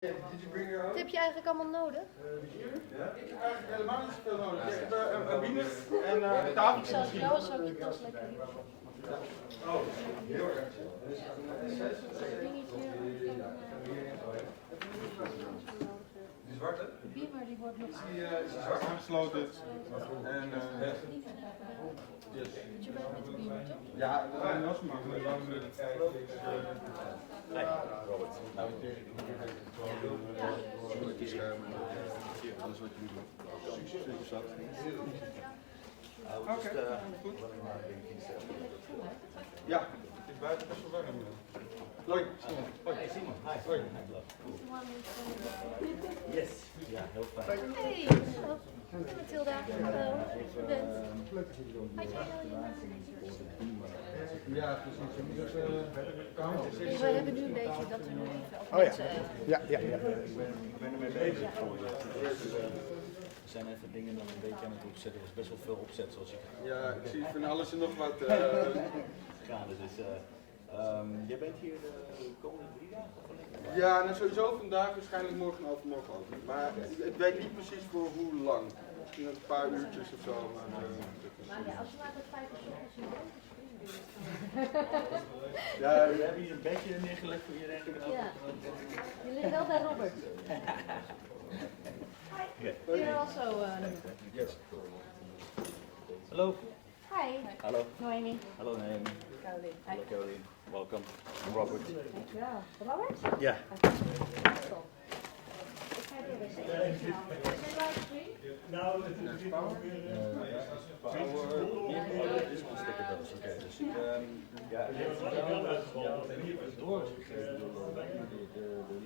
Wat heb je eigenlijk allemaal nodig? Ja, ik heb eigenlijk helemaal niet zoveel nodig. Ik heb een binnen en een tafeltje. Ik zal jou zakje tas lekker hier. Oh, heel erg. Die zwarte? De beamer die wordt nog Is die zwart aangesloten? En dus je bent met de beamer toch? ja, dat is wel makkelijk. Hi, Robert. Alles wat jullie doen. Oké, goed. Ja, het is buiten best wel warm. Hoi, Simon. Hoi, Simon. Hi. Hoi. Yes. Ja, heel fijn. Hey, hallo. Mathilda. Hallo. Je bent. Ja, precies. We hebben nu een beetje dat we nu even Oh ja. Ja. Ik ben ermee bezig voor je. Er zijn even dingen nog een beetje aan het opzetten. Er is best wel veel opzet zoals ik Ja, ik zie van alles en nog wat. gaande. Dus jij bent hier de komende 3 dagen of alleen? Ja, nou sowieso vandaag, waarschijnlijk morgen en overmorgen ook. Maar ik weet niet precies voor hoe lang. Misschien een paar uurtjes of zo. Maar ja, als je maar tot 5 uur ochtends in bent, Ja, we hebben hier een bedje neergelegd voor iedereen. ja. Je ligt wel bij Robert. Hier also. Yes. Hallo. Hi. Hallo. Noemi. Hallo Naomi. Caroline. Hallo Caroline. Welkom. I'm Robert. Dankjewel. Robert? Ja. Ik ga door de wc. Is dit livestream? Nou, het is dit is gewoon stickerdoos. Oké, dus ik ja, de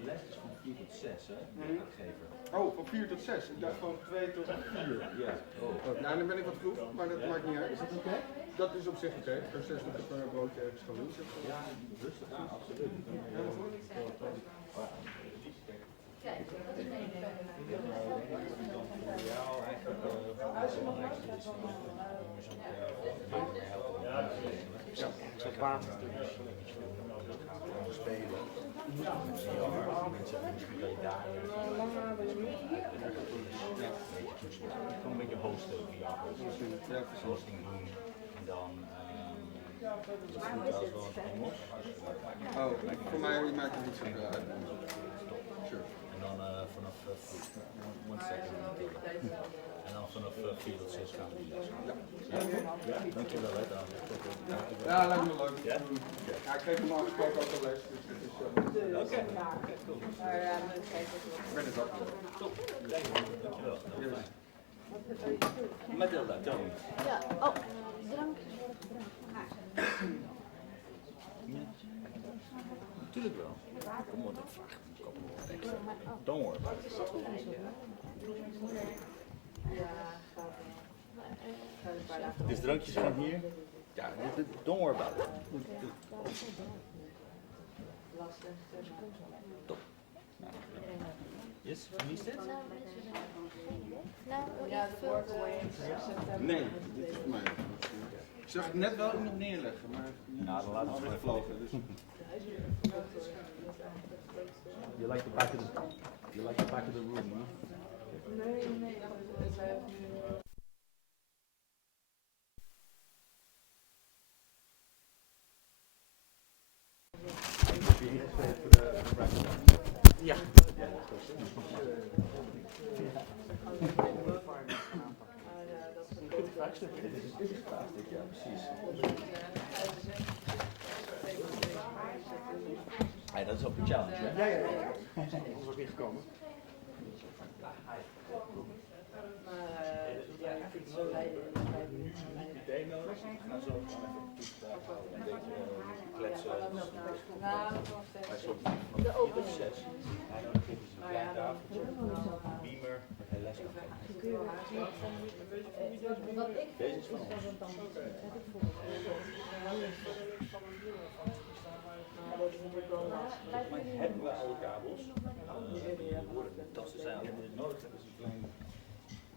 les is van 4 tot 6, hè? Uitgever. oh, van 4 tot 6. Ik dacht van 2 tot 4. Ja. Oh. Nou, dan ben ik wat vroeg, maar dat maakt niet uit. Is dat oké? Dat is op zich oké. Per 6 moet ik een broodje ergens gaan doen. Ja, rustig, ja, absoluut. Helemaal goed. Kijk, dat is mijn idee. Voor jou eigenlijk het belangrijkste is om zo'n water te gaan spelen. Met VR, mensen misschien kan je daar gewoon een beetje hosten, VR hosting doen. En dan is het goed als wel in Engels. Oh, voor mij maakt het niet zoveel uit. Sure. En dan vanaf 1 second. En dan vanaf 4 tot 6 gaan we die les. Ja, dankjewel hè dan. Ja, lijkt me leuk. Ja? Ja, ik geef normaal gesproken ook al les, dus het is Oké, cool. ik ben het ook. Top. Dankjewel. Mathilda, tel me. Ja, oh, drankjes worden gebracht. Natuurlijk wel. Kom maar, dat vraag ik ook nog extra. Don't worry about it. Dus drankjes van hier? Ja, don't worry about it. Top. Yes, verliest het? Ja, het wordt Nee, dit is voor mij. Ik zag het net wel iemand neerleggen, maar Nou, dan laten we het even vlogen. Dus. You like the back of the room, huh? Nee. Ja. Dit is vraagstuk, ja precies. Ja, dat is ook een challenge, hè? Ja. Dat is ook ingekomen. Idee nodig. We gaan zo gewoon even toespraak houden. Een beetje kletsen. Hij is op 4 tot 6. En dan geven ze een klein tafeltje, een beamer met een les. Deze is van ons. Maar hebben we alle kabels? Dat ze zijn alleen maar nodig hebben, is een klein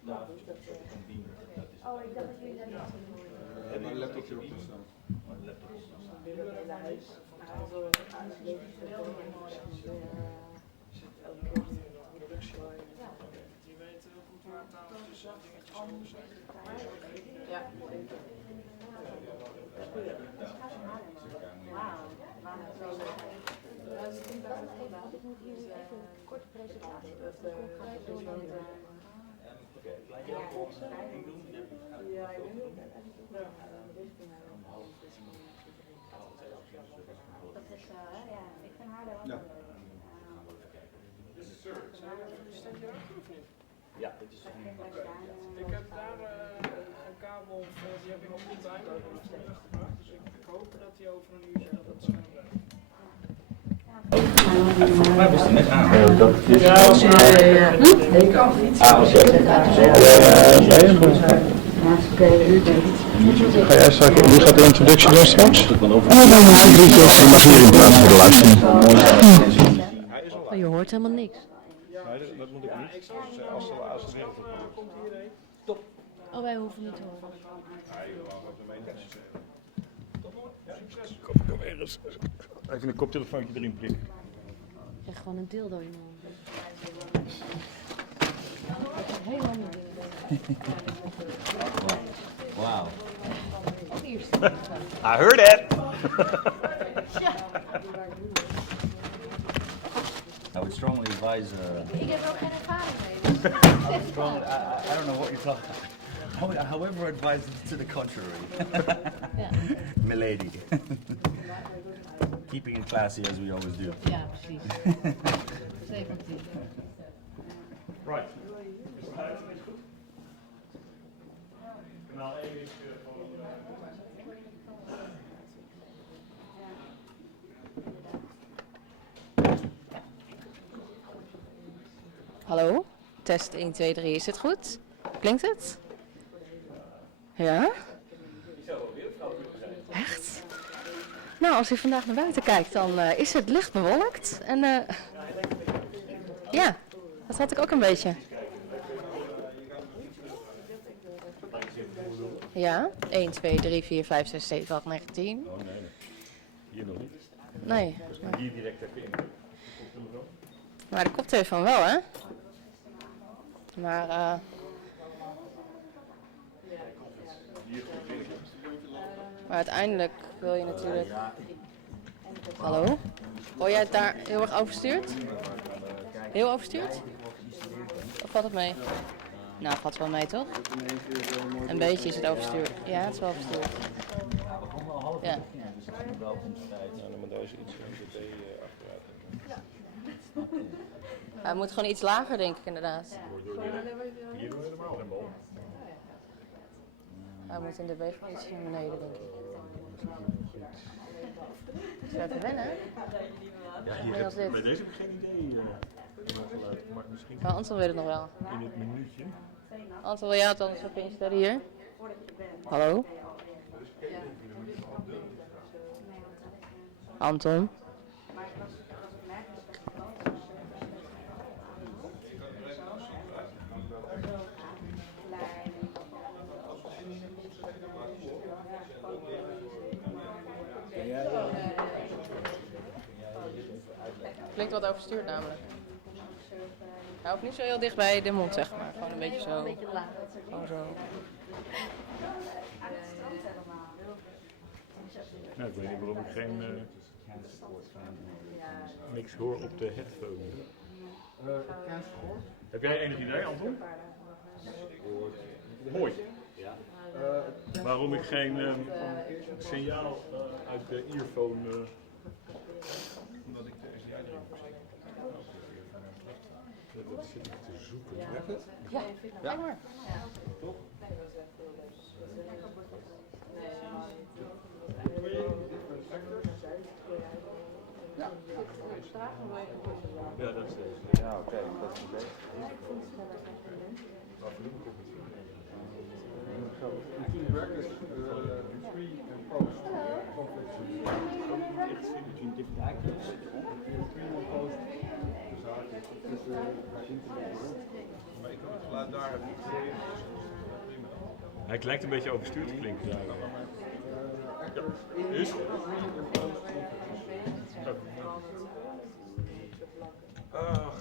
tafeltje, een beamer. Dat is Oh, ik dacht dat jullie dat niet Hebben een laptopje op te staan. maar een laptop is Ja. Ik moet hier nu even een korte presentatie doen. Dus ik ga ik door naar de... Dat is, ja, ik vind haar wel. Ja. Ja, dit is Ik heb daar een kabel voor, die heb ik nog niet uitgebracht. Dus ik hoop dat die over een uurtje dat scherm werkt. volgens mij was die net aan. Ga jij straks, wie gaat de introductie doen straks? Je mag hier in plaats van de livestream. Oh, je hoort helemaal niks. Nee, dat moet ik niet. Als ze weer. Komt hierheen. Oh, wij hoeven niet te horen. Kom ergens. Even een koptelefoontje erin prikken. Ik krijg gewoon een dildo in mijn hand. Dat is een heel ander ding. Wauw. I heard it! I would strongly advise. Ik heb er ook geen ervaring mee. I don't know what you're talking about. However, advise to the contrary. Ja. Milady. Keeping it classy as we always do. Ja, precies. 17. Right. Kanaal 1 is Hallo? Test 1, 2, 3. Is het goed? Klinkt het? Ja? Echt? Nou, als u vandaag naar buiten kijkt, dan is het licht bewolkt. En ja, dat had ik ook een beetje. Ja, 1, 2, 3, 4, 5, 6, 7, 8, 9, 10. Oh nee, hier nog niet. Nee. Hier direct even in. Maar de koptelefoon wel, hè? Maar maar uiteindelijk wil je natuurlijk... Hallo? Hoor jij het daar heel erg overstuurd? Heel overstuurd? Of valt het mee? Nou, valt wel mee, toch? Een beetje is het overstuurd. Ja, het is wel overstuurd. Ja. Ja, dan moet deze iets achteruit. Hij moet gewoon iets lager, denk ik, inderdaad. Hier doen we helemaal geen bal. Hij moet in de weeg wel iets naar beneden, denk ik. Het is even wennen, hè? Ja, Mooi als dit. bij deze heb ik geen idee. Maar misschien Maar Anton weet het nog wel. in het minuutje. Anton, wil jij het anders ook instellen hier? Hallo? Anton? Klinkt wat overstuurd namelijk. Hij hoeft niet zo heel dicht bij de mond, zeg maar. Gewoon een beetje zo. Gewoon zo. Nou, ik weet niet waarom ik geen niks hoor op de headphone. Heb jij enig idee, Anton? Mooi. Waarom ik geen signaal uit de earphone... Omdat ik de SDI erin moet zetten. Dat zit ik te zoeken. Werkt het? Ja, ja. Maar. Toch? Ja, dat is deze. Ja, oké, dat is het. So, in team work is pre and post conflict Between different actors. pre and post. Maar ik heb het geluid daar niet gereden. Hij lijkt een beetje overstuurd te klinken. Ja. Is? Ach.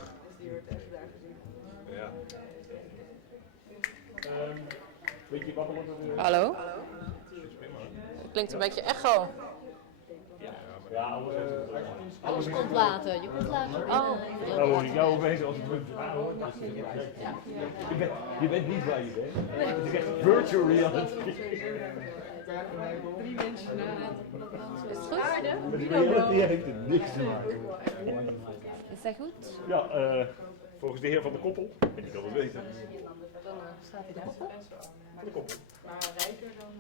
Ja. Weet je wat er wordt? Hallo? Het klinkt een beetje echo. Ja, Alles komt later. Je komt later. Oh. dan hoor ik jou opeens als het wordt hoort. Je bent niet waar je bent. Het is echt virtual reality. Is het goed? Met reality heeft het niks te maken. Is dat goed? Ja, volgens de heer van de koppel. En die kan het weten. Dan staat hij daar. Van de koppel. Maar rijker dan...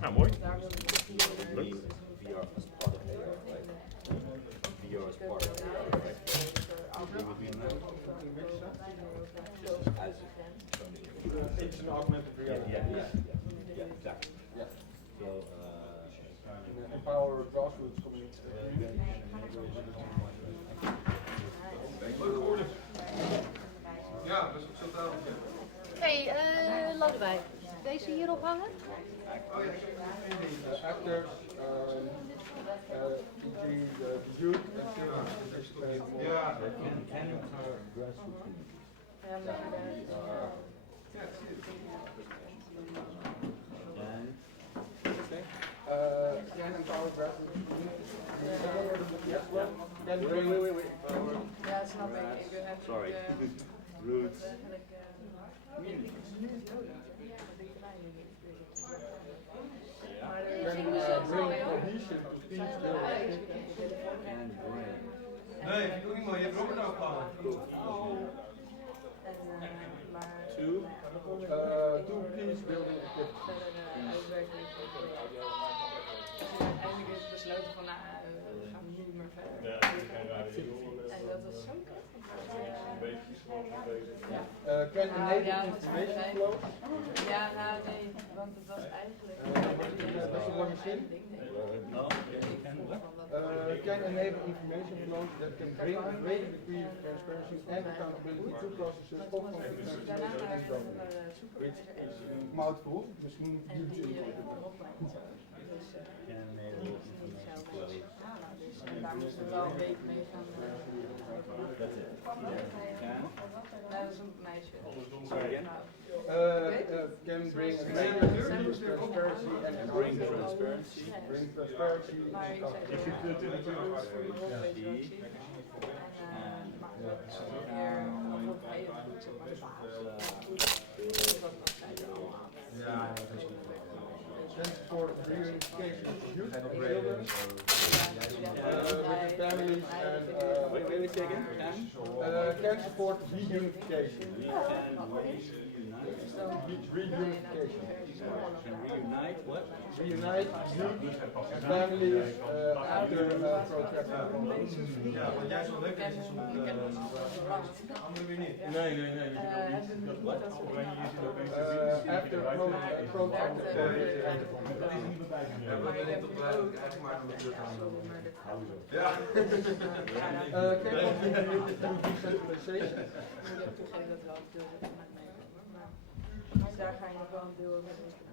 Nou, mooi. Leuk. VR as part of AR, right? VR as part of AR, right? It's an augmented reality. Yeah, exactly. Yeah. So, Empower grassroots communities. Ja, dat is ook zo tafeltje. Hey, Lodewijk. Deze hier ophangen? Oh ja, actors, the youth and children. Ja. Can empower grassroots communities. Wait. Ja, snap ik. Ik ben even... sorry. Roots. Maar Bring cohesion to peace building. Nee, ik doe niet meer. Je hebt Robert nou gehangen. To peace building. uiteindelijk is besloten van, nou, we gaan niet meer verder. En dat was zo kut. Can enable information flow. Ja, nou nee, want het was eigenlijk... Dat is een lange zin. Can enable information flows that can bring a greater degree of transparency and accountability to processes of conflict resolution and governance. Which is een mouthful, misschien duurt het en daar moesten we wel een week mee gaan. Dat is een meisje. Can bring a greater degree of transparency and accountability. Bring transparency. Maar ik zei voor de rol, weet je wat ik zie. Maar meer of hij het goed zeg maar de baas. Dat zei er allemaal. Ja, stands for reunification of youth and children with the families and Wait a second. can support reunification. Reunification. Reunite what? Reunite youth and families after protracted. Ja, want jij zo lekker is om Anderen weer niet. Nee. After protracted. Ja, we hebben net op eigenlijk maar nog terug aan. Ja. Can contribute to decentralization. Ik heb toegegeven dat wel veel met mij maar dus daar ga je nog wel een deel over moeten.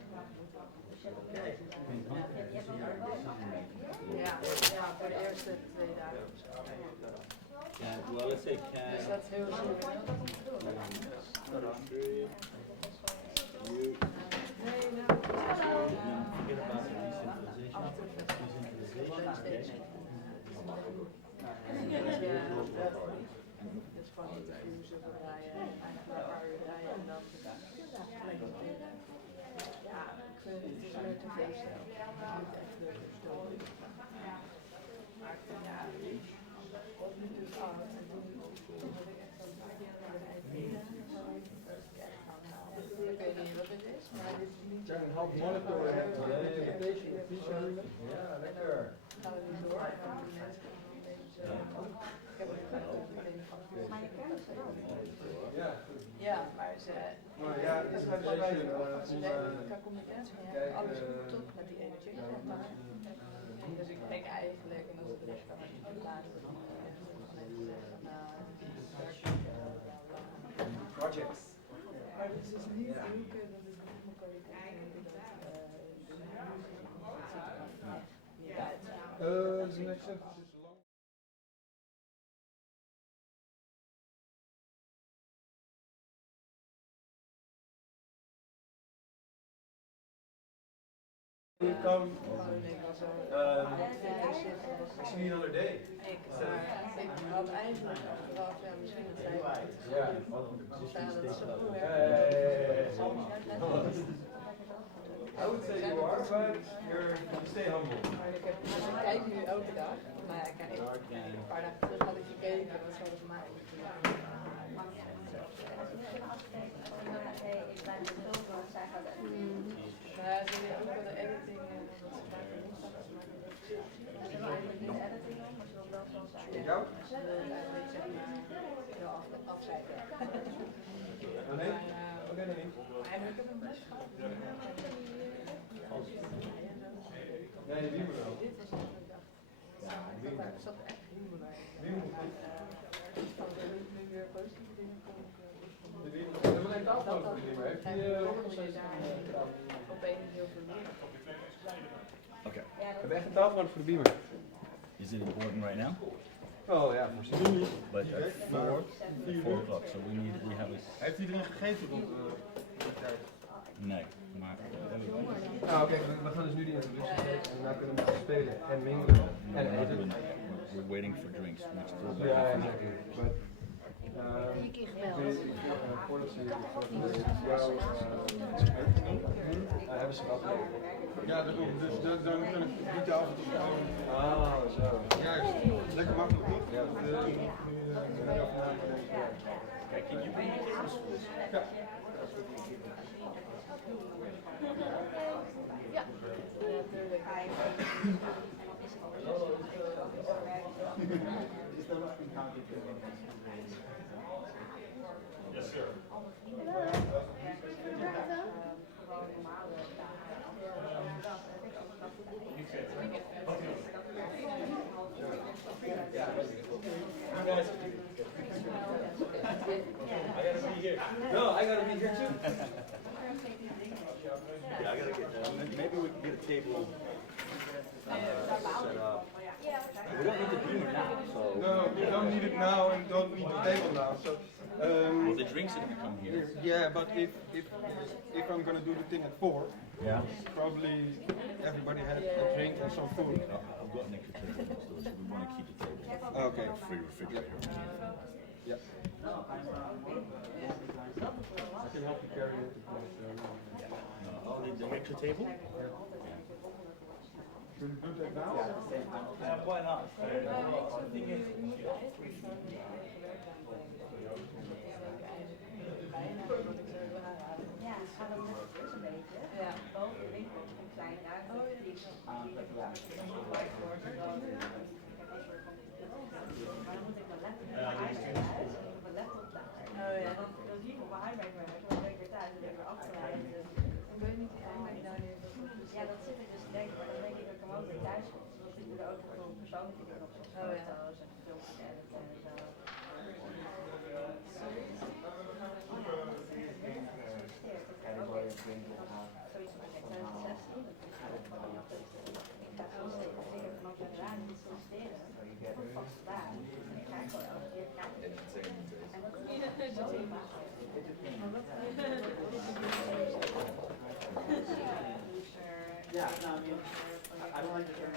Ja, voor de eerste 2 dagen of zo. Well, let's say can. Dus dat is heel goed. Nee, nou, Forget about the decentralization. Dus gewoon interviews over rijden, eigenlijk een paar uur rijden en dan ja, ik vind het is leuk te veel snel. Het moet echt leuk stoten. Maar ik vind ja, wat nu dus oud en toen had ik echt zo'n ik weet niet wat het is, maar dit is niet Can help monitor the implementation of peace agreement. Ja, lekker. gaan we niet door en dan die mensen een beetje ik heb het ook meteen van Ja. ja, maar ze Maar ja, dat is is wel een bij beetje qua communicatie ja, alles goed tot met die energie dus ik denk eigenlijk en als het lukt kan ik niet laten dan even zeggen projects. maar het is dus niet zoeken dat is niet mijn kwaliteit The next sentence is you come, Gewoon ik was zo. see another day. Ik had eigenlijk achteraf, ja, misschien dat zij. Ja. Ja, dat is zo goed. I would say you are, but you stay humble. Maar ik kijk nu elke dag. Maar ja, kijk, een paar dagen terug had ik gekeken, dat is wel voor mij. Ja, ze doen ook wel de editing en dat ze vaak woensdag als maar Jou? ze wil eigenlijk zeg maar wel afzijden. Nee? Oké, dan niet. Maar ik heb een best gehad. Nee, wie moet wel? Dit was wat ik dacht. Er zat echt humor bij. Wie moet wel? Van nu weer positieve dingen komen. We hebben geen tafel voor die meer. Heeft die Opeens heel veel meer. Okay. we hebben echt een tafel voor de beamer. Is it important right now? Oh ja, voorzien. But at 4 o'clock, so we have a... Heeft iedereen gegeten tot die tijd? Nee, maar... Nou oké, we gaan dus nu die introductie geven en daarna kunnen we spelen en mingelen en eten. We're waiting for drinks. We're still Ja, waiting for exactly. But, voordat ze hebben ze wel ja, daarom. Dus dan kan ik die tafel tot ah, zo. Juist. Lekker makkelijk, toch? Ja. Kijk, can you bring the tables for this? Ja. Yes, sir. No, I gotta be here too. Yeah, I gotta get. Maybe we can get a table set up. We don't need the beamer now, so. No, you don't need it now and don't need the table now. So, Well, the drinks are gonna come here. yeah, but if I'm gonna do the thing at 4, Yeah. probably everybody had a drink and some food. I've got an extra table next door, so we want to keep the table. Okay. Free refrigerator. Yeah. I can help you carry it. Oh, the extra table? Should we do that now? Why not? Ja, het gaat ook net een beetje. Ja. Boven de winkel een klein ruimte die maar dan moet ik mijn laptop uit en op mijn laptop daar. Oh ja. Dan zie ik op mijn iMac werken, dan ben ik weer thuis en ben ik weer afgeleid. Ik weet niet of ik daar nu Ja, dat zit ik dus te denken, maar dan denk ik dat ik hem ook weer thuis kom. Dus dan zitten er ook nog wel persoonlijke dingen op, zoals foto's en filmpjes editen en zo. Zoiets van 2016. Ik ga zo zeker vanaf januari niet solliciteren voor vaste baan. En ik ga gewoon elke keer kijken. En dat is zo Yeah, no, I mean, I don't like the term.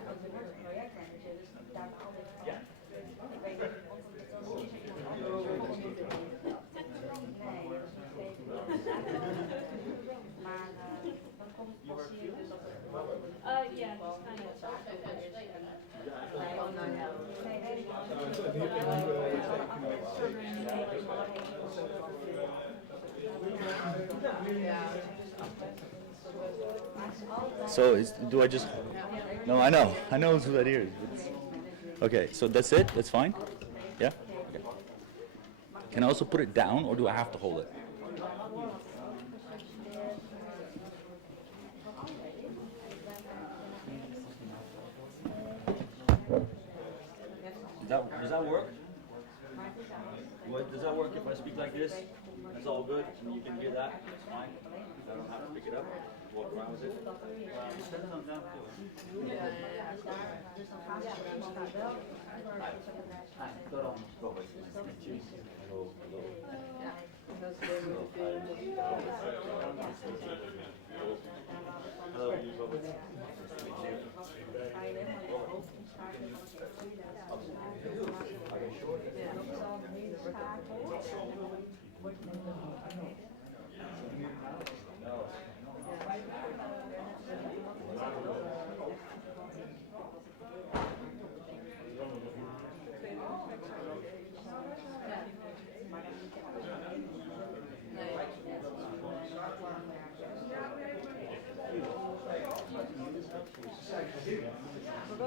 Maar ik wordt een projectmanager, dus daar behalve ik weet niet of het was niet iemand anders. Nee, dat is nog steeds maar dan komt het pas hier dus dat het Yeah, just kind So do I just? No, I know who that is. Okay, so that's it. That's fine. Yeah. Okay. Can I also put it down, or do I have to hold it? Does that work? Does that work if I speak like this? It's all good. You can hear that. It's fine. I don't have to pick it up. Walk around with it. Wat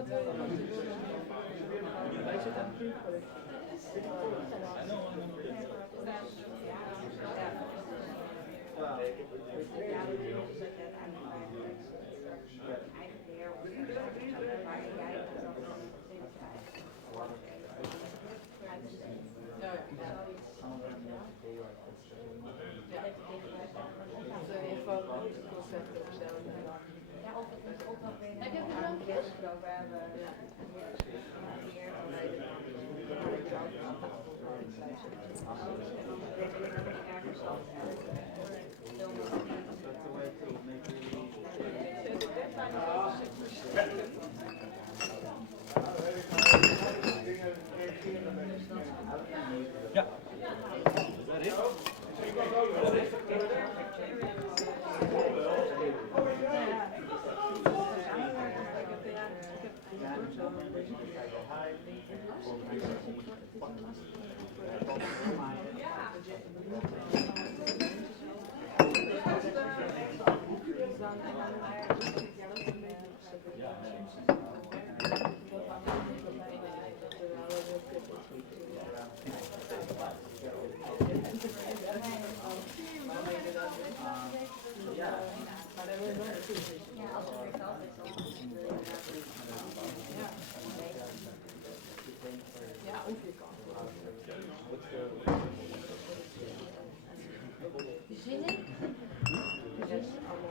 wil je nog doen? Wij zitten aan het puur. Heb je ook drankjes? Ja. Is dat it?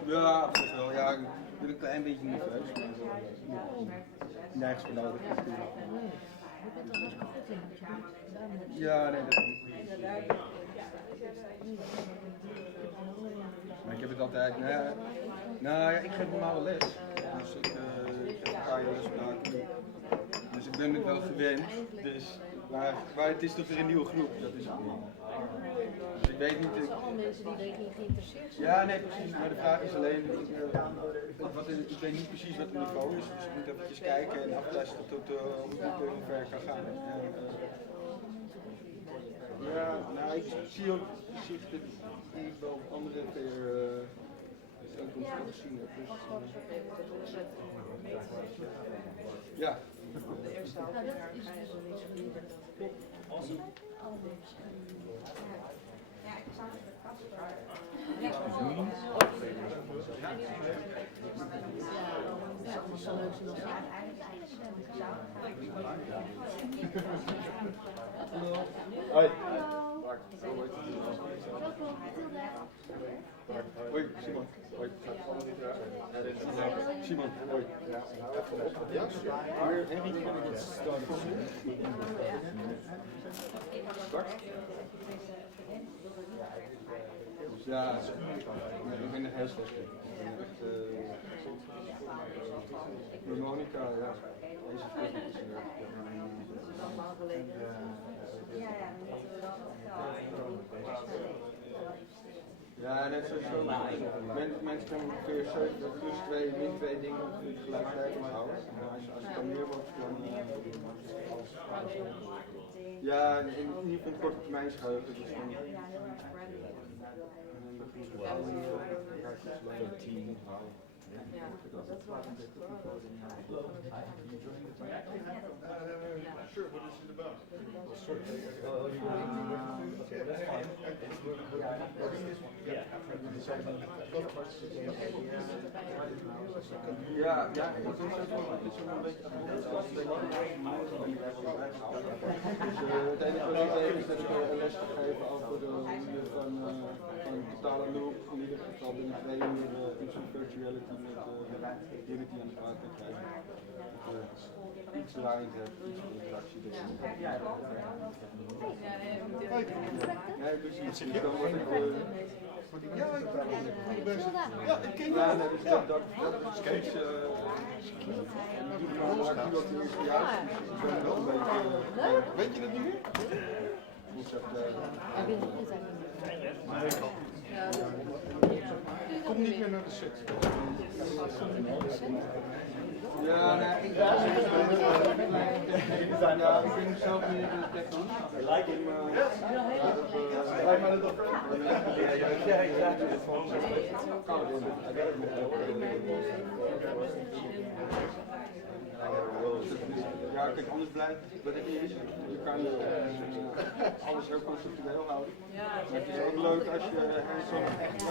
Ja, op zich wel. Ja, ik ben een klein beetje nerveus. Nergens voor nodig natuurlijk. Ja, nee, dat niet. Maar ik heb het altijd, nou ja, ik geef normaal wel les. Dus ik geef een paar jaar les maken. Dus ik ben het wel gewend. Dus, maar het is toch weer een nieuwe groep, dat is het niet. Dus ik weet niet. Alle mensen die rekening geïnteresseerd zijn. Ja, nee, precies. Maar de vraag is alleen, ik weet niet precies wat het niveau is. Dus ik moet eventjes kijken en aftesten tot hoe ver ik kan gaan. Ja, nou, ik zie ook gezicht dat ik wel andere inkomsten gezien heb. Dus, ja. De eerste half jaar ga je zo niet zo doen. Ja, ik zag het vast. Hoi. Hoi, Simon. Hoi. Simon, hoi. Ja, Henry, kan ik iets starten? Ja, ik ben er heel slecht in. Monica, ja. Deze film is er. Allemaal geleden. Ja, net sowieso. Mensen kunnen ongeveer 7 plus 2, min 2 dingen tegelijkertijd onthouden. Als je dan meer wordt, dan. Ja, in ieder geval korte termijn geheugen. Dus dan. Ja, dat is wel een Sure, what is it about? Ja, dat is een beetje dus het enige wat ik deed is dat ik een les ga geven over de manier van een totale loop, in ieder geval binnen 2 uur in zo'n virtuality met dingen die aan de praten krijgen. Iets lines hebt, iets interactie erin. Nee, precies. Dus dan word ik ja, ik ken je. Ja, nee, dus dat is steeds die wat de eerste jaar is. Ik ben wel een beetje. Weet je dat niet meer? Kom niet meer naar de set. Ja, nee, ik ben zelf niet in de tech doen. Lijkt me dat ook. Ja, kijk, anders blijft wat het is. Je kan alles heel conceptueel houden. Maar het is ook leuk als je hands-on echt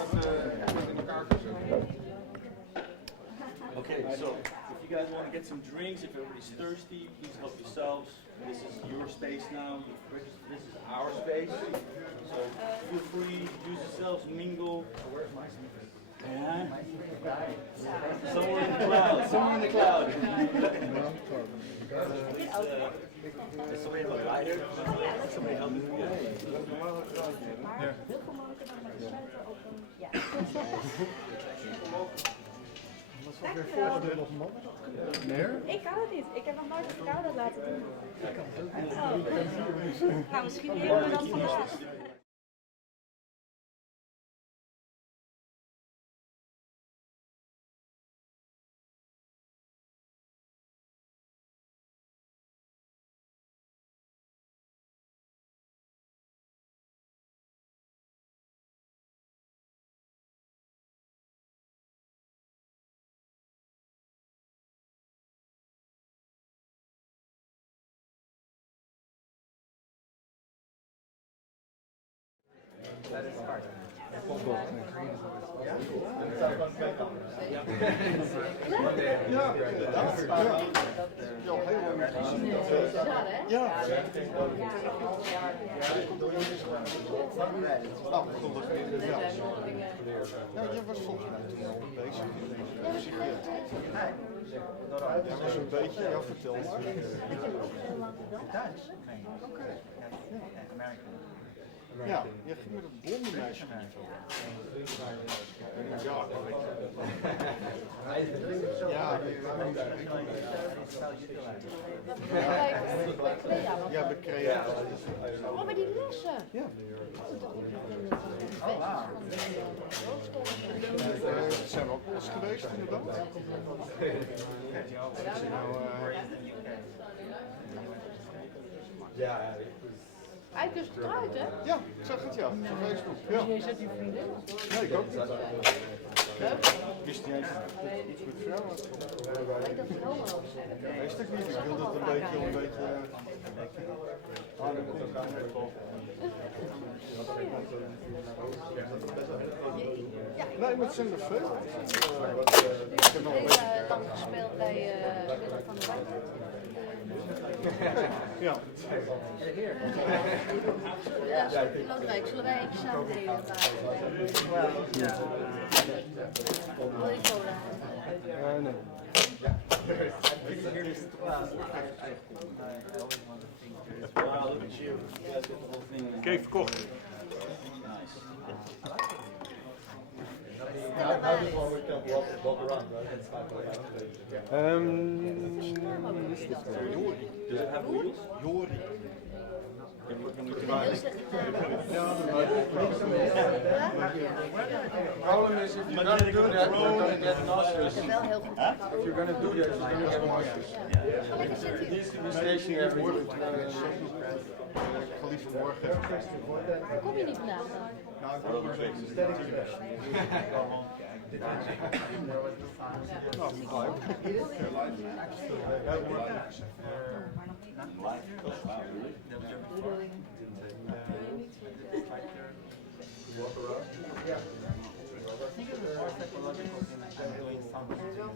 wat in elkaar kan zetten. Okay, so if you guys want to get some drinks, if everybody's thirsty, please help yourselves. This is your space now. This is our space. So feel free, use yourselves, mingle. Yeah. Somewhere in the cloud. Somewhere in the cloud. Is somebody have a lighter? Somebody help me. Maar heel veel mogelijk dan maar besluiten op een. Ja. Ik kan het niet. Ik heb nog nooit een verkouden laten doen. Oh. Nou, misschien leren we dat vandaag. Dat is hard. Ja, je was volgens mij toen al bezig. Ja, was een beetje, ja, vertel maar. Duits? Nee. Oké. American. Ja, je ging met het blonde meisje niet zo. Ja, we kregen. Oh, maar die lessen. Ja. Oh, wauw. Zijn we ook wel eens geweest, inderdaad? Ja, Hij kust het eruit, hè? Ja, ik zag het, ja. Op Facebook. Ja. Jij zet die vriendin. Nee, ik ook niet. Ik wist niet eens dat het iets met vrouwen had. Ik dacht het homo. Wist ik niet. Ik wilde het een beetje. Ah, dan komt het aan het nee, maar het zijn er veel. Ik heb nog een beetje lang gespeeld bij Willem van der Wijk. ja. Ja, Lodewijk, zullen wij eentje samen delen? ja. Wil je cola? Nee. Wow, look at you. You guys got the whole thing. Kijk, verkocht. Nice. Is dit Jori? Does it have wheels? Jori. Heel slecht Ja, problem is, if you're gonna do that, you're gonna get nauseous. wel heel goed. If you're gonna do that, you're gonna get nauseous. It needs to be stationary. Ik ga liever morgen even. Kom je niet vandaag dan? Nou, ik wil nog even. Nou, Psychological thing like I'm doing something.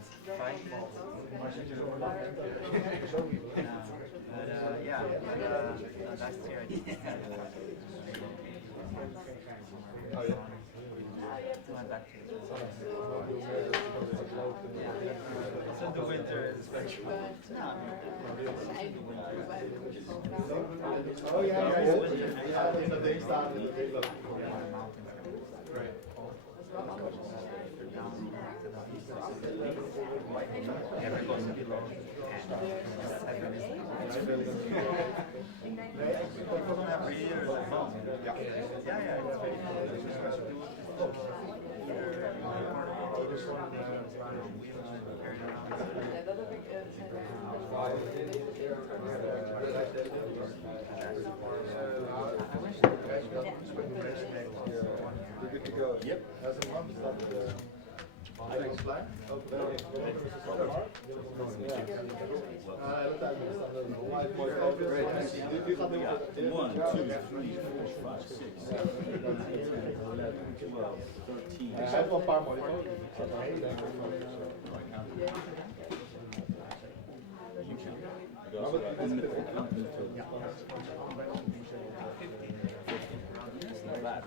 Yeah, last year I did. Oh yeah. Went back to so the winter is special. Oh ja, ja, in dat ding staan. Yeah, we're close to below. Yep. As a month, dat eigenlijk klein. Ook wel. One, two, three, four, five, six, seven, 12, 13. Hij heeft wel een paar mooie foto's. Not bad.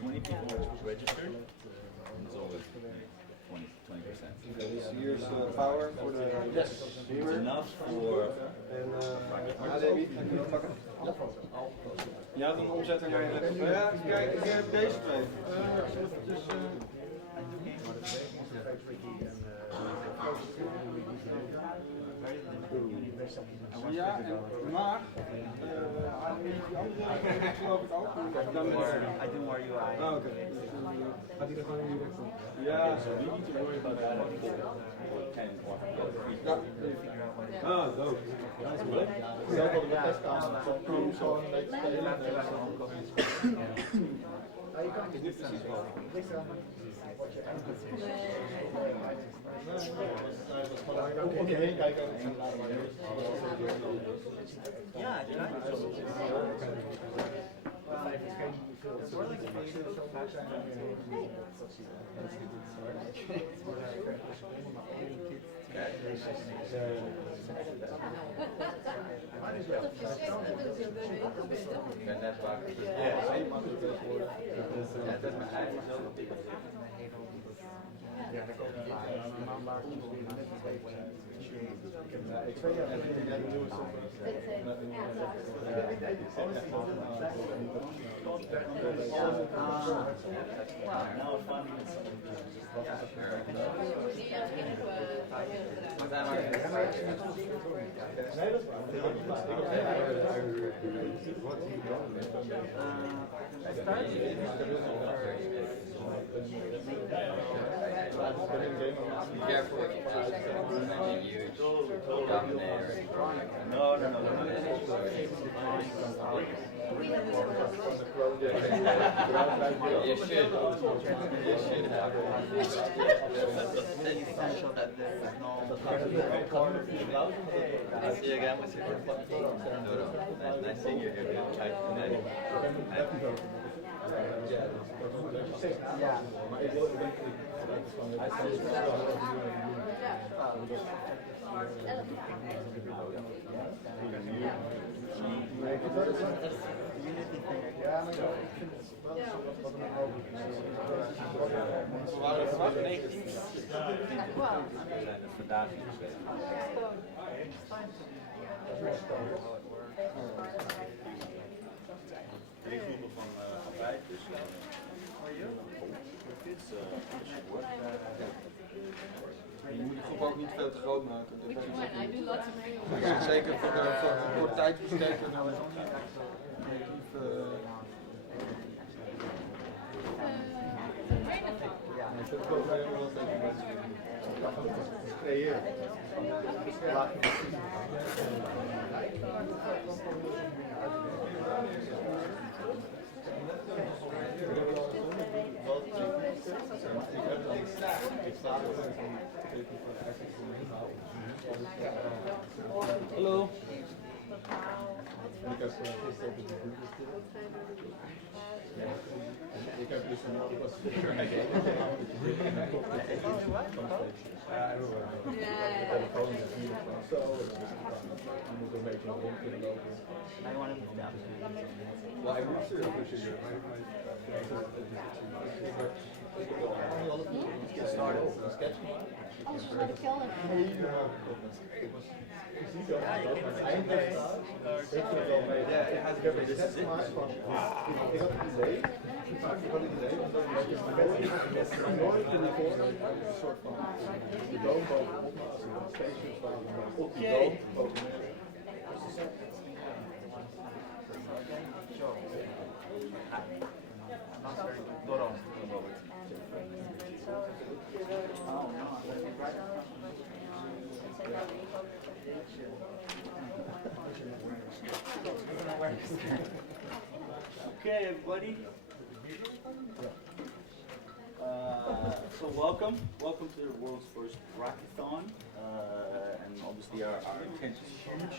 20 people registered. It's always 20%. Dus hier is power voor de It's enough for. en HDMI. Je had een omzetter naar je laptop. Ja, kijk, ik heb deze twee. Ja, maar die andere geloof ik ook. I do more UI. Ah, oké. Gaat hij er gewoon in ja, So we need to worry about that. Ja. Ah, dope. Zelf hadden we testkamer. Zo'n Chrome gewoon een beetje spelen. Ja, je kan het niet precies wel. Om je heen kijken. Ja, Ja, daar komen we maandag. Ik weet niet of jij de nieuwe Be careful what you post. It's huge. Dominator. No. You should. You should have. It's essential that there is no. I see you again with your No. Nice seeing you here. Yeah. Drie groepen van 5, dus je moet de groep ook niet veel te groot maken. Zeker voor tijd besteden. Creëren. Hallo. Ik heb gisteren op de boek gestuurd. Ik heb dus een everywhere. De telefoon is hier van zo, je moet een beetje rond kunnen lopen. I want to move down. Well, I moved here this year. Let's get started. Sketch. Anders is de kelder. Ik heb een set gemaakt van, ik had het idee, dat nooit in de voorkant een soort van de doom bovenop, als er een spaceship staan, op die doom bovenop. Okay, everybody. So welcome to the world's first Rackathon, and obviously our intent is huge.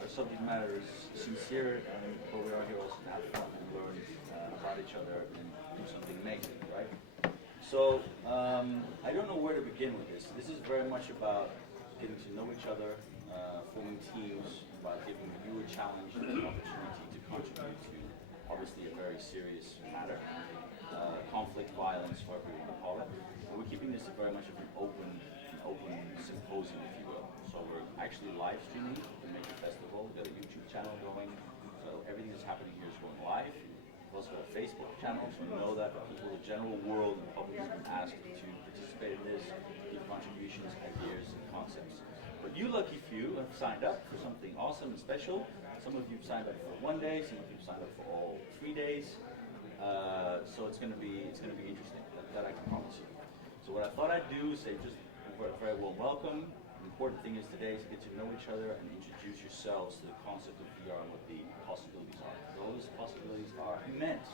Our subject matter is sincere, but we are here also to have fun and learn about each other and do something amazing, right? So I don't know where to begin with this. This is very much about getting to know each other, forming teams, about giving you a challenge and an opportunity to contribute to obviously a very serious matter, conflict, violence, whatever you want to call it. And we're keeping this very much of an open symposium, if you will. So we're actually live streaming the Maker Festival. We've got a YouTube channel going, so everything that's happening here is going live. We've also got a Facebook channel, so we know that people, the general world, and the public has been asked to participate in this, give contributions, ideas, and concepts. But you lucky few have signed up for something awesome and special. Some of you have signed up for 1 day, some of you have signed up for all 3 days. So it's going to be interesting. That I can promise you. So what I thought I'd do is say just a very warm welcome. The important thing is today to get to know each other and introduce yourselves to the concept of VR and what the possibilities are. Those possibilities are immense.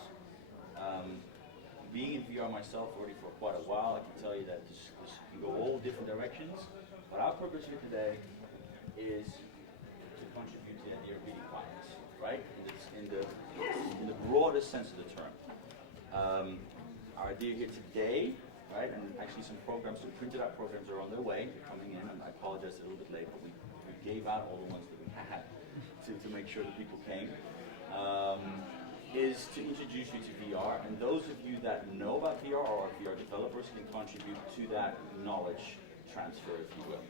Being in VR myself already for quite a while, I can tell you that this can go all different directions. But our purpose here today is to contribute to the idea of beating violence, right? In the broadest sense of the term. Our idea here today, right, and actually some printed out programs are on their way. They're coming in, and I apologize a little bit late, but we gave out all the ones that we had to make sure that people came. Is to introduce you to VR, and those of you that know about VR or are VR developers can contribute to that knowledge transfer, if you will.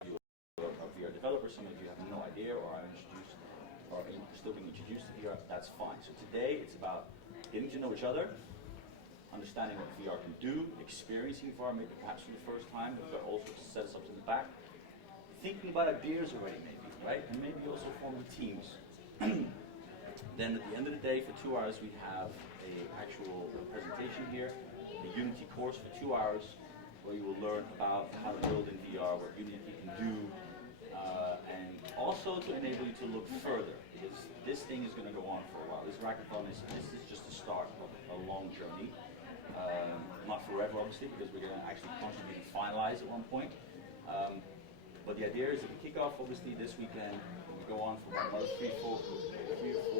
If you are VR developers, some of you have no idea or are introduced or still being introduced to VR, that's fine. So today it's about getting to know each other, understanding what VR can do, experiencing VR maybe perhaps for the first time. We've got all sorts of setups in the back. Thinking about ideas already maybe, right? And maybe also forming teams. Then at the end of the day, for 2 hours, we have an actual presentation here, a Unity course for 2 hours, where you will learn about how to build in VR, what Unity can do, and also to enable you to look further, because this thing is going to go on for a while. This Rackathon this is just the start of a long journey. Not forever, obviously, because we're going to actually contribute and finalize at one point. But the idea is that we kick off, obviously, this weekend. We go on for about another 3 or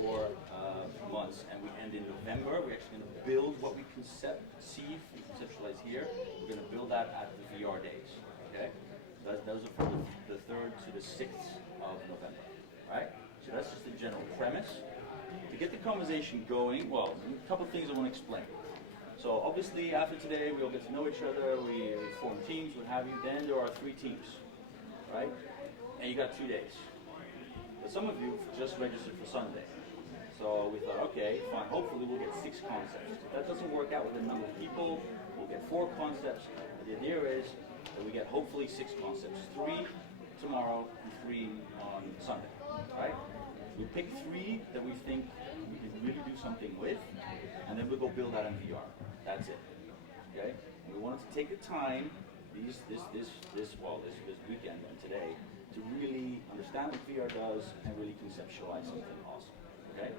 4 months, and we end in November. We're actually going to build what we conceptualize here. We're going to build that at the VR days. Okay, so those are from the 3rd to the 6th of November. Right. So that's just the general premise. To get the conversation going, well, a couple of things I want to explain. So obviously, after today, we all get to know each other. We form teams, what have you. Then there are 3 teams. Right? And you got 2 days. But some of you just registered for Sunday. So we thought, okay, fine, hopefully we'll get 6 concepts. If that doesn't work out with the number of people, we'll get 4 concepts. But the idea is that we get hopefully 6 concepts. 3 tomorrow and 3 on Sunday. Right? We pick 3 that we think we can really do something with, and then we'll go build that in VR. That's it. Okay? And we wanted to take the time this weekend and today to really understand what VR does and really conceptualize something awesome. Okay?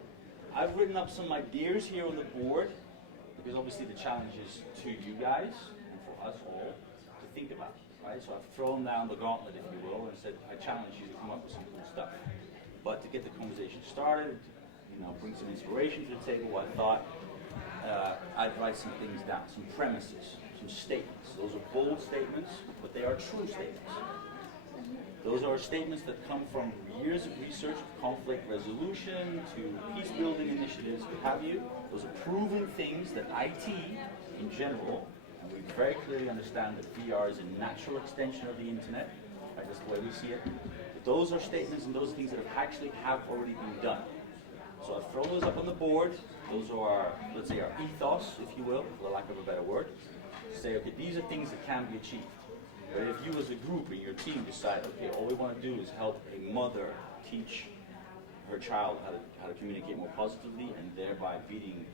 I've written up some ideas here on the board because obviously the challenge is to you guys and for us all to think about. Right? So I've thrown down the gauntlet, if you will, and said I challenge you to come up with some cool stuff. But to get the conversation started, bring some inspiration to the table, I thought I'd write some things down, some premises. some statements. Those are bold statements, but they are true statements. Those are statements that come from years of research, conflict resolution, to peace building initiatives, what have you. Those are proven things that IT, in general, and we very clearly understand that VR is a natural extension of the internet, right? That's the way we see it. But those are statements and those are things that have already been done. So I throw those up on the board. Those are our, let's say, our ethos, if you will, for the lack of a better word. Say, okay, these are things that can be achieved. But if you as a group in your team decide, okay, all we want to do is help a mother teach her child how to communicate more positively and thereby beating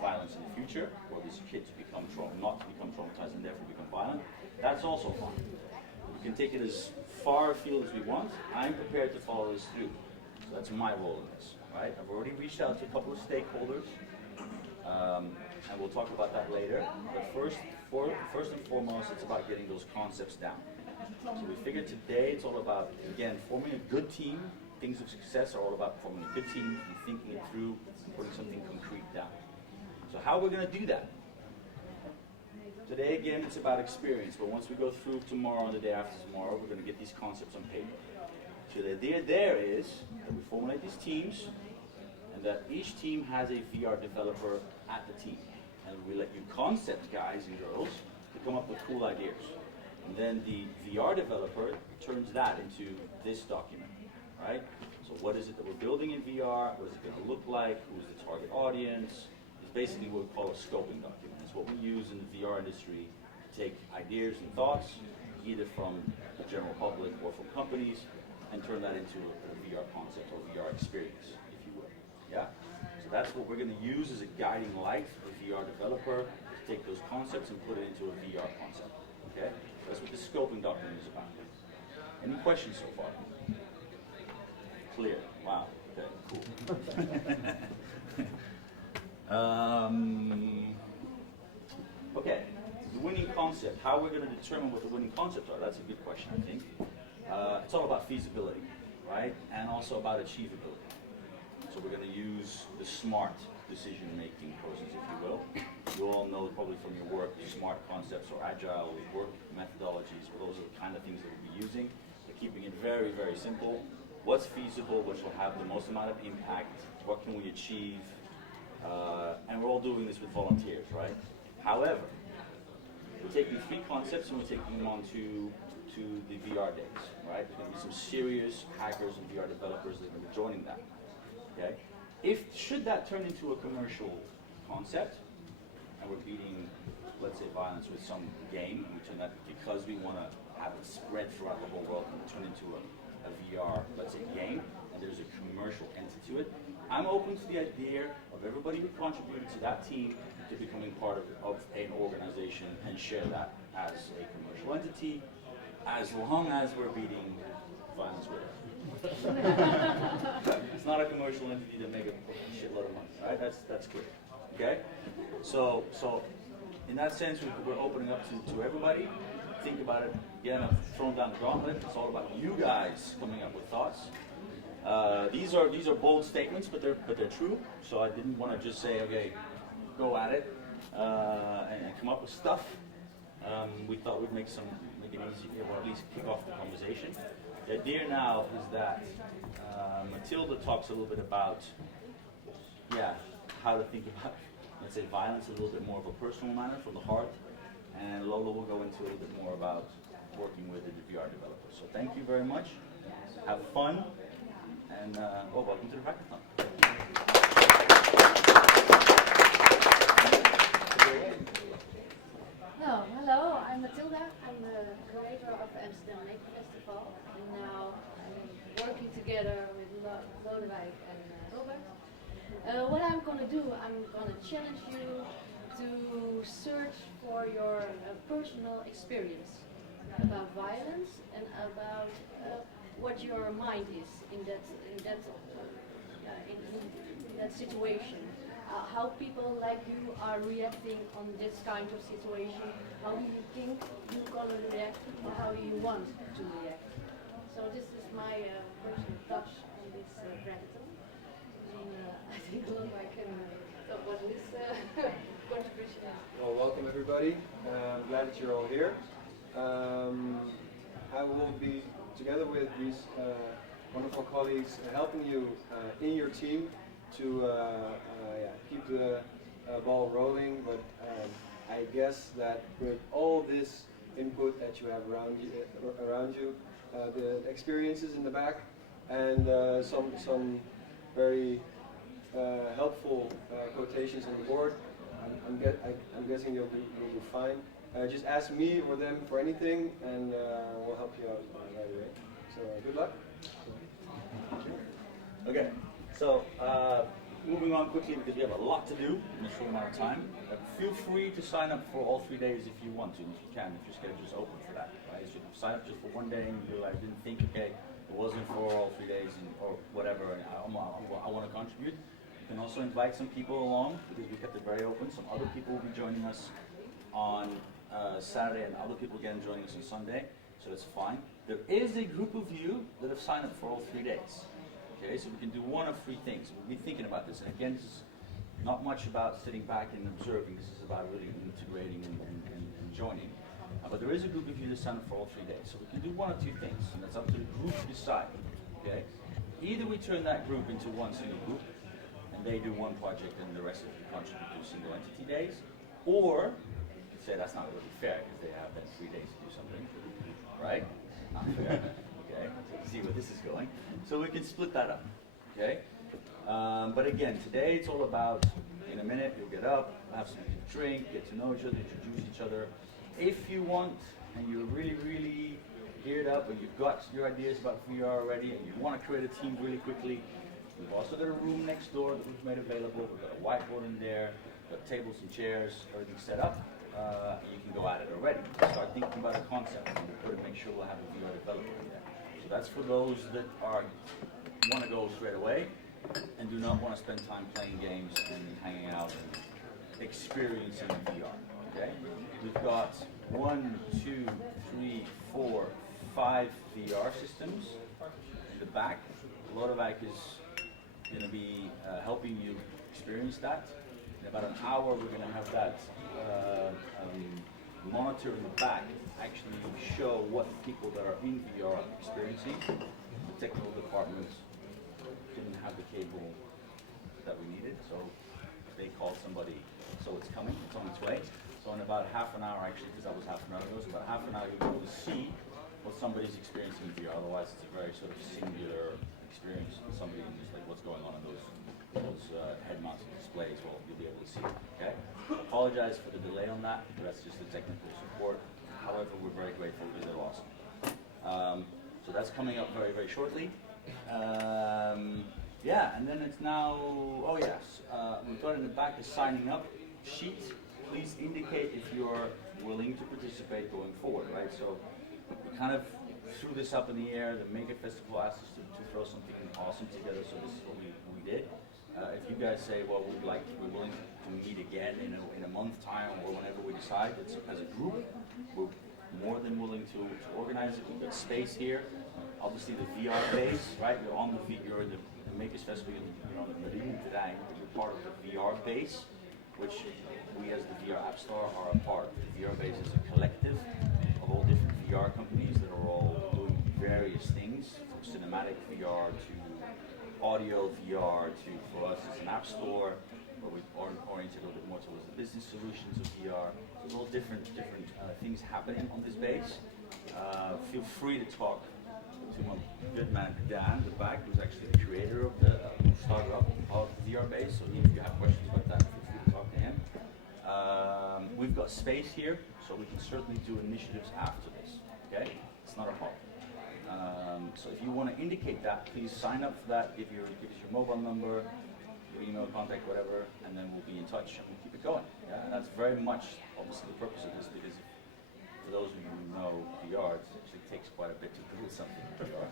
violence in the future, or this kid to become not to become traumatized and therefore become violent, that's also fine. We can take it as far afield as we want. I'm prepared to follow this through. So that's my role in this, right? I've already reached out to a couple of stakeholders, and we'll talk about that later. But first and foremost, it's about getting those concepts down. So we figured today it's all about, again, forming a good team. Things of success are all about forming a good team and thinking it through and putting something concrete down. So how are we going to do that? Today, again, it's about experience, but once we go through tomorrow and the day after tomorrow, we're going to get these concepts on paper. So the idea there is that we formulate these teams, and that each team has a VR developer at the team. And we let you concept guys and girls to come up with cool ideas. And then the VR developer turns that into this document, right? So what is it that we're building in VR? What is it going to look like? Who's the target audience? It's basically what we call a scoping document. It's what we use in the VR industry to take ideas and thoughts, either from the general public or from companies, and turn that into a VR concept or VR experience, if you will. Yeah? So that's what we're going to use as a guiding light for the VR developer, to take those concepts and put it into a VR concept. Okay? That's what the scoping document is about. Any questions so far? Clear. Wow. Okay, cool. Okay, the winning concept. How we're going to determine what the winning concepts are, that's a good question, I think. It's all about feasibility, right? And also about achievability. So we're going to use the SMART decision-making process, if you will. You all know probably from your work, SMART concepts or agile work methodologies. Well, those are the kind of things that we'll be using. We're keeping it very, very simple. What's feasible, which will have the most amount of impact, what can we achieve, and we're all doing this with volunteers, right? However, we're taking 3 concepts and we're taking them on to the VR days, right? There's going to be some serious hackers and VR developers that are going to be joining that, okay? Should that turn into a commercial concept, and we're beating, let's say, violence with some game, and we turn that, because we want to have it spread throughout the whole world and turn into a VR, let's say, game, and there's a commercial entity to it, I'm open to the idea of everybody who contributed to that team to becoming part of an organization and share that as a commercial entity, as long as we're beating violence with it. It's not a commercial entity to make a shitload of money, right? That's clear. Okay? So in that sense, we're opening up to everybody. Think about it. Again, I've thrown down the gauntlet. It's all about you guys coming up with thoughts. These are bold statements, but they're true. So I didn't want to just say, okay, go at it and come up with stuff. We thought we'd make it easy, or at least kick off the conversation. The idea now is that Matilda talks a little bit about, how to think about, let's say, violence in a little bit more of a personal manner from the heart, and Lola will go into a little bit more about working with the VR developers. So thank you very much. Have fun, and welcome to the hackathon. Hello, I'm Matilda. I'm the curator of the Amsterdam Maker Festival, and now I'm working together with Lodewijk and Robert. What I'm going to do, I'm going to challenge you to search for your personal experience about violence and about what your mind is in that situation. How people like you are reacting on this kind of situation, how do you think you're going to react, or how you want to react. So this is my personal touch on this hackathon. And I think I can talk about this contribution is. Well, welcome everybody. I'm glad that you're all here. I will be together with these wonderful colleagues helping you in your team to keep the ball rolling. But I guess that with all this input that you have around you, the experiences in the back, and some very helpful quotations on the board, I'm guessing you'll be fine. Just ask me or them for anything, and we'll help you out right away. So good luck. Okay, so moving on quickly because we have a lot to do in a short amount of time. Feel free to sign up for all 3 days if you want to, and if you can, if your schedule is open for that. Right? So if you sign up just for 1 day and you realize, didn't think, okay, it wasn't for all 3 days or whatever, and I want to contribute. You can also invite some people along because we kept it very open. Some other people will be joining us on Saturday, and other people again joining us on Sunday, so that's fine. There is a group of you that have signed up for all 3 days. Okay, so we can do one of 3 things. We'll be thinking about this, and again, this is not much about sitting back and observing. This is about really integrating and joining. But there is a group of you that signed up for all 3 days, so we can do one of 2 things, and that's up to the group to decide. Okay, either we turn that group into one single group, and they do one project, and the rest of you contribute to single entity days, or say that's not really fair because they have then 3 days to do something, right? Not fair. Okay, so you see where this is going. So we can split that up. Okay, but again, today it's all about. In a minute, you'll get up, have something to drink, get to know each other, introduce each other. If you want, and you're really geared up, and you've got your ideas about VR already, and you want to create a team really quickly, we've also got a room next door that we've made available. We've got a whiteboard in there, we've got tables and chairs, everything set up. You can go at it already. Start thinking about a concept and make sure we'll have a VR developer in there. So that's for those that want to go straight away and do not want to spend time playing games and hanging out and experiencing VR. Okay? We've got 1, 2, 3, 4, 5 VR systems in the back. Lodewijk is going to be helping you experience that. In about an hour, we're going to have that monitor in the back actually show what people that are in VR are experiencing. The technical department didn't have the cable that we needed, so they called somebody, so it's coming, it's on its way. So in about half an hour, actually, because that was half an hour ago, so about half an hour you'll be able to see what somebody's experiencing in VR. Otherwise, it's a very sort of singular experience. Somebody just like what's going on in those head-mounted displays. Well, you'll be able to see it. Okay. Apologize for the delay on that. That's just the technical support. However, we're very grateful because they're awesome. So that's coming up very shortly. Yeah, and then it's now. Oh yes, we've got in the back a signing up sheet. Please indicate if you're willing to participate going forward. Right. So we kind of threw this up in the air. The Maker Festival asked us to throw something awesome together. So this is what we did. If you guys say, well, we're willing to meet again in a month's time or whenever we decide, as a group, we're more than willing to organize it. We've got space here. Obviously, the VR base, right? You're on you're in the Makers Festival, you're on the Marine today, you're part of the VR base, which we as the VR App Store are a part of. The VR base is a collective of all different VR companies that are all doing various things, from cinematic VR to audio VR to, for us, it's an app store where we've oriented a little bit more towards the business solutions of VR. So there's all different things happening on this base. Feel free to talk to my good man Dan, the back, who's actually the creator of who started up of the VR base. So if you have questions about that, feel free to talk to him. We've got space here, so we can certainly do initiatives after this. Okay, it's not a problem. So if you want to indicate that, please sign up for that, give us your mobile number, your email contact, whatever, and then we'll be in touch and we'll keep it going. Yeah? And that's very much obviously the purpose of this, because for those of you who know VR, it actually takes quite a bit to build something in VR.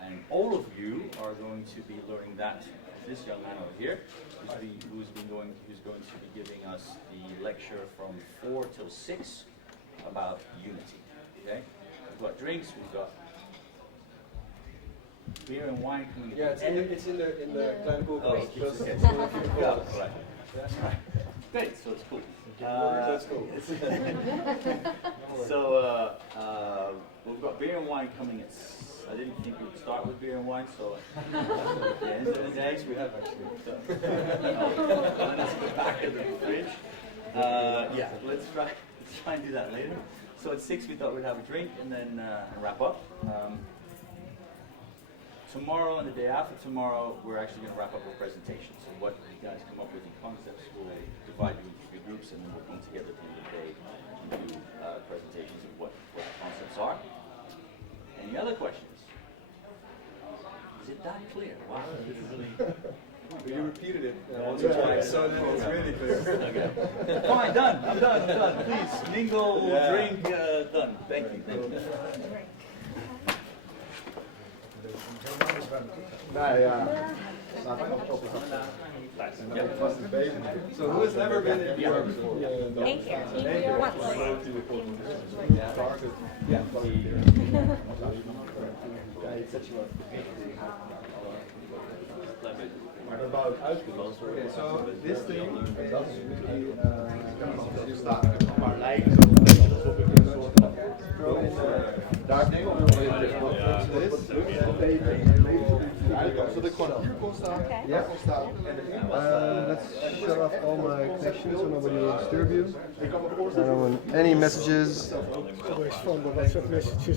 And all of you are going to be learning that. This young man over here, who's going to be giving us the lecture from 4 till 6 about Unity. Okay? We've got drinks, we've got beer and wine coming. Yeah, it's in the kleine koelkast. Oh, okay. Right. That's right. Great, so it's cool. That's cool. So we've got beer and wine coming at. I didn't think we'd start with beer and wine, so at the end of the day, we have actually. And that's the back of the fridge. Yeah, let's try and do that later. So at 6 we thought we'd have a drink and then wrap up. Tomorrow and the day after tomorrow, we're actually going to wrap up with presentations. So what you guys come up with in concepts, we'll divide you into 3 groups, and then we'll come together at the end of the day and do presentations of what the concepts are. Any other questions? Is it that clear? Wow, this is really... You repeated it once or twice, so then it's really clear. Okay. Fine, done. I'm done. Please, mingle, drink, done. Thank you. Nou ja. So who has never been in VR before? Eén keer. Once. Yeah. Maar dat wou ik uitgelost worden. Okay, so this thing Dat is is staat maar lijkt alsof ik een soort daar denk ik nog wel zodat ik gewoon hier kon staan. Yeah. Let's shut off all my connections so nobody will disturb you. I don't want any messages.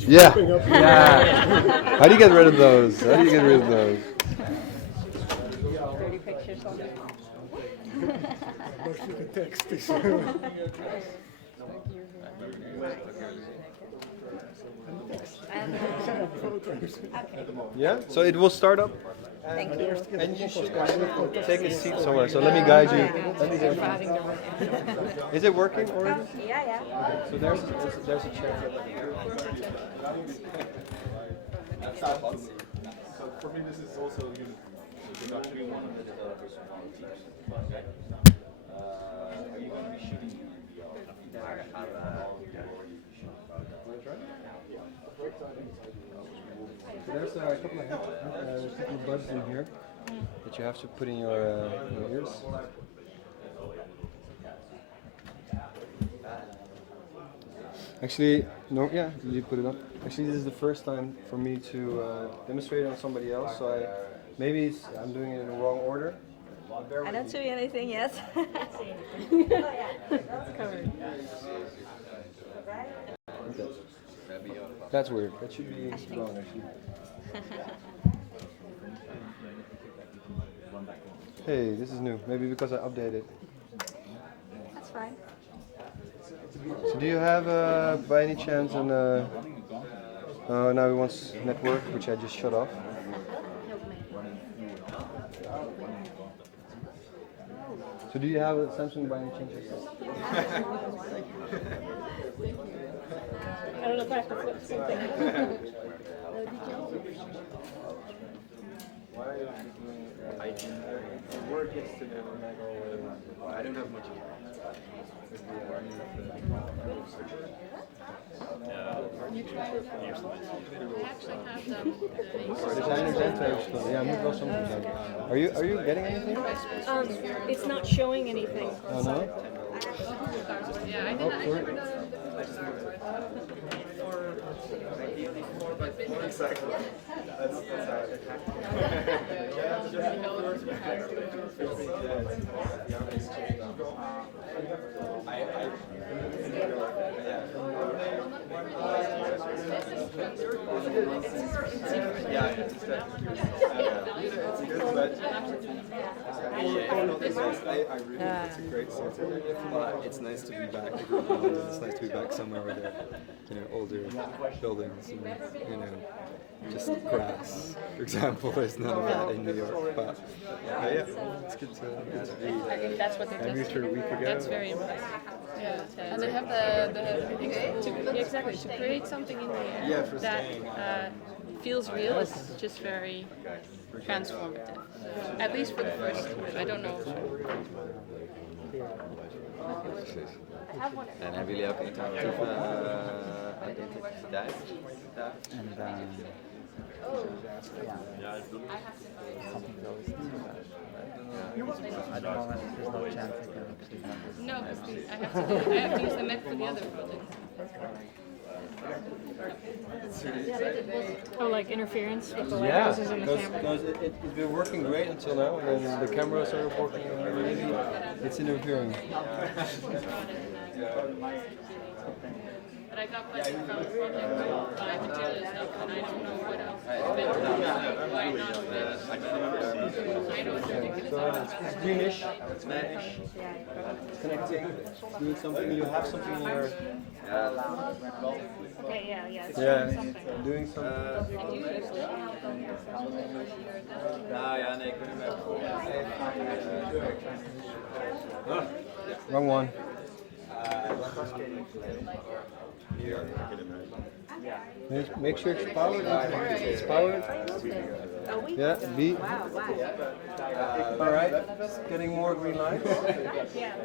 Yeah. Yeah. How do you get rid of those? Dirty pictures on it. Tekst is. Yeah, so it will start up. Thank you. And you should take a seat somewhere. So let me guide you. Is it working already? Yeah. So there's a chair. So for me, this is also unique. Because actually one of the developers from our teams. Are you going to be shooting in VR? So there's a couple of buds in here that you have to put in your ears. Actually, no, yeah, you put it up. Actually, this is the first time for me to demonstrate it on somebody else, so maybe I'm doing it in the wrong order. I don't see anything yet. That's covered. Okay. That's weird. That should be wrong, actually. Hey, this is new. Maybe because I updated. That's fine. So do you have, by any chance, an now he wants network, which I just shut off. So do you have a Samsung by any chance? I don't know if I have to flip something. Why are you doing IT? Work yesterday on that always. I don't have much. Yeah, moet wel something zijn. Are you getting anything? It's not showing anything. Oh no? Yeah, I didn't. Exactly. That's I really think it's a great center. It's nice to be back. It's nice to be back somewhere where there are, older buildings and, just grass. For example, there's none of that in New York. But yeah, it's good to be. I think that's what they're moved here a week ago. That's very impressive. Yeah, and they have exactly to create something in the air that feels real. It's just very transformative. At least for the first time. I don't know. En hebben jullie ook interactieve identiteit? En Something goes too bad. At the moment, there's no chance I can actually have this. No, because I have to use the Mac for the other project. Oh, like interference with the Yeah, lenses and the camera. because it's been working great until now, and then the cameras are working really, it's interfering. But I got questions from the project, I can tell you stuff, and I don't know what else. Why not? I know it's ridiculous. So it's greenish, it's connecting, it's doing something, you have something in your... Okay, yeah, it's Yeah, doing something. doing something. ja, nee, ik ben hem even. Wrong one. Make sure it's powered. It's powered. Yeah, B. All right. Getting more green lights.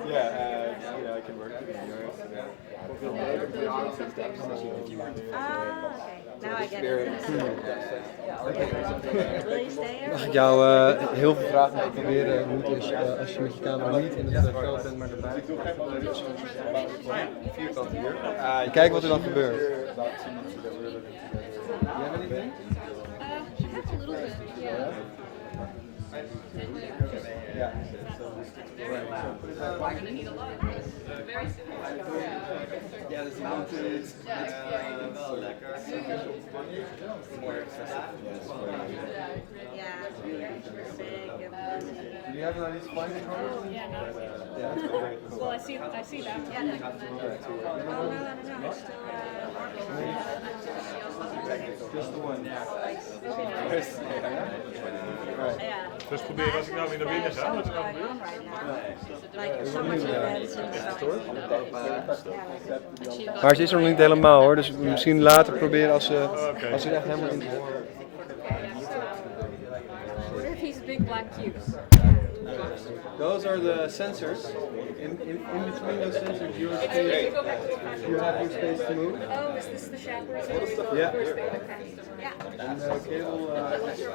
Yeah, I can work with yours. Now I get it. Will you stay here? Mag ik jou heel veel vragen te proberen moeten als je met je camera niet in het veld bent, maar erbij. Vierkant hier. Kijk wat er dan gebeurt. I have a little bit, yeah. Yeah. We're gonna need a lot of this very soon. Ja, dus die lampen is wel lekker. Mooi Yeah, big. Do you have an idea spine controller? Yeah, no. Yeah, that's very cool. Well, I see that. Yeah, no, it's still Just the one. Dus probeer als ik nou weer naar binnen ga, wat er dan gebeurt. Maar ze is er nog niet helemaal hoor, dus misschien later proberen als ze echt helemaal in. What are these big black cubes? Those are the sensors. In between those sensors, you have space. You have your space to move. Oh, is this the chaperone? Yeah. Yeah. And the cable. No, it's just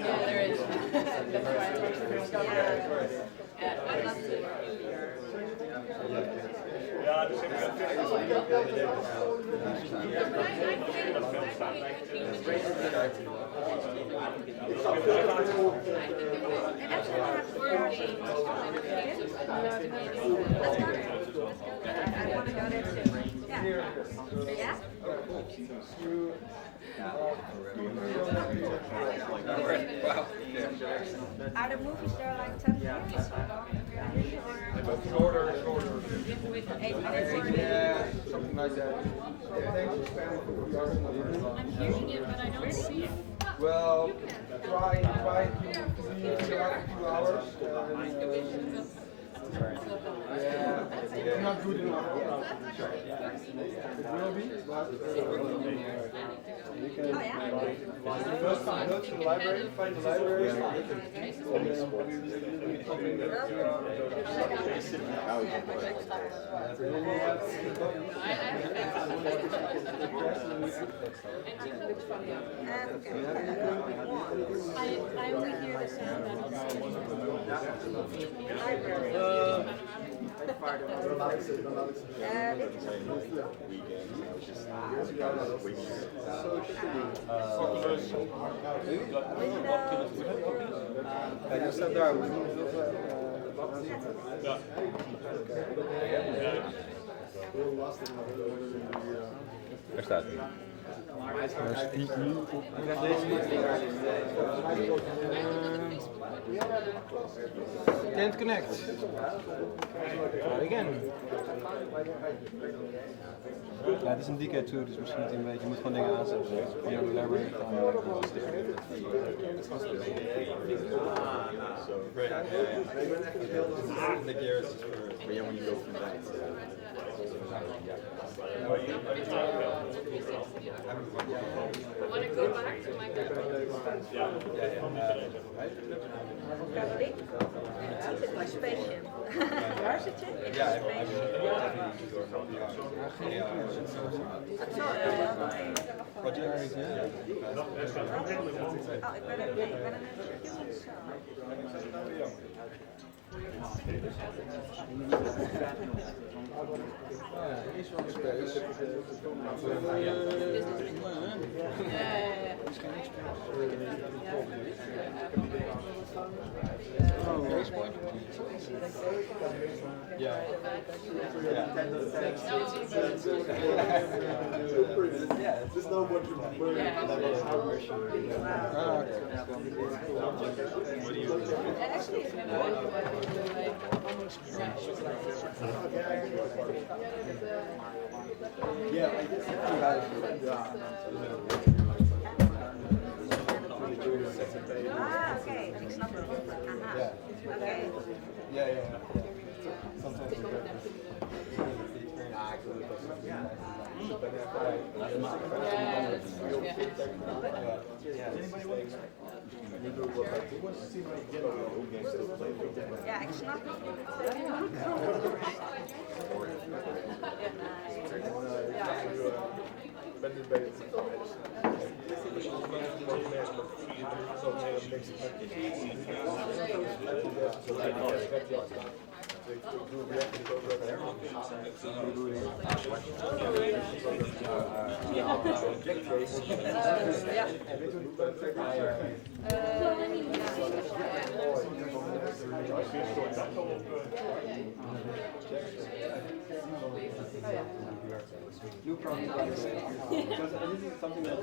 Yeah, there is. That's why I want to yeah, I'd love to. Ja, dus ik Are the movies there like 10 minutes? Shorter. 8 minutes? Yeah, something like that. I'm hearing it, but I don't see it. Well, try to be here after 2 hours. Yeah, it's not good enough. It will be, but first go to the library, find the library, and then I only hear the sound You staat daar. Waar staat hij? Can't connect. Try again. Ja, het is een DK2, dus misschien niet een beetje. Je moet gewoon dingen aanzetten. Via de library gaan. the gears is for yeah, when you go from that. Want to go back to my Katholiek? Dat zit maar spaceship. Waar zit je? Ja, projects. Oh, ik ben er niet. Ik ben er There's no one to Ah, oké. Ik snap het. Aha. Oké. Yeah, sometimes you get Ja, ik snap het. ben nu bezig new problem because this is something that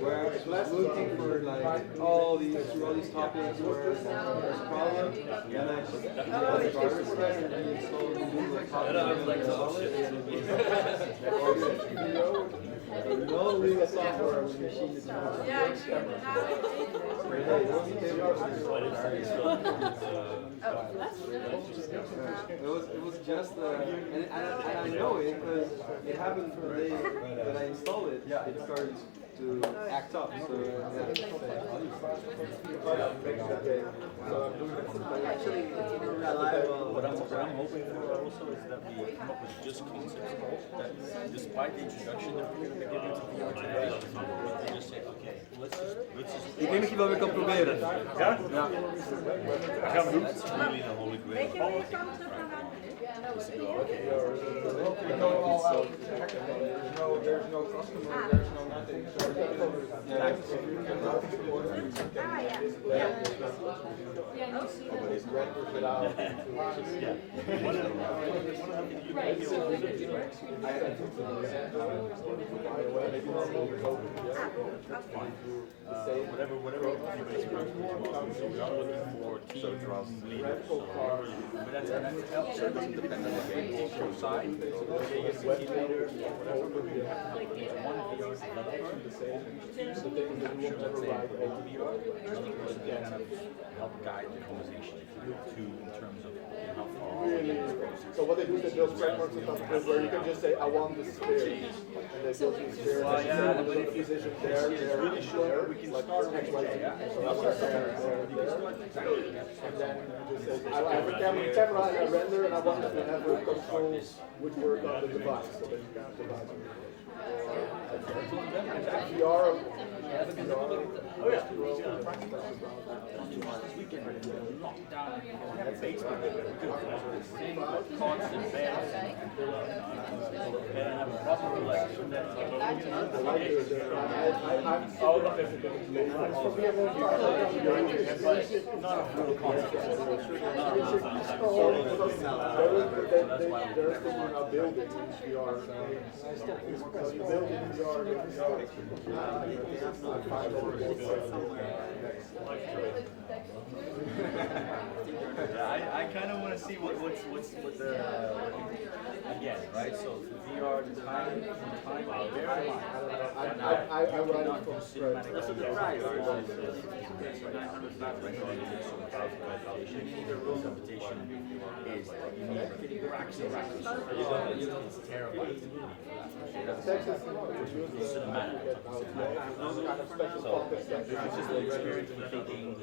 where it's looking for like all these topics where there's a problem, and I just no real software machine is it was just and I know it because it happened the day that I installed it. It started to act up. So Actually, what I'm hoping for also is that we come up with just concepts that, despite the introduction that we're going to be giving to VR today, we just say, okay, let's just. ik denk dat je wel weer kan proberen. Ja? Ja. Dat gaan we doen. That's really the holy grail. Weet je waar je kan terug gaan halen? There's no customer, there's no nothing. Whatever everybody's so we are looking for team leaders. But that also doesn't depend on the game side. Okay, you see team leader, whatever, but we have one VR developer, teams that they can VR, just because they kind of help guide the conversation in terms of how far. So what they do is they build frameworks and stuff where you can just say, I want this sphere. And they build these spheres. And there's a physician there, they're really sure. We can start X, Y, Z. So that's where there. And then you just say, I have a camera and I render and I want to have a controls which work on the device. So then you can have the device. VR. Oh yeah. We can lock down the basement. Constant bands and have a proper election. Not a full concept. There's things we're not building in VR. Building I kind of want to see what the again, right? So VR, the time, bear in mind. I I write it from scratch. That's the price. Competition is like you need racks and racks of storage. It's terabytes. It's cinematic. So it's just the experience of thinking.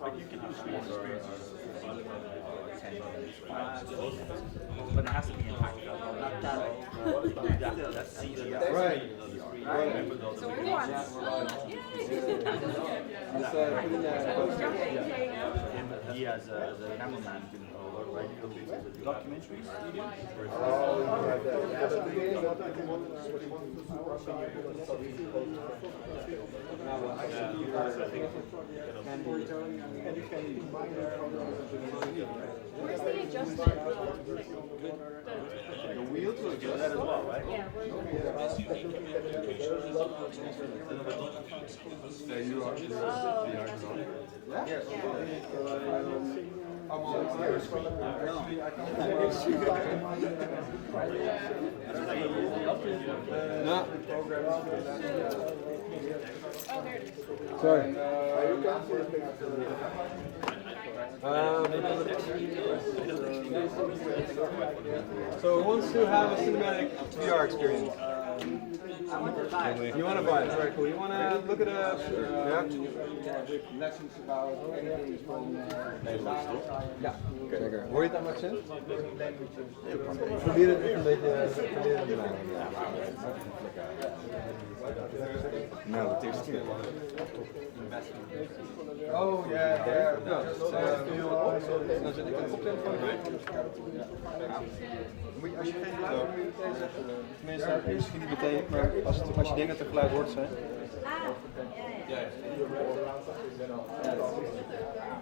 Like you can use small experiences for 10 minutes, but it has to be impactful. Not that. That's CGI. Right. Remember those. So who wants? He has a cameraman can right documentaries. Where's the adjustment? The wheel to adjust that as well, right? Yeah, There you are. No. Sorry. So who wants to have a cinematic VR experience? You want to buy it? Very cool. You want to look at a Lessons about anything from Nederlands, toch? ja. Zeker. Hoor je het aan mijn accent? Probeer het een beetje te maken. Nou, het is het. Oh ja, ja. Dan zet ik een koptelefoon in. Als je geen geluid hoort, moet je meteen zeggen. Tenminste, misschien niet meteen, maar als je denkt dat er geluid hoort zijn.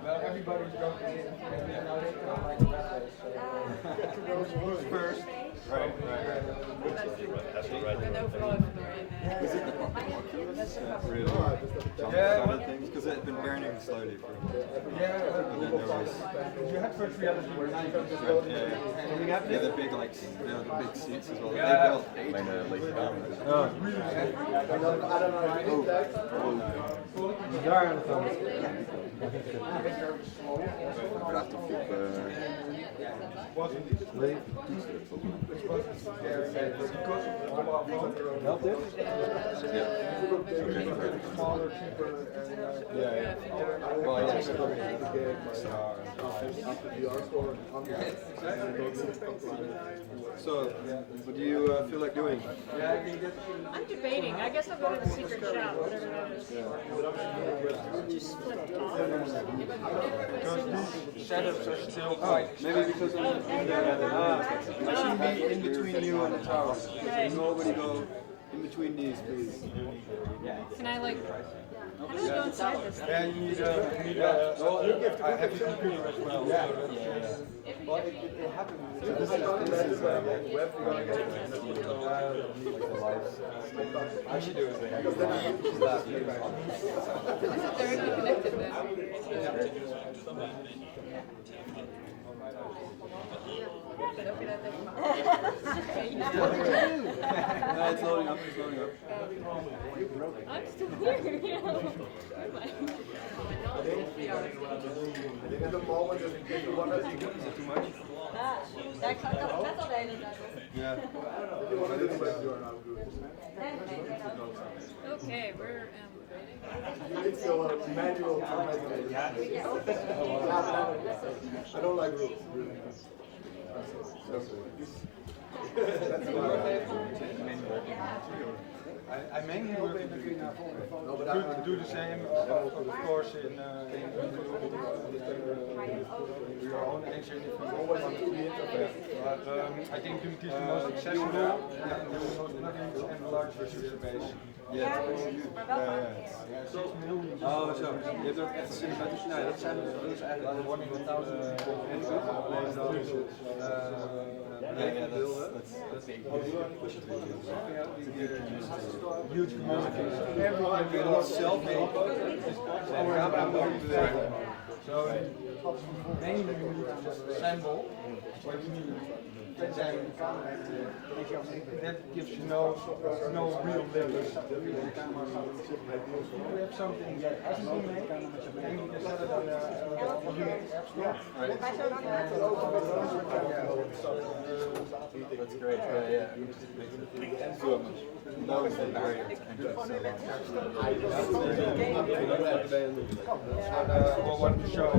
Well, everybody's jumping in, and now they come like that. First. Right. Really jump things because it's been burning slowly for. Yeah, you have first reality where now you just go. Yeah, the big the big seats as well. Yeah. They built 8. Oh. I don't know if you did that. Daar aan de kant. Helpt dit? Smaller, cheaper, Yeah. Well, yeah. So, what do you feel like doing? I'm debating. I guess I'll go to the secret shop, whatever that is. Just split the top. setups are still quite. Maybe because I shouldn't be in between you and the tower. Right. Nobody go in between these, please. Can I like? How do we go inside this? Yeah, you need a heavy computer as well. Yeah. Well, it happened. This is web. I should do it. Because then I can just last year. Is it directly connected then? No, it's loading up. It's loading up. I'm still here. At the moment, if you want to see Is it too much? That's al de hele tijd. Yeah. Okay, we're It's your manual I don't like rules. I mainly work in to do the same, of course, in your own engine if you always want to be it. But I think Unity is the most accessible and the most plugins and the largest user base. Ja, oh, zo. Je hebt ook echt cinematisch. Nou, dat is eigenlijk de warning van 1000 input. Alleen dan that's huge communities. Everyone can zelf mee. So mainly you need to just assemble what you need. Then that gives you no real limits. We have something that hasn't been made, and you can set it on the app store. That's great. Lowers the barrier to entry so What want to show?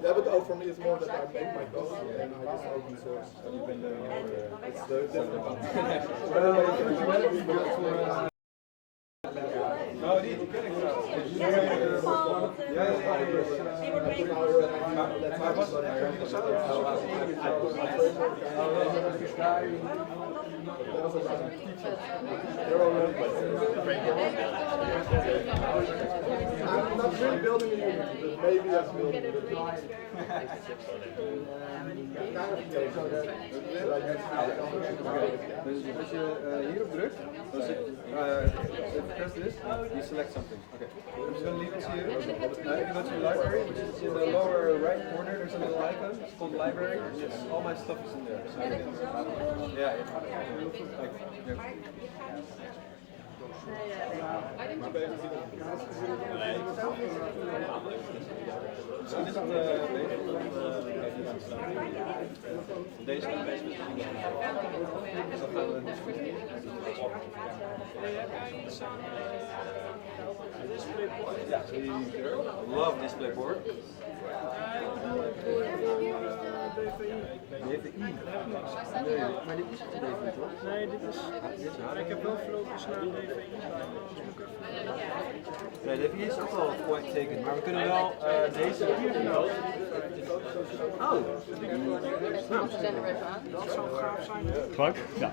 Yeah, but for me it's more that I make my code and I just open source. It's the different one. No, niet. I'm not really building a unit, but maybe that's building a Dus als je hierop drukt, dan zit press this, you select something. Okay. I'm just going to leave it to you. If you go to your library, which is in the lower right corner, there's a little icon. It's called library. All my stuff is in there. So yeah. So dit is het deze is love display board. DVI? Nee, maar dit is de DVI toch? Nee, dit is... Ik heb wel voorlopig naar DVI. Nee, DVI is ook wel quite taken, maar we kunnen wel deze hier doen. Oh! Nou, zet er even aan. Dat zou gaaf zijn. Gelijk? Ja.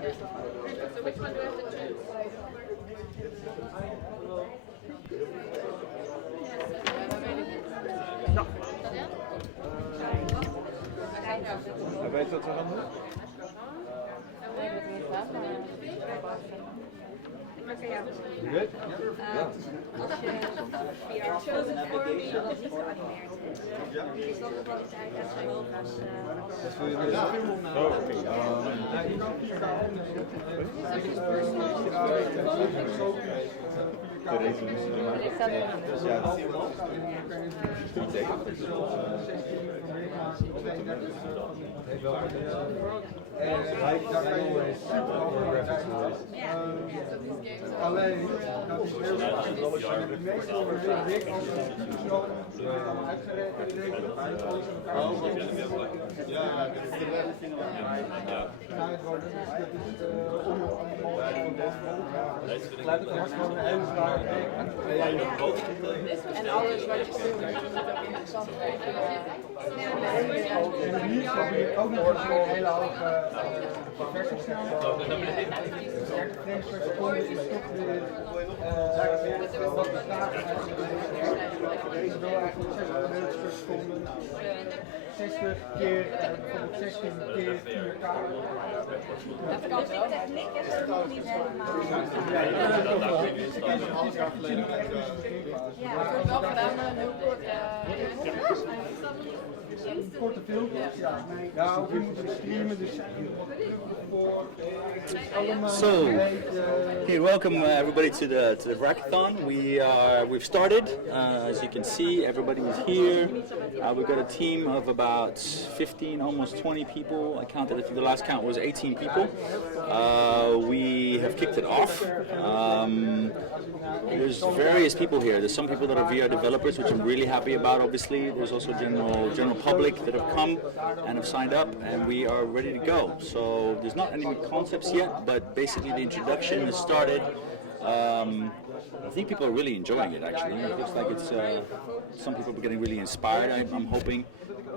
Weet je wat we gaan doen? You good? Als je via chosen form is geanimeerd. Is dat de kwaliteit uit zijn als... Dat voel je weer. De resolutie ernaar. Dus ja, dat zien we wel. Die tekent dat je alleen, dat is heel veel. De meeste worden heel dik als een snel uitgerekend. Ja, dat is de wet. Sluit het hart van een hele zware en alles wat je doet, moet ook interessant en hier heb je ook nog eens een hele hoge versiesnelheid. 30 frames per seconde is toch weer wat bestaat deze wil eigenlijk 60 frames per seconde. 60 keer, bijvoorbeeld 16 keer 4K. Dus die techniek is er nog niet helemaal. Ja, dat wordt wel gedaan, maar heel kort. Korte filmpjes, ja, of je moet het streamen, dus So, here, welcome everybody to the Rackathon. We've started. As you can see, everybody is here. We've got a team of about 15, almost 20 people. I counted. I think the last count was 18 people. We have kicked it off. There's various people here. There's some people that are VR developers, which I'm really happy about. Obviously, there's also general public that have come and have signed up, and we are ready to go. So there's not any concepts yet, but basically the introduction has started. I think people are really enjoying it. Actually, it looks like it's some people are getting really inspired. I'm hoping.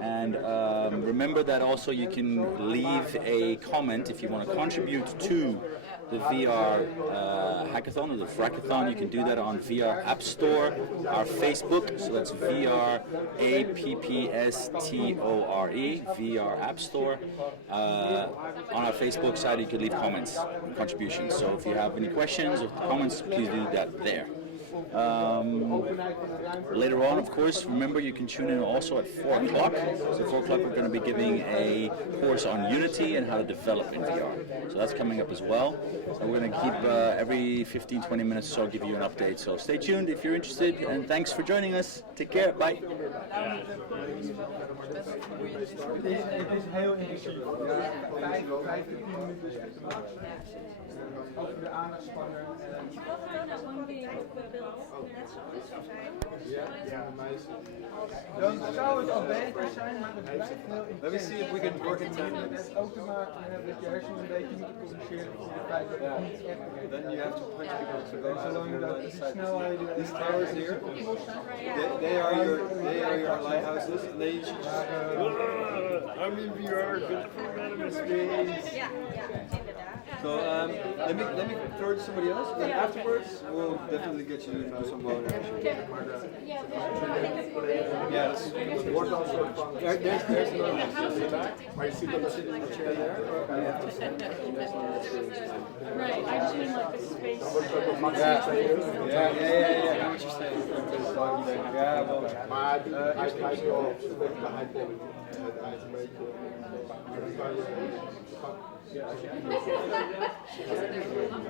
And remember that also you can leave a comment if you want to contribute to the VR hackathon or the frackathon, you can do that on VR App Store, our Facebook, so that's VR APPSTORE, VR App Store. On our Facebook site, you can leave comments and contributions. So if you have any questions or comments, please do that there. Later on, of course, remember you can tune in also at 4 o'clock. So 4 o'clock we're going to be giving a course on Unity and how to develop in VR. So that's coming up as well. And we're going to keep every 15-20 minutes or so give you an update. So stay tuned if you're interested, and thanks for joining us. Take care. Bye. Het is heel intensief. 5 tot 10 minuten is echt een max. Over de aandachtspannen. Dan zou het al beter zijn, maar het blijft heel intens. Let me see if we can work it out. Het heeft ook te maken met dat je hersenen een beetje moeten corrigeren voor de feit dat het niet echt is. Then you have to punch the En zolang dat die snelheden... These towers here, they are your lighthouses. And they should I'm in VR, good for venomous days. So let me throw it to somebody else, and afterwards we'll definitely get you to some more. Yeah, that's there's another Maar je ziet dat er zit in de chair there. Right, I've seen like a space. Yeah, I know what you're saying. Yeah, well, Maar hij is wel op de high quality. Hij is een beetje...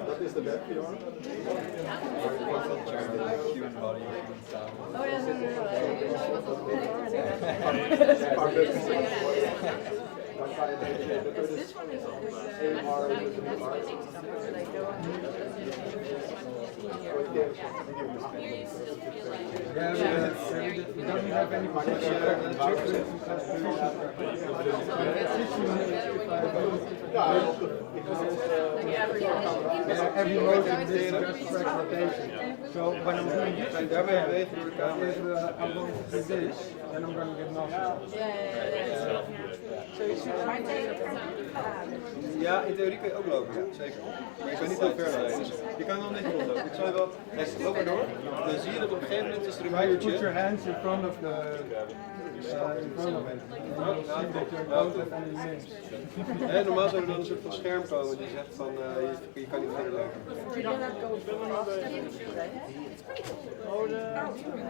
Dat is de web VR. Oh yeah, no. This one is we don't have any every motion is just fragmentation. So when I'm doing this, I'm going to do this, and I'm going to get nauseous. So you should find ja, in theorie kun je ook lopen, ja, zeker. Maar ik ben niet heel ver alleen, dus je kan wel een beetje rondlopen. Ik zal je wel, loop maar door, dan zie je dat op een gegeven moment is er een muurtje. Put your hands in front of the... in front of it. Normaal zou er dan een soort van scherm komen die zegt van je kan niet verder lopen.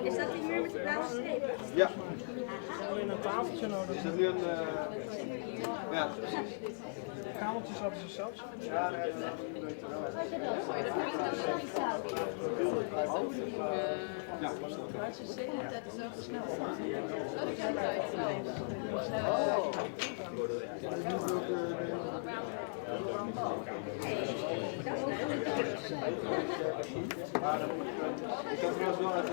Is dat die muur met die blauwe strepen? Ja. Alleen een tafeltje nodig. Is dat nu een... ja, precies. Kabeltjes hadden ze zelfs. Ja, nee, ja, maar ze zeggen dat het zo snel gaat. Dat is ik kan trouwens wel uit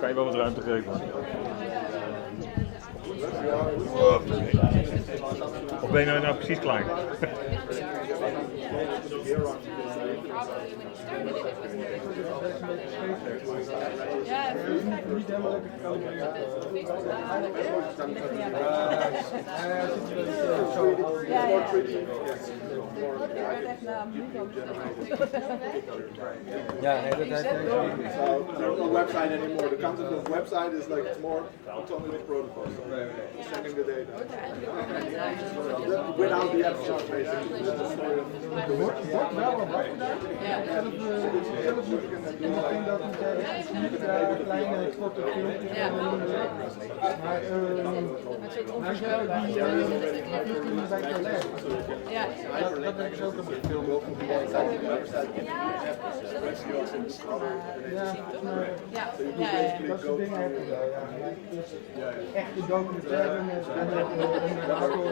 Kan je wel wat ruimte geven? Of ben je nou precies klein? No website anymore. The concept of website is like it's more autonomous protocol. So sending the data without the abstract, basically. Wordt wel een zelf moet ik dat een kleine korte filmpjes maar die bij collega's. Dat denk ik ook een film op die website. Dat soort dingen heb je wel. Echte documentaire met een narrator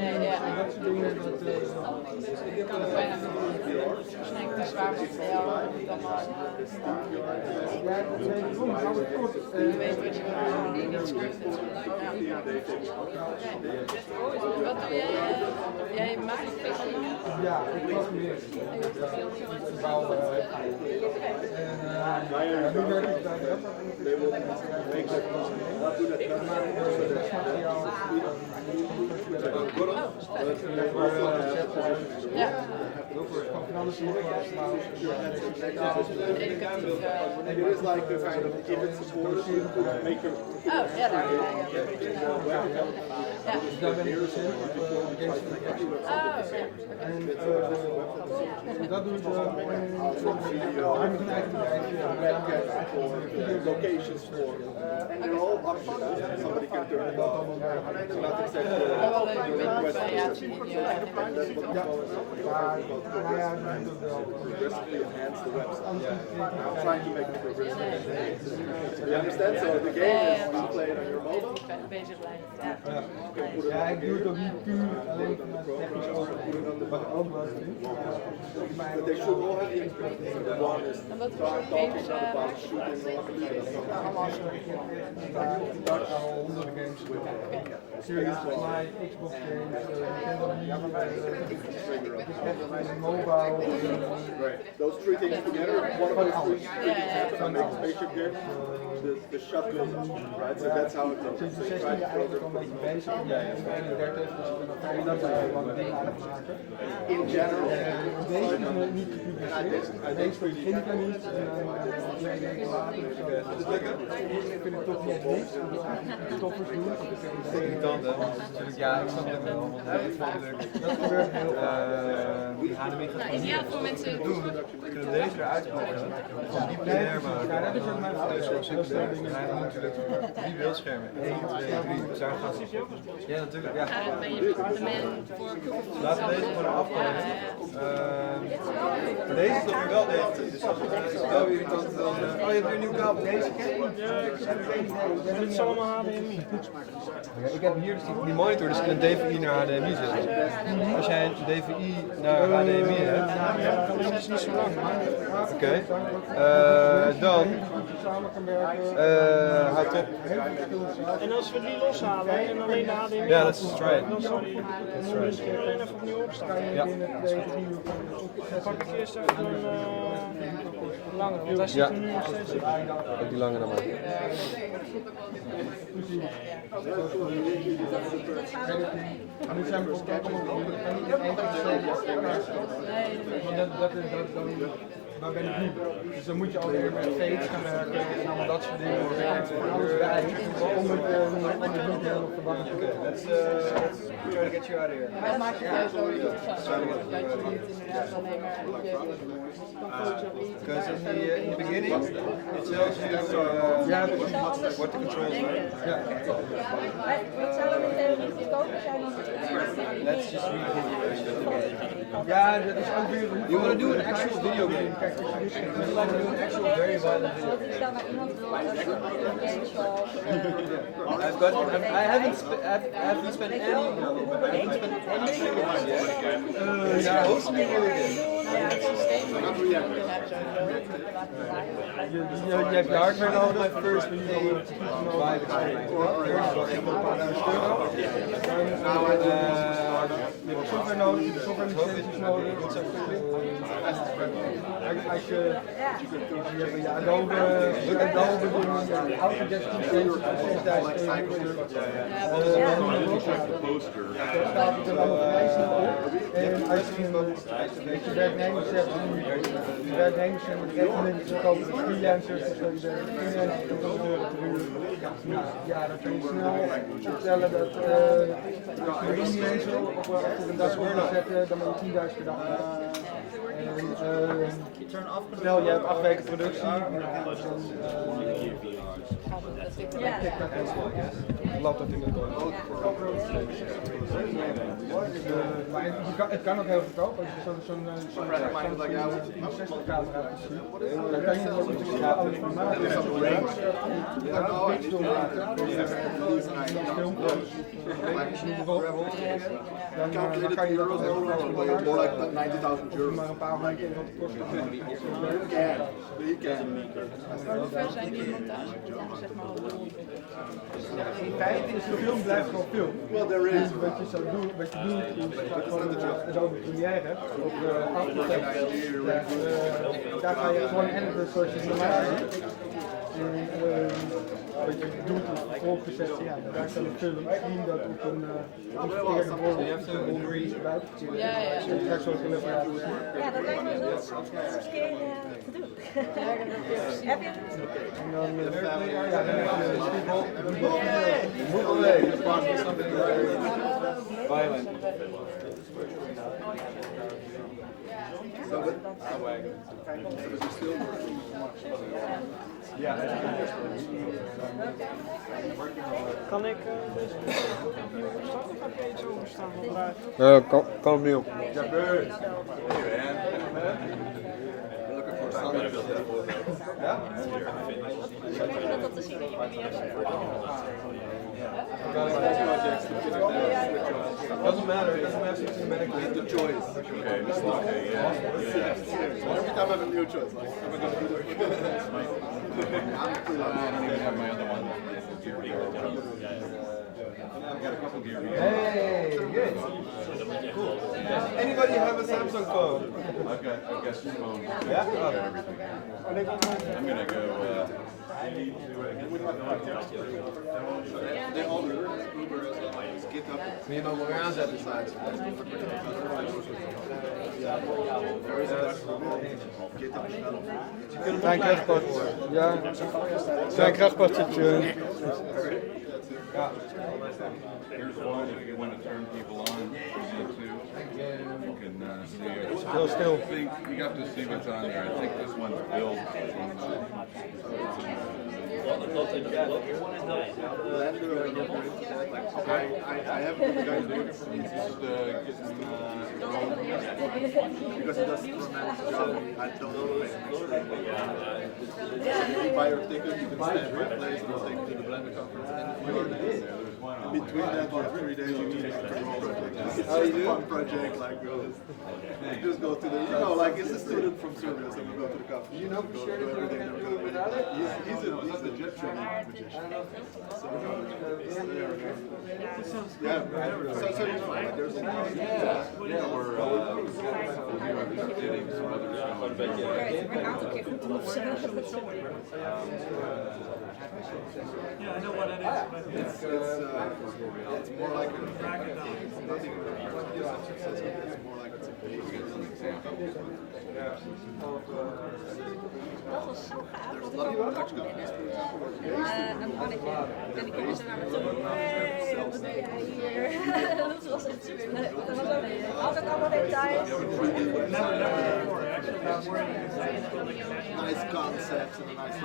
en dat soort dingen. kan het bijna niet. Waarschijnlijk te zwaar voor jou. Ja, dat weet ik wel, maar als het kort... Je weet wat je wil doen, niet scripted. Wat doe jij? Jij maakt fictie? Ja, ik programmeer. Ik bouw... En nu werk ik bij de Ja. And it is like a kind of even supported to make your Oh, ja, daar. Dus daar ben ik dus in. En dat doe ik dan. Ik moet een eigen bedrijf. locations for. And they're all options. Somebody can turn it off. So not accept progressively enhance the website. I'm trying to make it progressive. You understand? So the game is you play it on your mobile. Ja, ik doe het ook niet puur alleen vanuit technisch oogpunt, wat ik ook leuk vind. But they should all have the experience. One is talking about shooting. Daar al honderden games. Series Fly, Xbox games, Nintendo Wii, mobile. Right. Those three things together, one of those three things happen on the spaceship game. The shotgun, right? So that's how it goes. Sinds de 16e eigenlijk al een beetje bezig. In 31, dus ik ben al 35 lang dingen aan het maken. In general. Deze is nog niet gepubliceerd. Deze begin ik er niet. En dan 2 weken later of zo. Ik vind het toch niet niks. Ik wil eigenlijk stoffers doen. Irritant, hè? Natuurlijk, ja, ik snap het wel. Want Dat gebeurt heel die HDMI gaat gewoon Ideaal voor mensen doen. We kunnen deze eruit pakken. Gewoon die plenair maken. Ja, dat is ook mijn fout. Hij heeft natuurlijk 3 beeldschermen. 1, 2, 3. We zijn gaan. Ja, natuurlijk. Ja. Laten we deze gewoon afkomen. Deze is toch weer wel definitief. Dus als het wel weer irritant dan. Oh, je hebt weer een nieuw kabel. Deze ken je niet? Ja, ik heb geen idee. Dit is allemaal HDMI. Ik heb hier dus die monitor dus in een DVI naar HDMI zitten. Als jij een DVI naar HDMI hebt, dan is het niet zo lang. Oké. Dan houdt op. En als we die loshalen en alleen de HDMI. Ja, let's try it. Dan zal die alleen even opnieuw opstaan. Ja. Dan pak ik eerst even een lange, want hij zit er nu nog steeds in. Ook die lange dan maar. Nu zijn we ook allemaal niet in één keer waar ben ik nu? Dus dan moet je alweer met fades gaan werken en allemaal dat soort dingen. Alles bij. Om het niet helemaal verwarrend te kunnen. Let's try to get you out of here. Dat maakt het juist wel interessant. Dat je niet inderdaad alleen maar Because in the beginning, it tells you what the controls are. Ja. Wat zou er met de goedkoper zijn dan Let's just read the version. Ja, dat is ook weer. You want to do an actual video game? Kijk, you want to do an actual very violent video game. Stel maar iemand wil een game shop. I haven't spent any single yet. It's supposed to be really good. Je hebt je hardware nodig, first when you go to buy the je hebt software nodig, je hebt software licenties nodig. Als je hebt je Adobe Autodesk licenties voor 6.000 euro. Daar staat het er allemaal vrij snel op. En als je werknemers hebt, die werknemers zijn met rekening verkopen de freelancers, dus dat je de freelancers €100 per uur. Ja, dan kun je snel vertellen dat als je er niet eens op een dag wil zetten, dan moet je 10.000 per dag. Stel je hebt 8 weken productie, loopt dat in de door. Maar het kan ook heel goedkoop, als je zo'n 60 camera hebt gezien. Dan kan je alles van maken. Je kan ook niks doen. Dan kan je dat more like €90,000. paar honderd wat het kost. Maar hoe ver zijn die montage? Zeg maar op de rond. In feite is de film blijft gewoon film. Dus wat je doet is gewoon een première op After Effects. Daar ga je gewoon editen zoals je het normaal doet. En wat je doet is voorgezet, ja, daar kan de film zien dat op een verkeerde rol buiten. Ja. En straks ook heel even laten zien. Ja, dat lijkt me wel eens keer te doen. Heb je het? En dan ja, dan heb je de spiegel. Violent. Kan ik deze opnieuw opstarten of heb je iets overstaan? Kan opnieuw. Ja? Ik denk dat te zien dat je video's Doesn't matter. It doesn't matter if you make the choice. Okay, that's okay. Yeah. Every time I have a new choice, like, am I going to do this? I don't even have my other one. I've got a couple gear reviews. Hey, good. Cool. Anybody have a Samsung phone? I've got some phones. Yeah? I've got everything. I'm gonna go. They all Uber skip up. Moet je hem ook weer aanzetten straks? Klein krachtpotje. Ja. Klein krachtpotje. Ja. Here's one if you want to turn people on. You can see it. Heel stil. I think you have to see what's on there. I think this one's built. I have a guy working for me. He's just getting because he does a tremendous job. I don't know if you buy your ticket, you can stay at my place and I'll take you to the Blender conference and if you are there. In between that, you have 3 days you need to project. It's just a fun project, like we just go to the, you know, like it's a student from Serbia, so we go to the conference. You know for sure that everything that we're going to he's a jet training magician. So yeah, so you know, like there's a lot of Yeah, we're getting some other een aantal keer goed op Yeah, I know what it is, but it's more like nothing. It's more like it's a Dat was zo gaaf. There's a lot of Dutch companies. Een mannetje. En ik ging zo naar me toe. Hey, wat doe jij hier? Dat was echt super leuk. Dat was ook altijd allemaal details. Nice concepts and a nice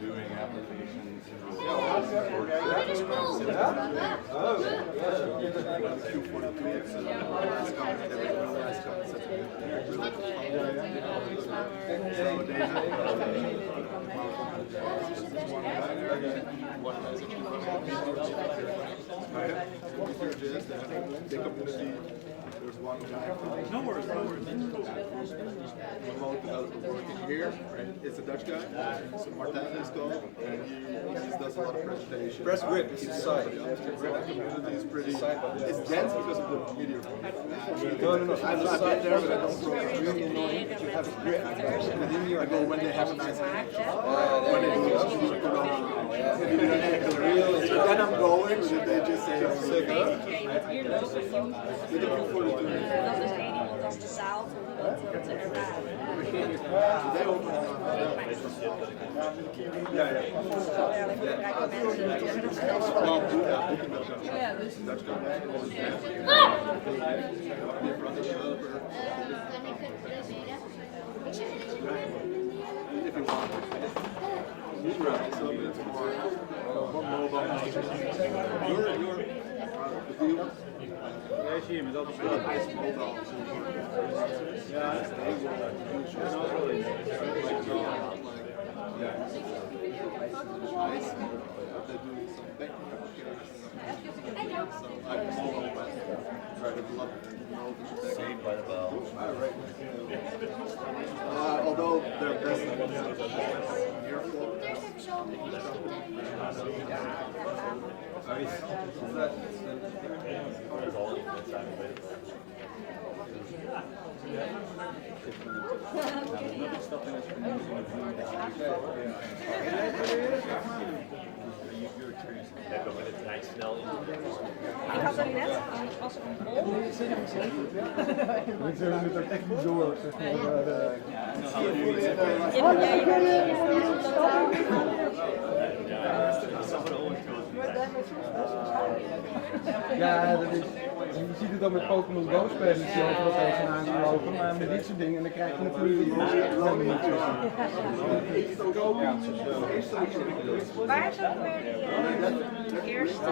doing applications. There's one guy. No worries, no worries. Remote developer working here. It's a Dutch guy. So Martin is called, and he does a lot of presentations. Press grip, it's inside. The community is pretty. It's dense because of the media. No. I've been there, but I don't program. Really annoying that you have a grip within your I go when they have a nice hand. when When they do it, you put on. Then I'm going, but they just say I'm sick. Hier lopen dat is één iemand als de zaal om dat te ervaren. Ja, zie je met dat They're doing some banking applications. So I'm all over. Try to develop and know the Saved by the bell. Although they're best in the Ik had er net als een bol. We zullen het ook echt niet door. Ja, dat is. Je ziet het dan met Pokémon Go spelers die overal tegenaan lopen, maar met dit soort dingen dan krijg je natuurlijk Waar is ook weer die eerste?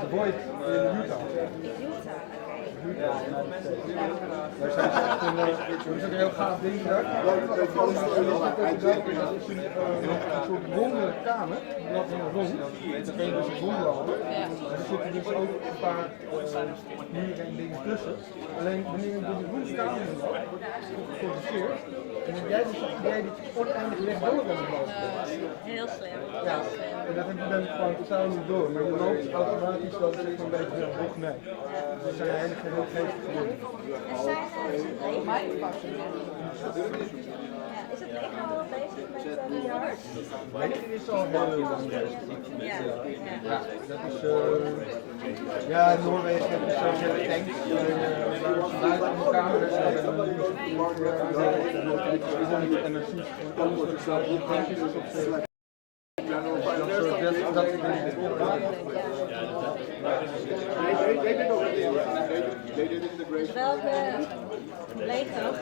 De Void in Utah. Ja, daar zijn ze echt een, dat is ook een heel gaaf ding daar. Een soort ronde kamer, dat in een rond. Dan kun je dus een rondlopen. Er zitten dus ook een paar muren en dingen tussen. Alleen wanneer je door die ronde kamer loopt, wordt het geproduceerd. En dan jij dus oneindig rechtdoor aan het lopen. Heel slim. Ja, en dat heb je dan gewoon totaal niet door. Maar je loopt automatisch wel zeg maar een beetje heel hoog mee. Dus dat zijn hele heel geestige dingen. En zijn is het echt al bezig met VR? Nee, dit is al heel lang bezig. Ja, dat is ja, in Noorwegen heb je zo'n tank buiten de camera's hebben en dan zie je alles wat zo op tankjes is op de dat ik Lego?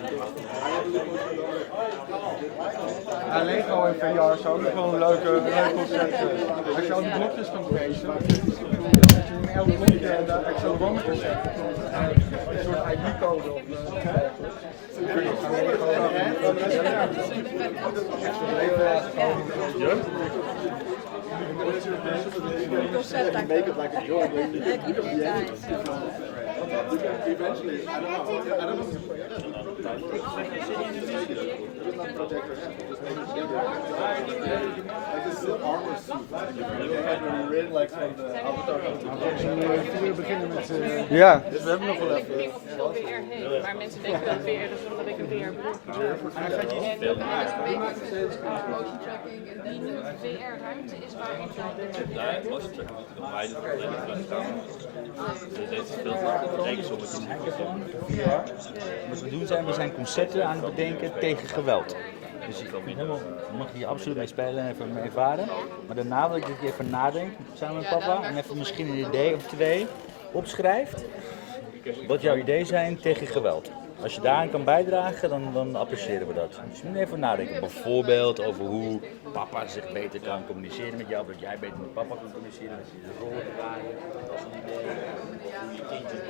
Ja, Lego en VR is ook nog wel een leuk concept. Als je al die blokjes kan tracen, dat je in elk blokje en de accelerometer zet. Een soort ID-code op. Make it like a joint. Eventually, I don't know. It's not projector head, just make it bigger. Like this armor suit. They had really rid like from the Avatar. We beginnen met. Ja, dus we hebben nog wel even. Ik weet niet of het zo VR heet, maar mensen denken dat VR, dus omdat ik een VR broek heb. En dat is een beetje motion tracking en die nu VR-ruimte is waar ik Ja, motion tracking moet je nog wijden voor alleen maar de camera. Dus deze speelt rekensommetjes. Wat we doen zijn, we zijn concepten aan het bedenken tegen geweld. Dus je mag hier absoluut mee spelen en even mee ervaren. Maar daarna wil ik dat je even nadenkt, samen met papa, en even misschien een idee of twee opschrijft. Wat jouw ideeën zijn tegen geweld. Als je daaraan kan bijdragen, dan appreciëren we dat. Dus je moet even nadenken. Bijvoorbeeld over hoe papa zich beter kan communiceren met jou, dat jij beter met papa kan communiceren, dat je de rol draaien. Dat is een idee. Hoe je kindjes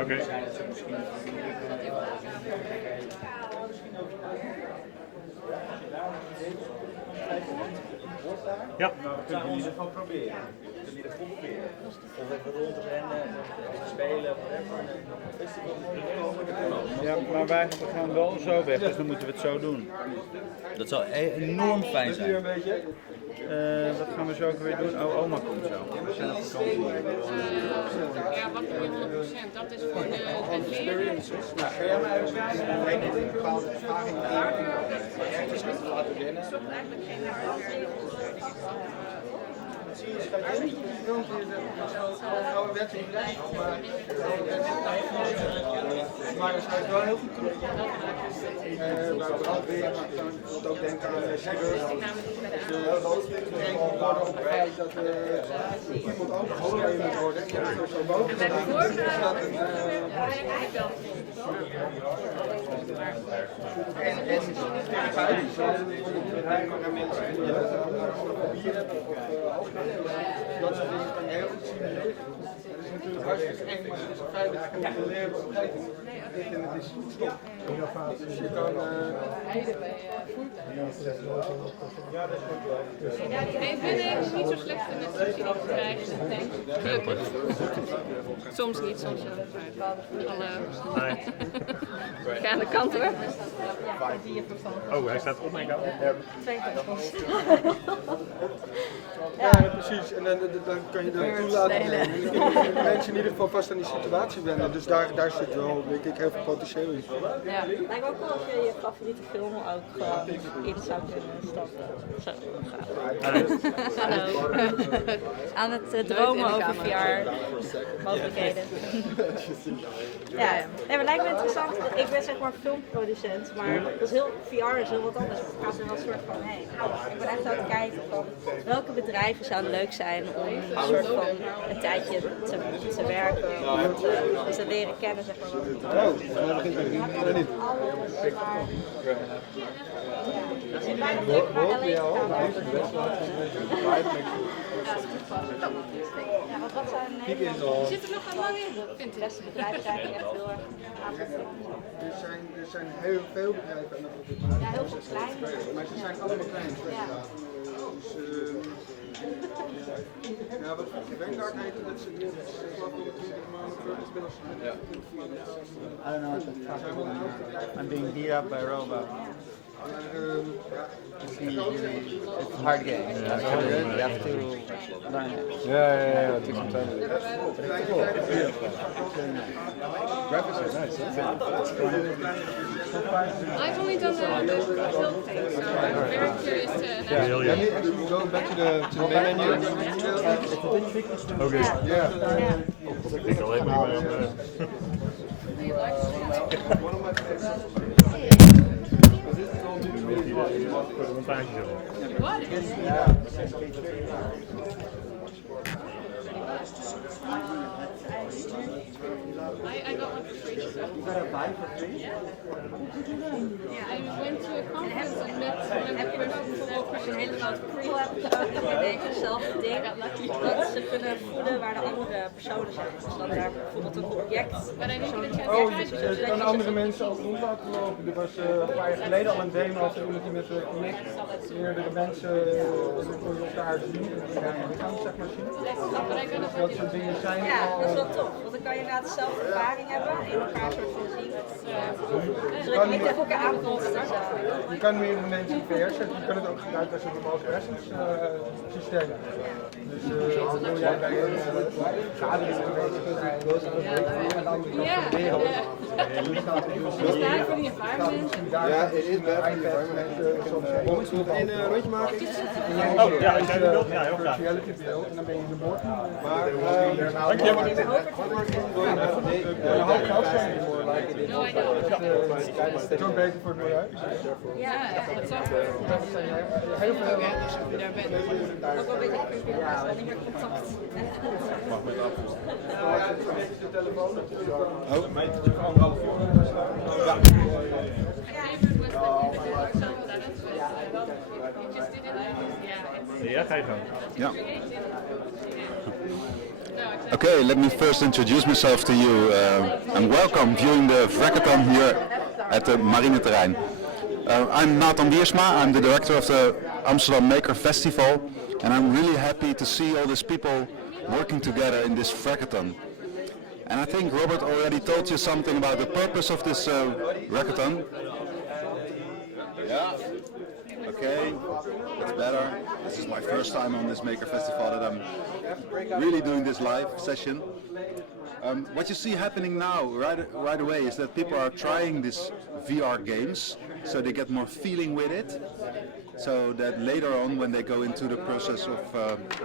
Oké. Ja. We gaan ons gewoon proberen. We kunnen hier gewoon proberen. Of even rond te rennen, even spelen, whatever. Ja, maar wij gaan wel zo weg, dus dan moeten we het zo doen. Dat zou enorm fijn zijn. Wat gaan we zo ook weer doen? Oh, oma komt zo. We zijn op vakantie. Ja, wat voor 100%, dat is voor het leren. Nou, ga jij maar even een bepaalde ervaring laten rennen. Zie je, schatje? Ouderwetse bedrijf, maar het schijnt wel heel goed terug. Waar we altijd weer bijvoorbeeld ook denken aan chirurg. Gerekend worden op het feit dat iemand ook geholpen moet worden. Je hebt er zo boven gedaan. En feitelijk bedrijven en mensen die een bier hebben of dat soort dingen kan je heel goed simuleren. Het is natuurlijk hartstikke eng, maar het is een veilig controleren omgeving. En het is stop. Dus je kan... Ja, dat is goed. Nee, ik ben eigenlijk niet zo slecht in het subsidie te krijgen, denk ik. Gelukkig. Soms niet, soms wel. Maar ik ga aan de kant hoor. Oh, hij staat op mijn kant. Ja, precies. En dan kan je er toe laten nemen. En dan kunnen mensen in ieder geval vast aan die situatie wennen. Dus daar zit wel, denk ik, heel veel potentieel in. Ja, het lijkt me ook wel als je je favoriete film ook gewoon in zou kunnen stappen. Zo, hallo. Aan het dromen over VR-mogelijkheden. Ja, nee, maar het lijkt me interessant. Ik ben zeg maar filmproducent, maar dat is VR is heel wat anders. Het gaat er wel een soort van, hey, ik ben echt aan het kijken van welke bedrijven zouden leuk zijn om een soort van een tijdje te werken, om te leren kennen, zeg maar. Zit er nog een lang in? Vind ik. Beste bedrijven zijn die echt heel erg aangetrokken. Er zijn heel veel bedrijven aan het ontwikkelen. Ja, heel veel kleine. Maar ze zijn allemaal klein. Ja, wat Vanguard heette, dat ze geloof ik 20 maanden terug is binnen. Ja. I don't know. I'm being beat up by a robot. It's a hard game. You have to learn it. Yeah, it takes some time. Graphics are nice, I've only done the film thing, so I'm very curious to Let me go back to the main menu. Okay. Yeah. Ik denk alleen maar I got one for free. You got a buy for free? Yeah, I went to a conference and met Heb je bijvoorbeeld als je een hele grote crew hebt, dan denk je zelf het ding dat ze kunnen voelen waar de andere personen zijn. Dus dat daar bijvoorbeeld een object. Je kan andere mensen ook rond laten lopen. Er was een paar jaar geleden al een demo van iemand die met Connect meerdere mensen elkaar zien. Lichaam zeg maar zien. Dat soort dingen zijn Ja, al... dat is wel tof, want dan kan je inderdaad zelf ervaring hebben en in elkaar soort van zien. Zodat je niet tegen elkaar aanbotst en zo. Je kan meerdere mensen in VR zetten. Je kan het ook gebruiken als een remote presence systeem. Dus wil jij bij een vergadering aanwezig zijn aan de andere kant van de wereld. Ja, het is bad for the environment. Zullen we een rondje maken? Oh, ja, als jij dat wilt. Ja, heel graag. En dan ben je in de boord. Maar, dank je. Een hoop geld zijn ervoor, lijkt het. Het is ook beter voor het milieu. Ja, Dat zijn heel veel. ook wel een beetje creepy, maar wel niet meer contact. Mag met appels. De telefoon. Oh, mijn Ja. Ja, ga je gang. Yeah. Okay, let me first introduce myself to you and welcome viewing the Vrackathon here at the Marineterrein. I'm Nathan Wiersma, I'm the director of the Amsterdam Maker Festival, and I'm really happy to see all these people working together in this Vrackathon. And I think Robert already told you something about the purpose of this Vrackathon. Yeah. Okay, that's better. This is my first time on this Maker Festival that I'm really doing this live session. What you see happening now, right away, is that people are trying these VR games, so they get more feeling with it, so that later on, when they go into the process of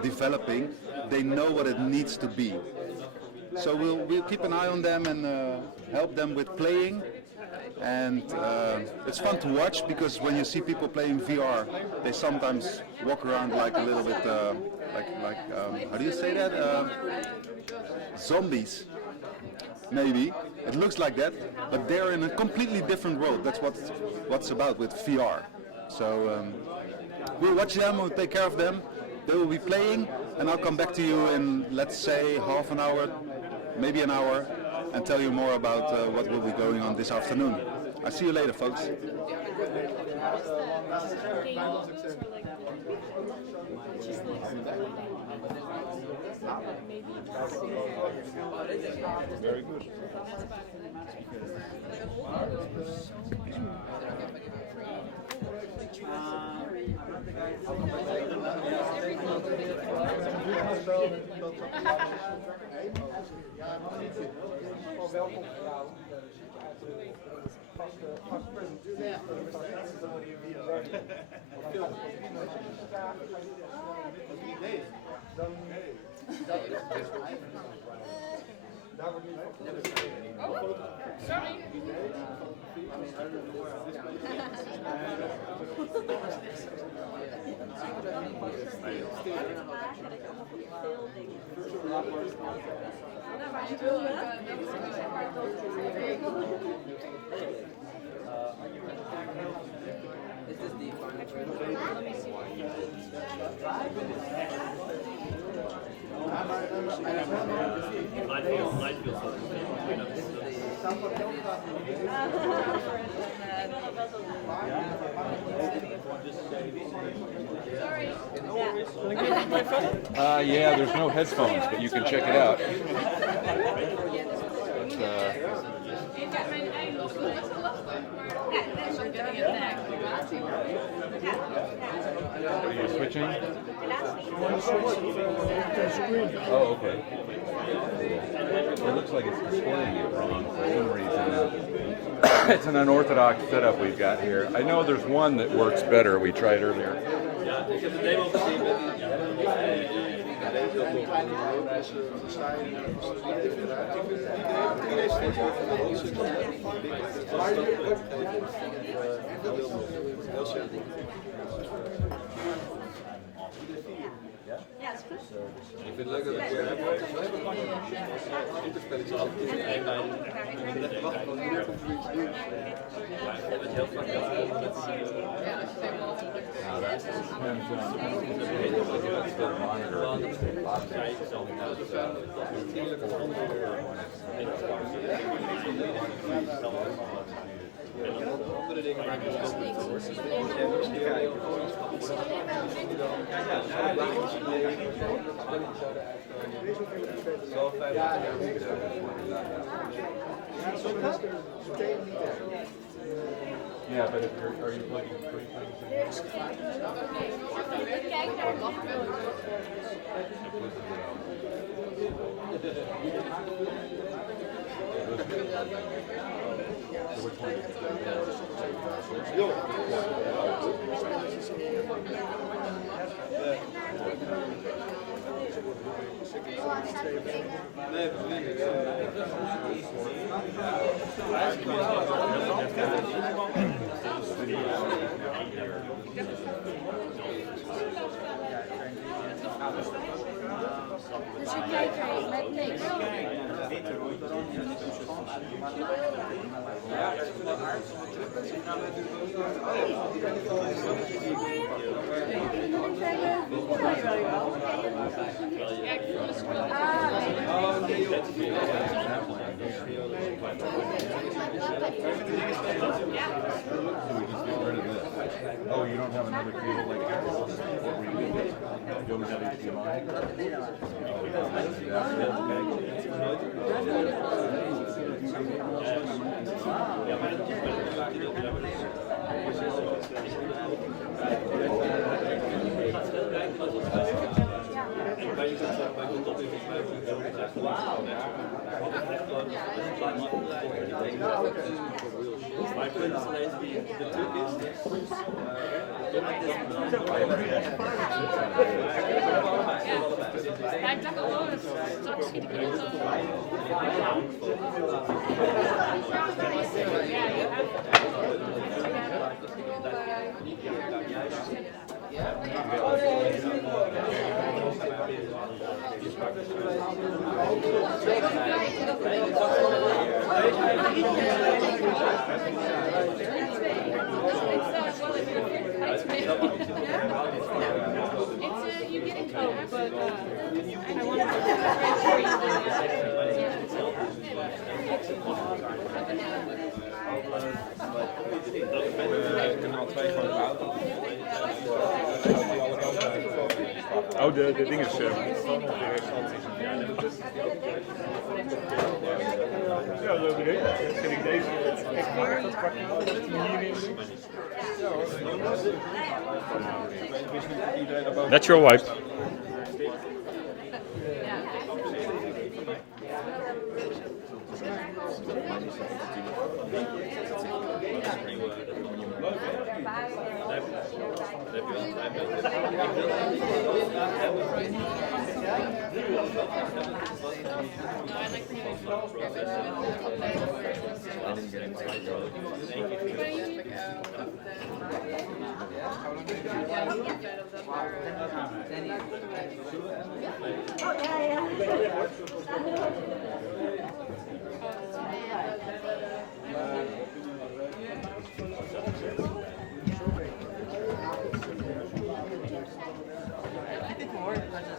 developing, they know what it needs to be. So we'll keep an eye on them and help them with playing. And it's fun to watch because when you see people playing VR, they sometimes walk around like a little bit, how do you say that? Zombies. maybe. It looks like that, but they're in a completely different world. That's what's about with VR. So we'll watch them, we'll take care of them. They will be playing, and I'll come back to you in, let's say, half an hour, maybe an hour, and tell you more about what will be going on this afternoon. I'll see you later, folks. Very good. Welkom. Sorry. Yeah, there's no headphones, but you can check it out. Are you switching? Oh, okay. It looks like it's displaying it wrong for some reason. It's an unorthodox setup we've got here. I know there's one that works better. We tried earlier. Ik vind het leuk dat het weer hebben. Superspelletjes. En wacht, van hier komt er iets nieuws. Andere dingen maken we wel niet voor. Yeah, but if you're, are you plugging 3 things in? Kijk naar wat wil dus je kijkt er met niks. Oh, you don't have another cable like that? What were you doing? You always have HDMI? Mijn punt is alleen de truc is. Ja, ik dacht al, straks schiet ik iemand zo. Ja, You're getting cold, but I want Oh, de ding is gewoon ongeveer. Ja, dat is het. Vind ik deze echt maar dat kwartaal dat hierin doen. That's your wife.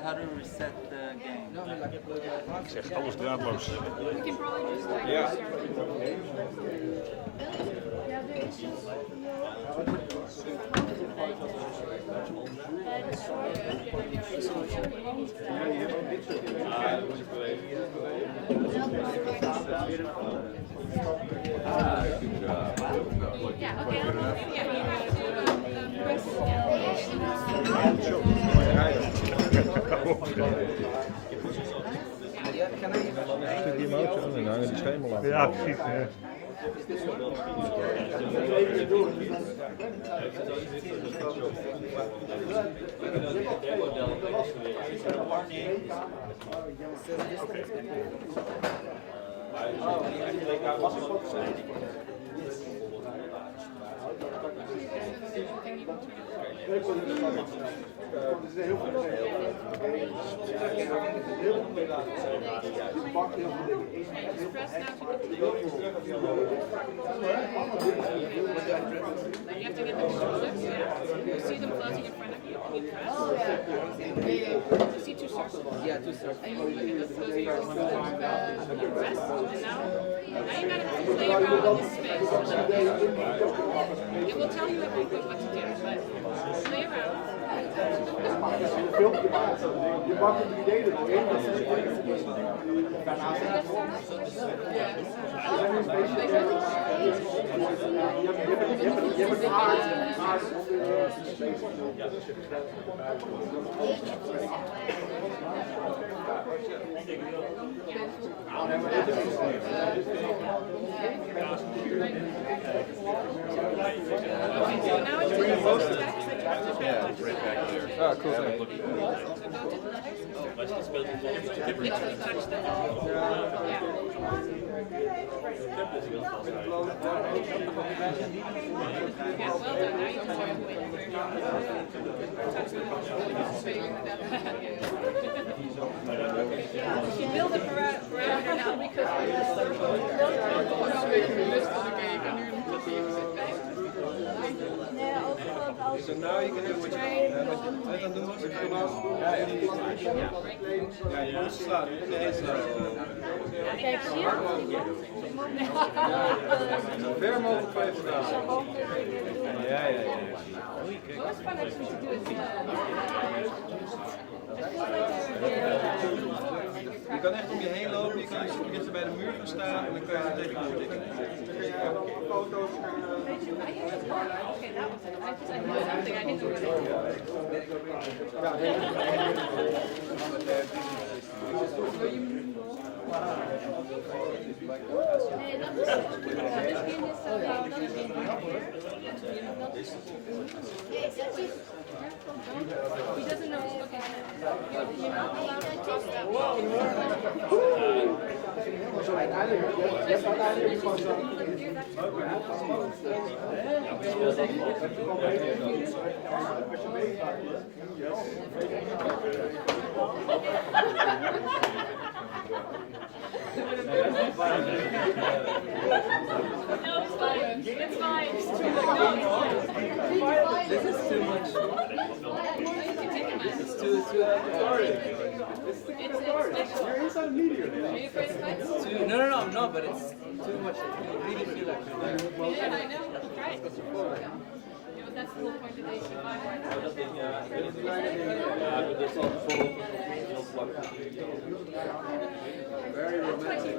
How to reset the game? Ik zeg alles draadloos. Ja. Die motor en dan hangen die schemel aan. Ja, precies. Ja. You have to get them closer. You see them floating in front of you. You press. You see two circles. Yeah, two circles. And those are your press. And now you gotta play around with this space. It will tell you everything what to do, but play around. Je bakt het idee erin, dat is je hebt een aard Yeah, it's right back there. Ah, cool. Literally touch them. Yeah. Yeah, well done. Now you can try to win. Touch them. You build a parameter now because So now you can do what you ja, je moet slaan, je moet niet eens slaan. Kijk, zie je? Zo ver mogelijk van je vandaan. Ja. Most fun actually to do is Je kan echt om je heen lopen, je kan dichter bij de muur gaan staan en dan kan je er tegen je tikken. foto's. Okay, that was it. I knew something. I didn't know He doesn't know. Okay. You're not allowed to cross that wall. Zo uiteindelijk, je hebt uiteindelijk gewoon zo. It's fine. It's fine. This is too much. It's too authoritative. You're inside meteor. Are you afraid of heights? No, I'm not, but it's too much. You really feel like you're there. Yeah, I know. Right. That's the whole point of the Very romantic.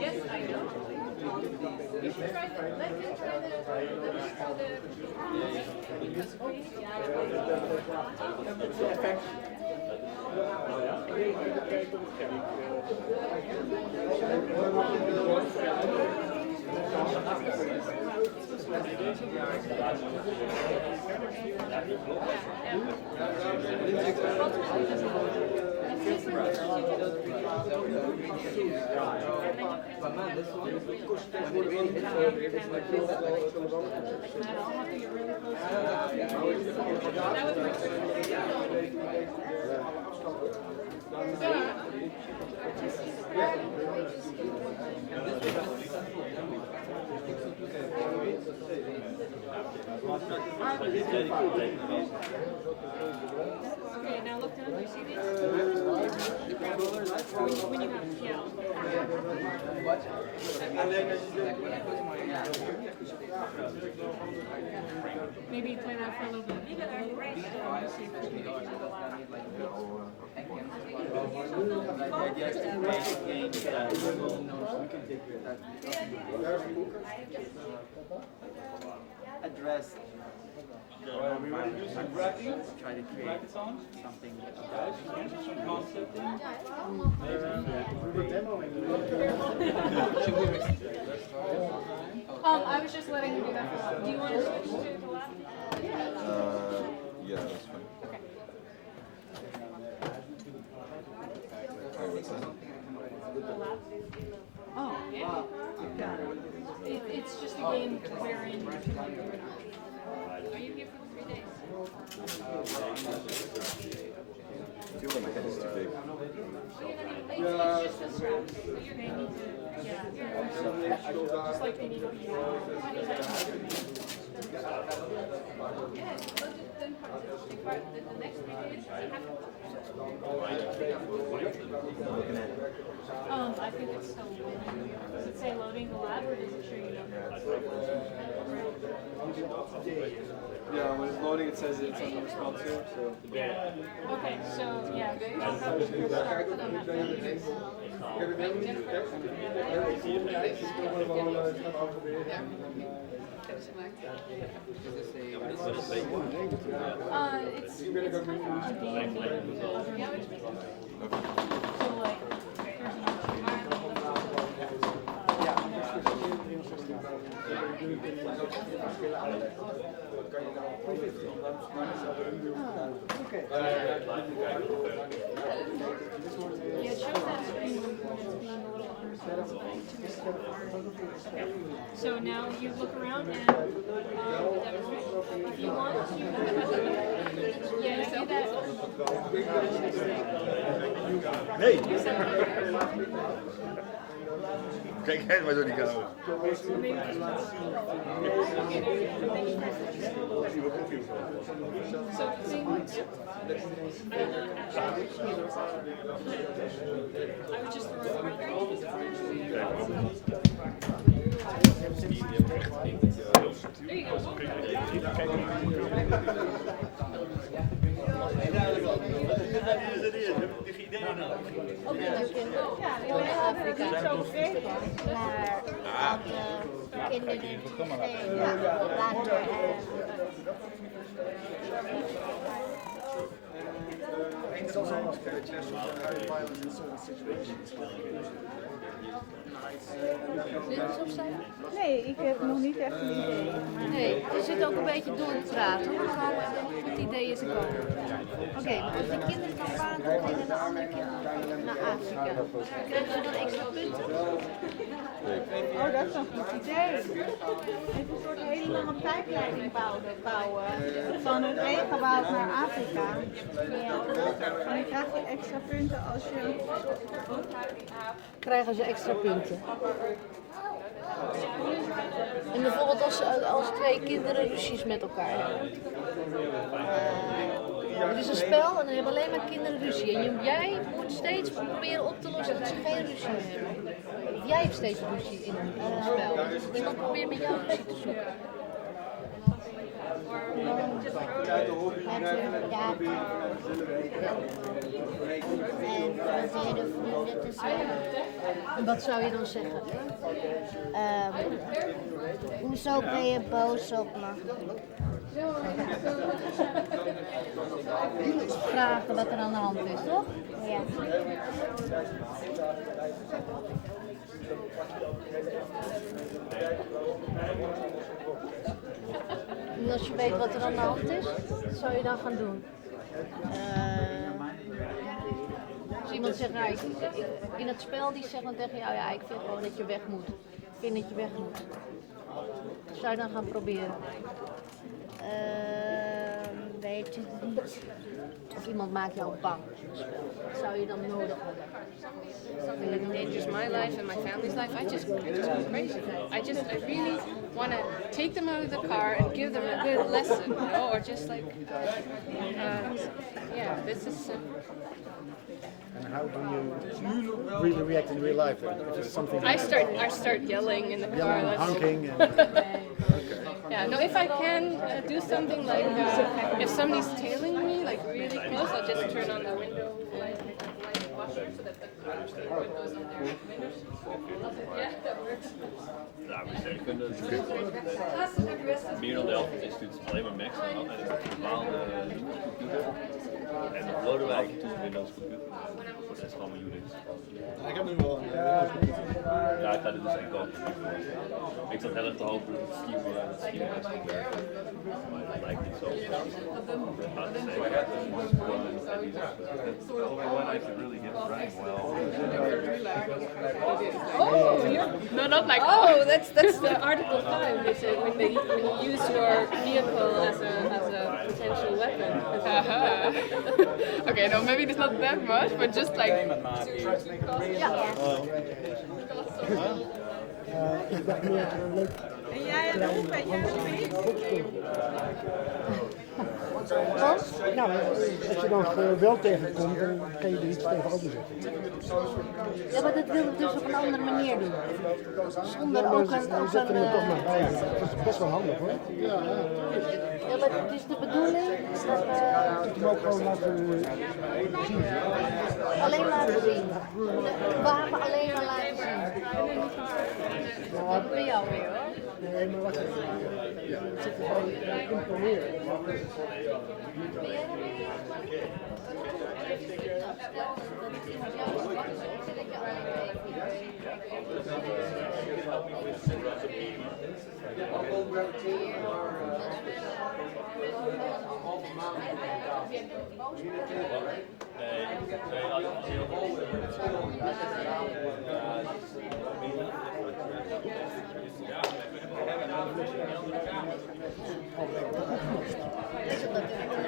Yes, I know. You should try the, let him try the Okay, now look down. Do you see these? When you have, yeah. Maybe play that for a little bit. See if we can get address. Try to create something. I was just letting him do that for a while. Do you want to switch to the lab? Yeah, that's fine. Oh, yeah. It's just a game wherein you can do it. Are you here for the 3 days? I feel like my head is too big. It's just a strap. So you're going to need to, just like they need to be the next 3 days, I think it's still loading. Does it say loading the lab or does it show you Yeah, when it's loading, it says it's on response here. So. Okay, so yeah. Yeah, it shows that screen when it's being a little unresponsive. So now you look around and if you want to, yeah, you see that. Nee! Kijk eens maar zo die kou. I would just throw it right there. Afrika naar alle kinderen later Sometimes the classrooms are highly violent in certain situations. Nee, ik heb nog niet echt een idee. Nee, je zit ook een beetje door te praten. Hoe komen het idee is komen? Oké, maar als de kinderen van Baan gingen en de andere kinderen naar Afrika, krijgen ze dan extra punten? Oh, dat is een goed idee. Even een soort hele lange pijpleiding bouwen. Van het regenwoud naar Afrika. Ja. En dan krijg je extra punten als je... Krijgen ze extra punten. En bijvoorbeeld als twee kinderen ruzies met elkaar hebben. Er is een spel en dan hebben alleen maar kinderen ruzie. En jij moet steeds proberen op te lossen dat ze geen ruzie hebben. Of jij hebt steeds ruzie in een spel. Iemand probeert met jou ruzie te zoeken. En wat zou je dan zeggen? Hoezo ben je boos op me? Vragen wat er aan de hand is, toch? Ja. En als je weet wat er aan de hand is, wat zou je dan gaan doen? Als iemand zegt, nou, in het spel die zegt dan tegen jou, ja, ik vind gewoon dat je weg moet. Ik vind dat je weg moet. Wat zou je dan gaan proberen? Weet ik niet. Of iemand maakt jou bang in het spel. Wat zou je dan nodig hebben? Something that endangers my life and my family's life, I just go crazy. I really want to take them out of the car and give them a good lesson, you know, or just like, yeah, this is. And how do you really react in real life? If it's something I start yelling in the car. yelling, honking, and Yeah, no, if I can do something like, if somebody's tailing me, like really close, I'll just turn on the window washer so that the windows on their windows. Yeah, that works. Ja, we sterrenkunde is meer dan de helft van het instituut is alleen maar Macs en een bepaalde computer. En op Lodewijk toen Windows computer. Voor de rest allemaal Unix. Ik heb nu wel een Ja, ik ga dit dus echt kopen. Ik zat heel erg te hopen dat het schema best goed werkt. Maar dat lijkt niet zo. Maar het is echt One I should really get running well. Oh, no, not like, oh, that's the Article 5. They said when you use your vehicle as a potential weapon. Okay, no, maybe it's not that much, but just like. ik dacht meer leuk. En jij en hoe ben jij Nou, als je dan geweld tegenkomt, dan kan je er iets tegenover zetten. Ja, maar dat wil ik dus op een andere manier doen. Zonder ook een... Dan zetten we het toch maar bij. Dat is best wel handig hoor. Ja, maar het is de bedoeling dat Ik hem ook gewoon laten zien. alleen laten zien. De wapen alleen maar laten zien. Dat ben jou weer hoor. Nee, maar wacht even. Ja, het zit er gewoon imponeren. Ben jij daarmee bezig?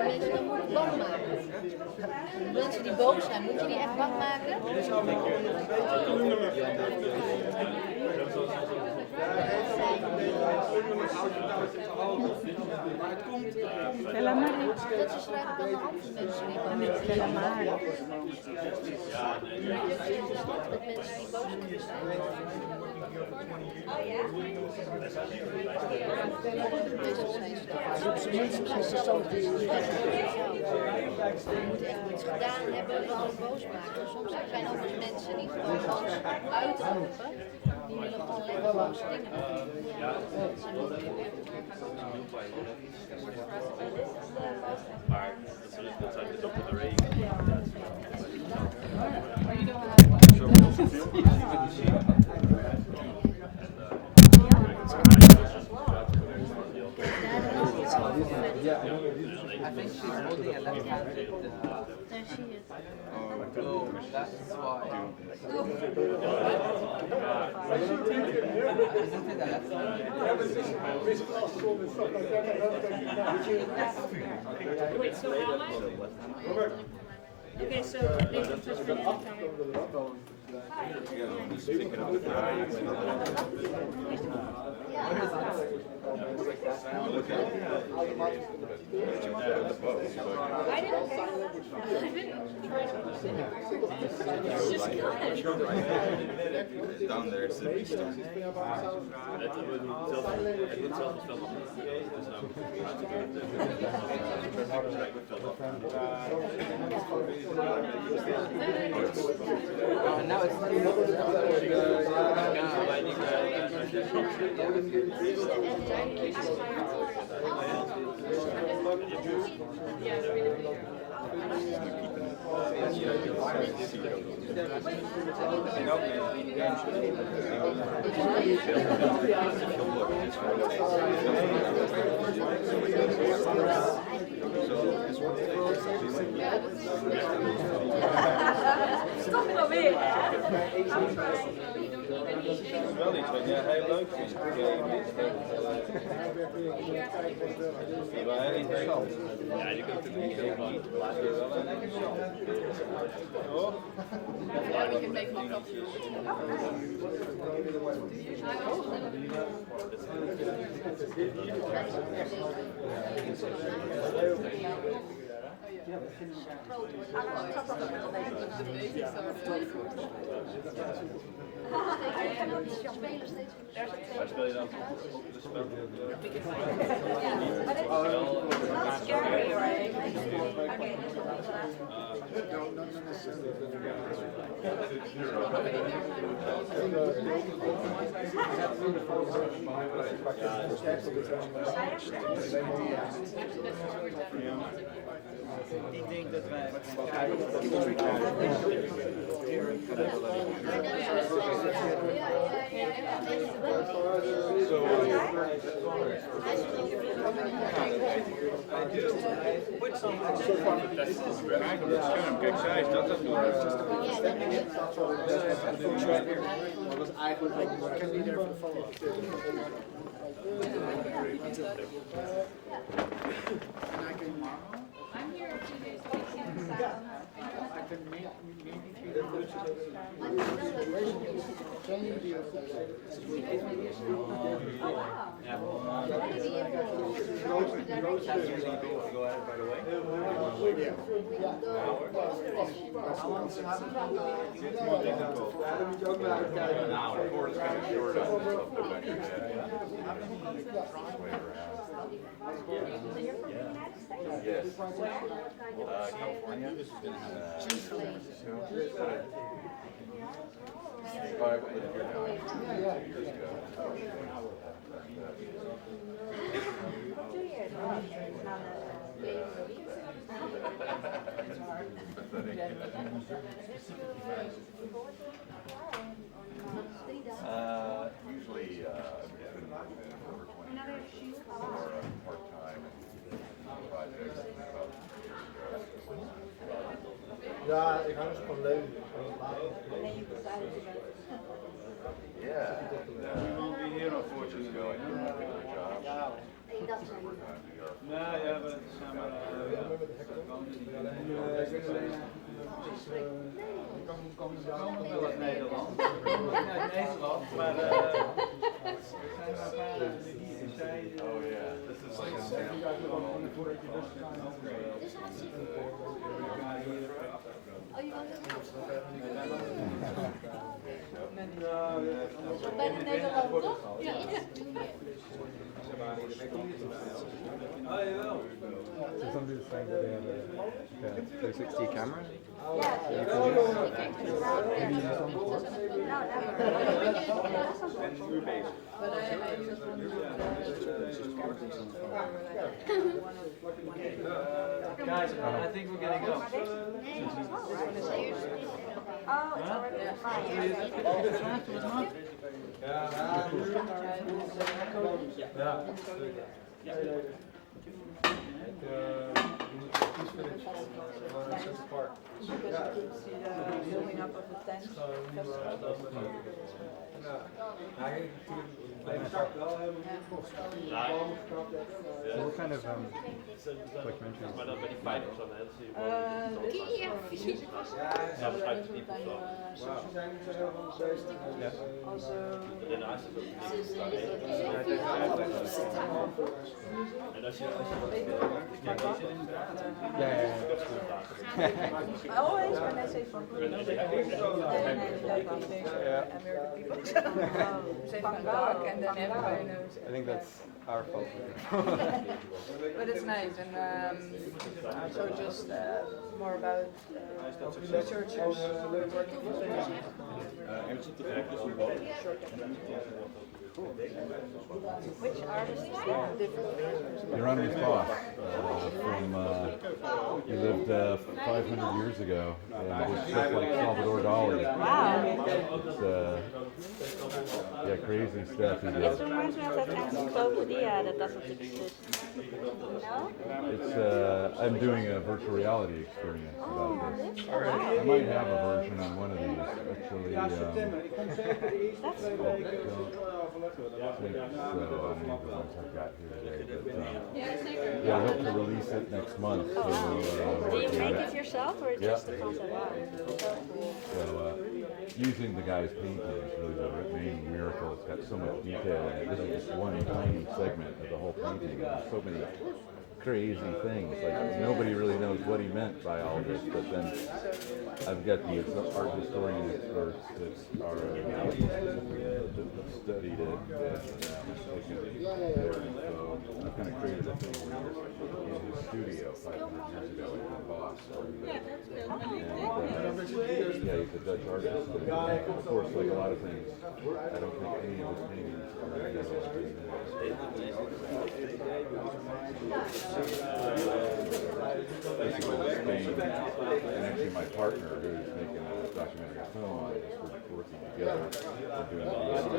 Mensen dan moet bang maken. Mensen die boos zijn, moet je die echt bang maken? Dat is schrijven dan de andere mensen die bang zijn. Dat mensen die boos kunnen zijn. Meestal zijn ze toch interessant is. Je moet echt iets gedaan hebben wat het boos maakt. Soms zijn ook dus mensen die gewoon alles uitroepen. Die willen gewoon alleen maar boze dingen doen. Maar dat zijn dus ook de regen. Are you doing Oh, that's why. Wait, so how am I? Okay, so Nathan just finished the Down there, it's the big stuff. Het wordt zelf als film afgegeven, dus nou And now it's Stop het alweer, hè? Dat is wel iets wat jij heel leuk vindt. Wel heel interessant. Ja, je kunt het niet heel lang. Toch? Ja, ik heb meegemaakt. Waar speel je dan? Not scary, right? Okay, Ik denk dat wij Kijk, zij is dat aan het doen. was eigenlijk like, can be there for the follow-up. I'm here a few days. I can maybe 3 Yes. California. Usually I've been over 20 years for part-time and projects and about Ja, ik hou dus van lezen. Yeah. We won't be here unfortunately. Nou ja, we zijn maar komen wel uit Nederland. Niet uit Nederland, maar zijn maar een paar die zij. Oh yeah. This is like a Bij de Nederland, toch? Ja. Oh, jawel. So somebody was saying that they have a 360 camera? Guys, I think we're gonna go. Oh, it's already Ja. Park. Because you could see the building up of the tent festival. So what kind of documentaries? Maar dan bij die fijn of zo, hè? Dat zie je wel. Ja, waarschijnlijk diep of zo. Daarnaast is ook een en als je wat Always when I say from then I like things American people. Say from dog and then everybody knows. I think that's our fault. But it's nice and so just more about researchers working with Which artist is that? Hieronymus Bosch he lived 500 years ago and did stuff like Salvador Dali. Wow. It's, crazy stuff he did. It reminds me of that encyclopedia that doesn't exist. No? It's I'm doing a virtual reality experience about this. I might have a version on one of these actually. That's cool. I've got here today, but I hope to release it next month. So, Do you make it yourself or just the concept art? So using the guy's painting is really the main miracle. It's got so much detail in it. This is just one tiny segment of the whole painting. There's so many crazy things. Like nobody really knows what he meant by all this, but then I've got these art historian experts that are studied it and taken it there. So I've kind of created a thing where you're in his studio 500 years ago in Bosch. He's a Dutch artist. And of course, like a lot of things, I don't think any of his paintings are Spain, and actually my partner who's making a documentary film on this, we're working together.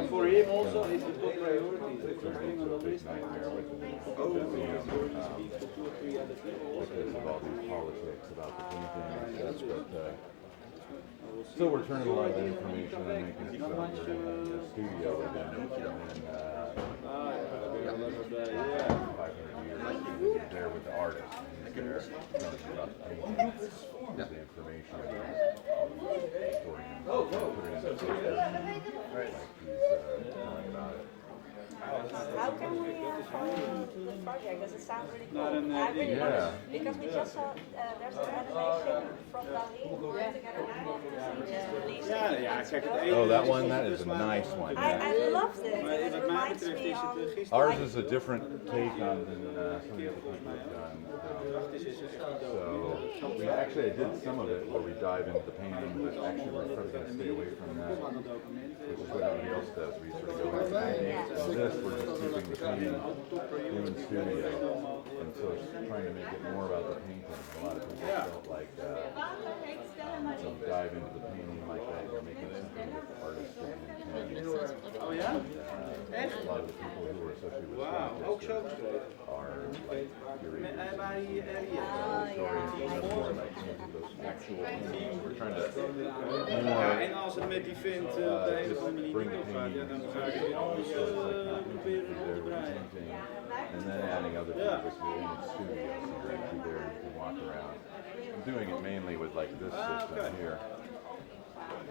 For him also is the top priority. It's a big nightmare with the museum because of all these politics about the painting and stuff. But so we're turning a lot of that information and making it stuff in the studio with him, and then 500 years there with the artist. There, telling you about the painting, the information, put it in the paper, like he's telling about it. How can we follow this project? Does it sound really cool? I really want to, because we just saw there's an animation from Dali together with both Oh, that one? That is a nice one. I loved it. It reminds me of... Ours is a different take on than some of the other people have done. So we actually I did some of it where we dive into the painting, but actually we're probably going to stay away from that, which is what everybody else does. We sort of go into the painting. So this, we're just keeping the painting in the studio, and so it's trying to make it more about the painting. A lot of people don't like dive into the painting like that. You're making something with the artist and Oh yeah? a lot of the people who are associated with are like actual paintings. We're trying to more en als het met die vent op de hele of andere manier niet opgaat, ja, dan ga je weer alles proberen te draaien. and then adding other things like you're in the studio, so you're actually there, you can walk around. I'm doing it mainly with like this system here.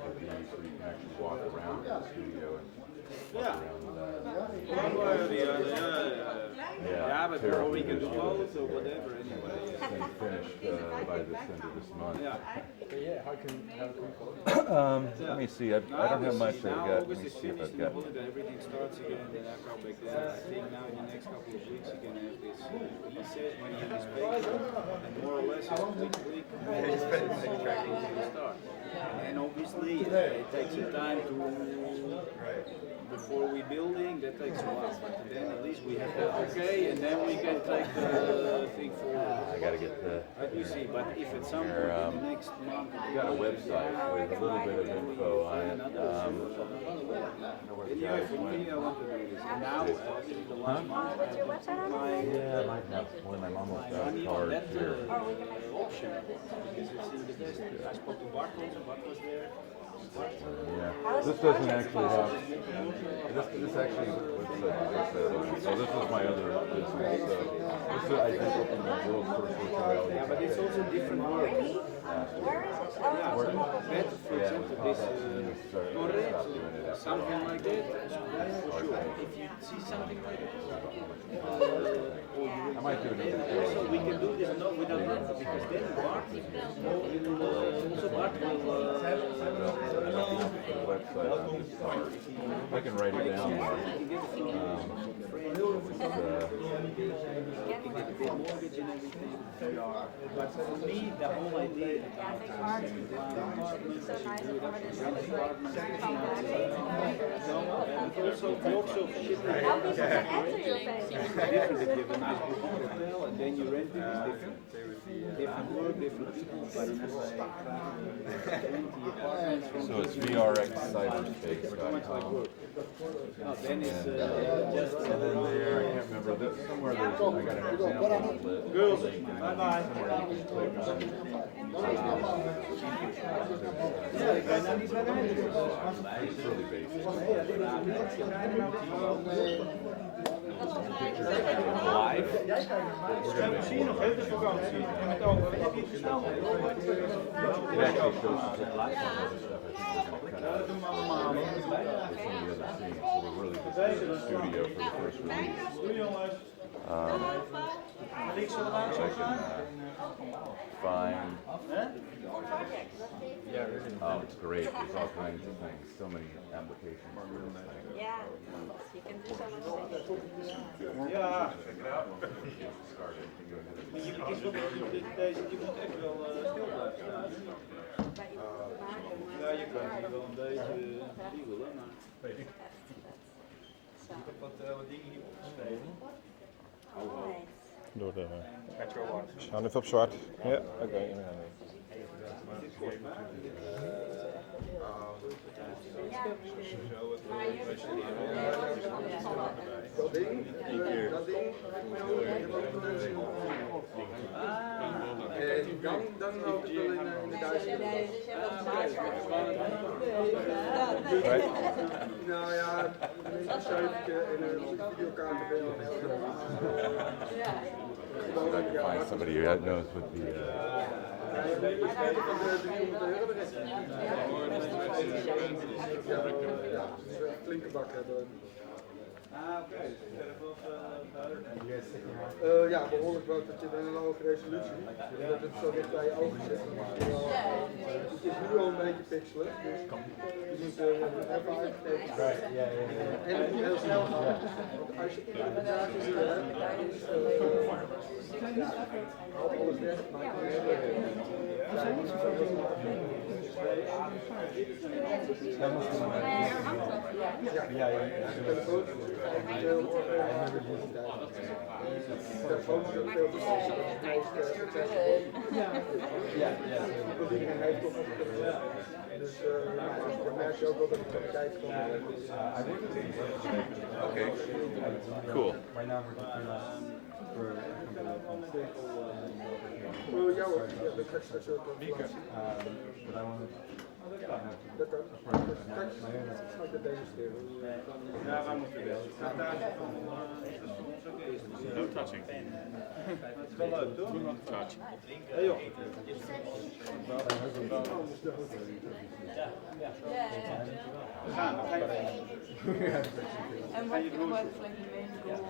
With these, so you can actually walk around in the studio and walk around Yeah, but for a weekend close or whatever anyway. Finished by this end of this month. How can Let me see. I don't have much. I've got. Let me see if I've got. Everything starts again, then I come back there. I think now in the next couple of weeks you're gonna have this. He says when you have this paper, and more or less it's week, more or less it's start. And obviously it takes some time to before we building. That takes a while, but then at least we have that okay, and then we can take the thing forward. I got got to get the. You see, but if it's some Your, next month, you got a website with a little bit of info on it. anyway, for me, I want to do this. And now, the last month, What's your website on? Yeah, I might have one. I'm almost out of cards here. option, because it's in the best. I spoke to Bartels, and Bart was there. Yeah, this doesn't actually have. This actually looks like so this is my other business. So this is, I think, opened the world's first virtual reality. Yeah, but it's also different work. Where is it? Oh, For example, this something like that, for sure. If you see something like that, I might do another so we can do this not without that, because then Bart also Bart will the website on this card. I can write it down. mortgage and everything. But for me, the whole idea and then you rent it is different. Different work, different people, but so it's vrxcyberspace.com. Then it's just and then there, I can't remember, somewhere there's, I got an example of the girls, link and bye-bye. somewhere you can click on it. It's really basic. Live. Misschien nog heel de vakantie. En met ogen. Heb je het gesneld? It actually shows some other stuff. I think we're going to cut out some of the other scenes. So we're really just in the studio for the first release. So I can find. Oh, it's great. There's all kinds of things. So many applications for this thing. Yeah, you can do so much things. Ja. Check it out. Get started. Maar je moet echt wel stil blijven staan. Ja, je kan hier wel een beetje wiegelen, maar... Ik heb wat dingen hier opgeschreven. Door de... We gaan even op zwart. Ja, oké. Dat ding, dan hoop ik wel in de Duitsland. Nou ja, een schuifje en een videokaart erbij. Find somebody who knows what the. Flinke bak hebben. Oké. Ja, behoorlijk wel. Dat je dan een hoge resolutie. Dat het zo dicht bij je ogen zit. Het is nu al een beetje pixelig. Dus je moet even uitkijken. En het moet heel snel gaan. Want als je inderdaad haalt alles weg. Okay. Cool. Right now we're looking for ja hoor, ja, dat krijg je straks ook. But I want dat kan. Kijk, zal ik dat demonstreren? Ja, waar moet je wel? No touching. Het is wel leuk, toch? Touch. Hé joh. We gaan. En wat je gebruikt voor die main goal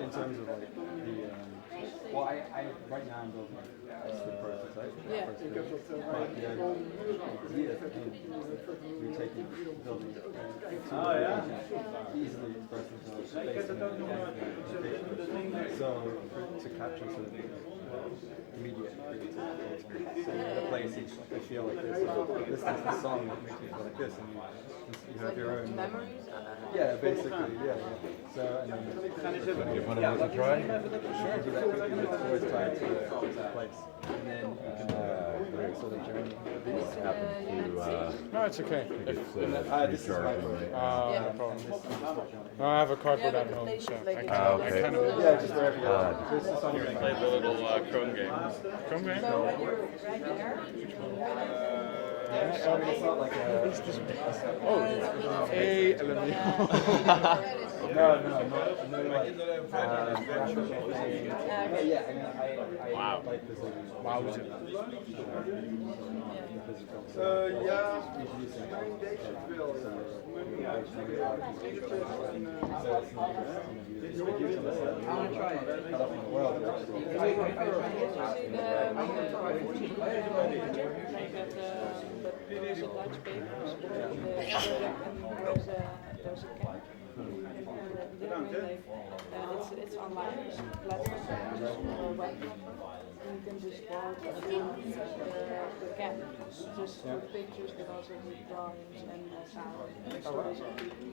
in terms of like the well, I right now I'm building the prototype. Yeah. But the idea we're taking building easily express themselves so to capture sort of immediate so the place I feel like this is the song that makes me feel like this, and you have your own memories. Yeah, basically, yeah. So, and then You want to try? Sure. Do that quickly, but it's always tied to the place. And then, so the journey. What happened to, No, it's okay. This is my phone. No problem. No, I have a cardboard at home, so I okay. kind of... Yeah, just wherever you are. Just on your Play the little Chrome game. Chrome game? So when you're right there, I mean, it's not like a... Oh, hey, LMU. No, like, yeah, Wow. I like visiting. Wow, is it? Ja, mijn deze wil. It's online, it's a platform, just a web platform. You can just walk through the camp, just with pictures, but also with drawings and sound and stories,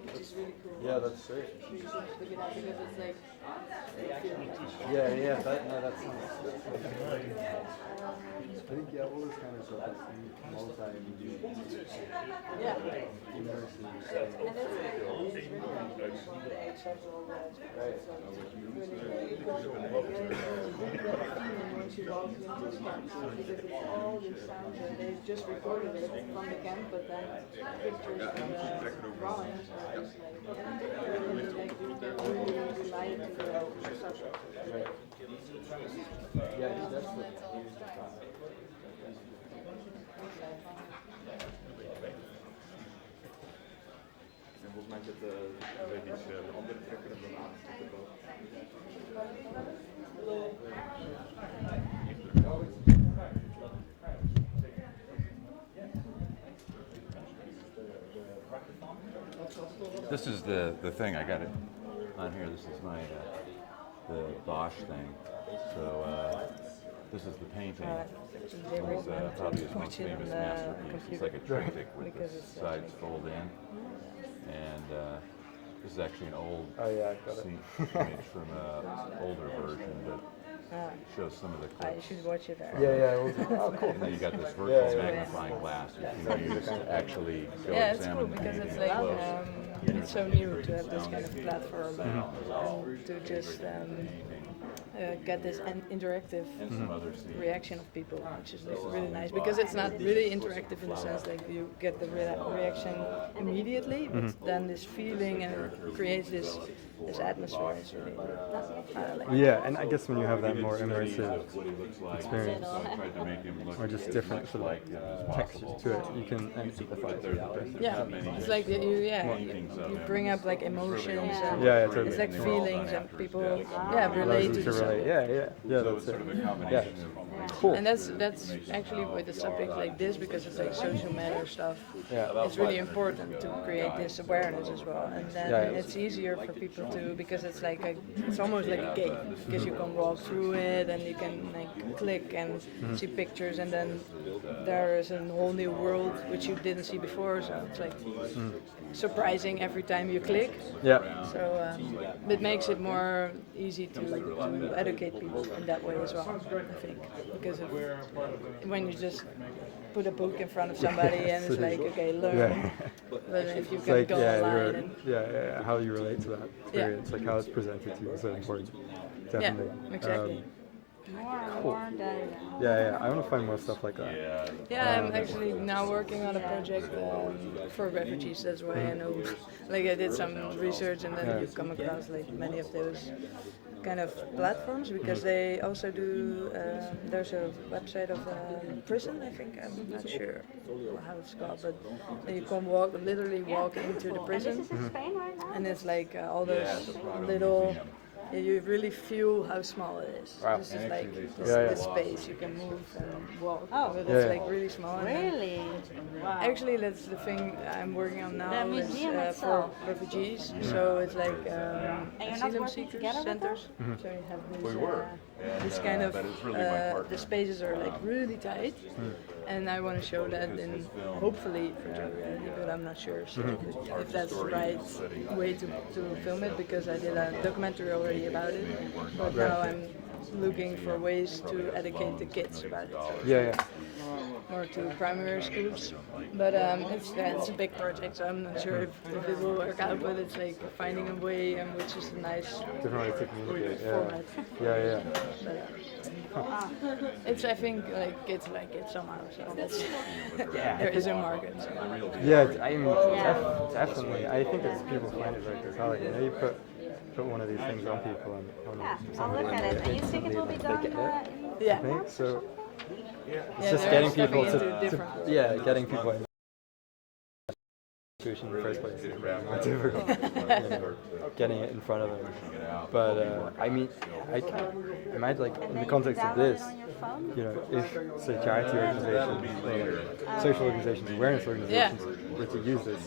which is really cool. Yeah, that's great. You should look it up because it's like, Yeah, that's nice. I think, yeah, all this kind of stuff is multi-media. yeah. Immersive. And it's really accessible. Right. Once you walk into this camp, because it's all these sounds and they just recorded it from the camp, but then pictures and drawings are just like really related to the subject. Right. Yeah, that's the... En volgens mij zit de andere trekker er dan aan. This is the thing, I got it on here, this is my, the Bosch thing. So, this is the painting. This is probably his most famous masterpiece. It's like a triptych with the sides fold in. And this is actually an old image from an older version that shows some of the clips. You should watch it. Yeah. Oh, cool. And then you got this virtual magnifying glass you can use to actually go examine the because painting it's like close. it's so new to have this kind of platform and to just get this interactive reaction of people, which is really nice because it's not really interactive in the sense that you get the reaction immediately, but then this feeling and it creates this atmosphere. It's really Yeah, and I guess when you have that more immersive experience, or just different sort of textures to it, you can amplify it. Yeah, it's like you bring up like emotions and totally. it's like feelings and people relate to the subject. Yeah, that's it. Yeah, cool. And that's actually with a subject like this, because it's like social matter stuff. It's really important to create this awareness as well, and then it's easier for people to, because it's like it's almost like a game, because you can walk through it and you can like click and see pictures, and then there is a whole new world which you didn't see before. So it's like surprising every time you click. Yeah. So it makes it more easy to educate people in that way as well, I think, because when you just put a book in front of somebody and it's like, okay, learn. But if you can like, go online and how you relate to that experience, like how it's presented to you is so important. Definitely. Yeah, exactly. Cool. Yeah, I want to find more stuff like that. Yeah, I'm actually now working on a project for refugees. That's why I know. Like I did some research, and then you come across like many of those kind of platforms, because they also do. There's a website of a prison, I think. I'm not sure how it's called, but you can literally walk into the prison, and it's like all those little. You really feel how small it is. Wow. This is like this space you can move and walk. Oh, but it's like really small. Really? Wow. Actually, that's the thing I'm working on now. The museum is, for itself. refugees. So it's like And you're not asylum working seekers together with centers. them? So you have We this, were. this kind of that is really my partner. the spaces are like really tight, and I want to show that in hopefully virtual reality, but I'm not sure so if that's the right way to film it, because I did a documentary already about it, but now I'm looking for ways to educate the kids about it. So more to primary schools, but it's a big project, so I'm not sure if it will work out, but it's like finding a way which is a nice different way to communicate. format. But, it's, I think, like kids like it somehow, so that's there is a market. So. Yeah, I mean, definitely. I think that people find it very compelling. You know, you put one of these things on people and I'll look at it. And you think it will be done in yeah. So it's just getting people to getting people in in the first place is more difficult. Getting it in front of them. But I mean, I might, like, in the context of this, you know, if say charity organizations, social organizations, awareness organizations were to use this,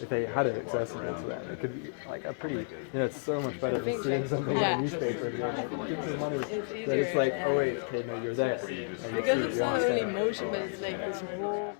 if they had it accessible to them, it could be like a pretty, you know, it's so much better than seeing something in a newspaper and being like, give me money. But it's like, oh wait, okay, no, you're there. And because it's not only motion, but it's like this whole.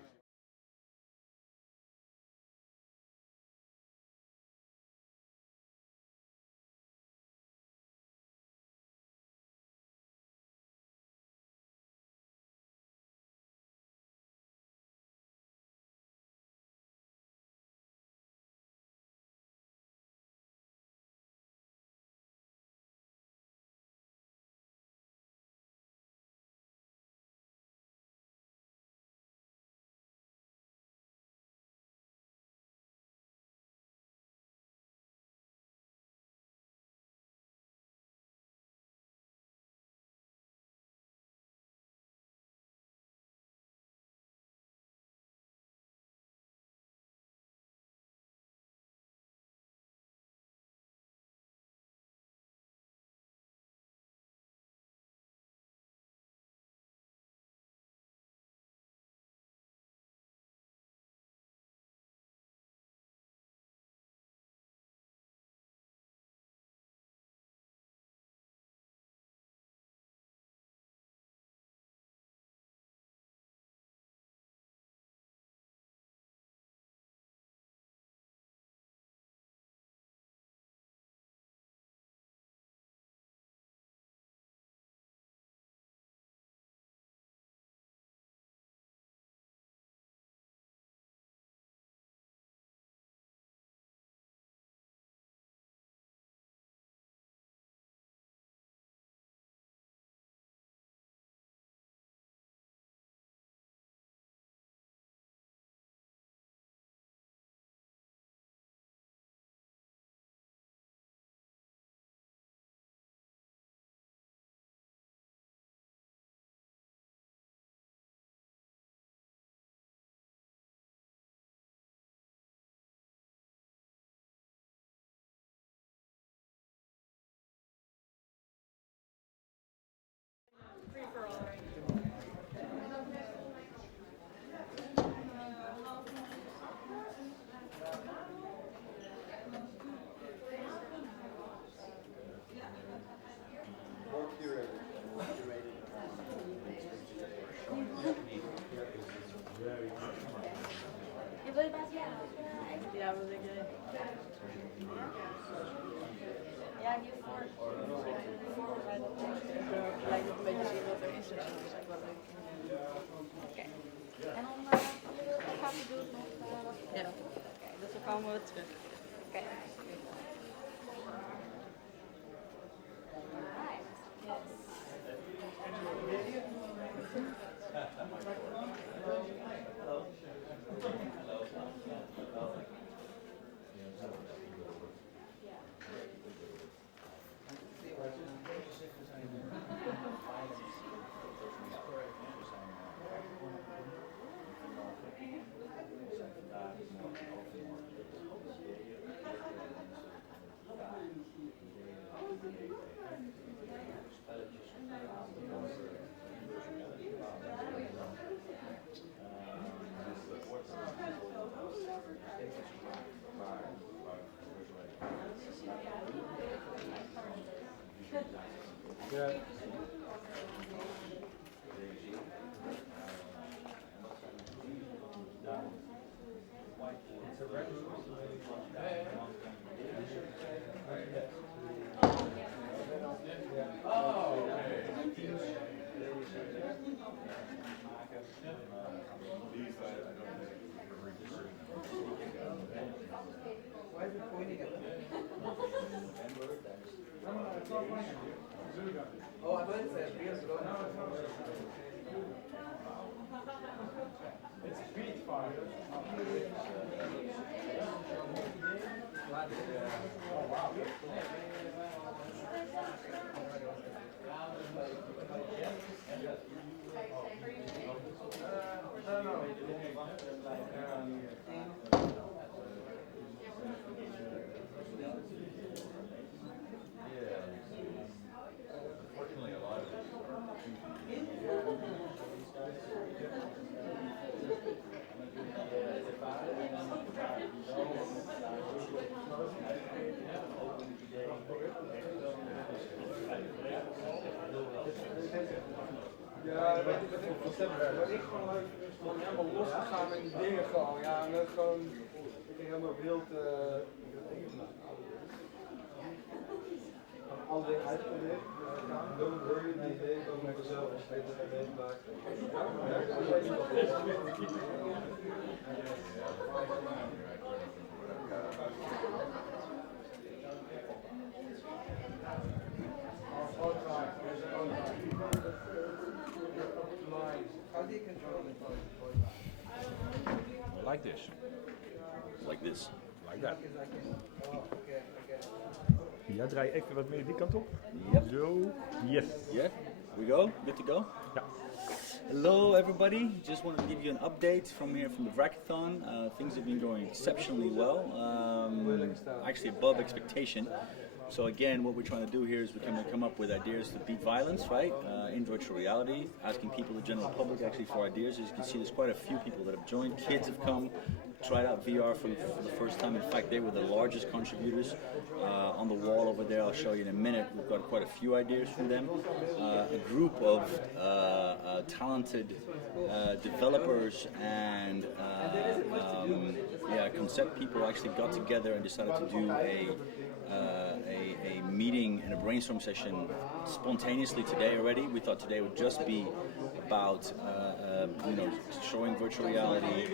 Ja, wat denk jij? Ja, hiervoor voorbereid dat lijkt het een beetje zien wat er is. Dus dat is eigenlijk wel leuk. Oké. En dan gaat hij doen nog ja, dus dan komen we terug. Oké. Oh, I went there years ago now. It's beat fire. Oh, wow. Ja, dat is ook concept. Maar ik gewoon leuk is gewoon helemaal losgegaan met die dingen gewoon. Ja, en dan gewoon ik ging helemaal wild alle dingen uitgeprobeerd. Don't worry, die ideeën komen met mezelf als je het meemaakt. Like this. Like this. Like that. Ja, draai even wat meer die kant op. Yep. Zo. Yes. Yeah. We go? Good to go? Yeah. Hello everybody, just wanted to give you an update from here from the Vrackathon. Things have been going exceptionally well, actually above expectation. So again, what we're trying to do here is we're going to come up with ideas to beat violence, right, in virtual reality, asking people, the general public, actually for ideas. As you can see, there's quite a few people that have joined. Kids have come, tried out VR for the first time. In fact, they were the largest contributors. On the wall over there, I'll show you in a minute, we've got quite a few ideas from them. A group of talented developers and concept people actually got together and decided to do a meeting and a brainstorm session spontaneously today already. We thought today would just be about showing virtual reality,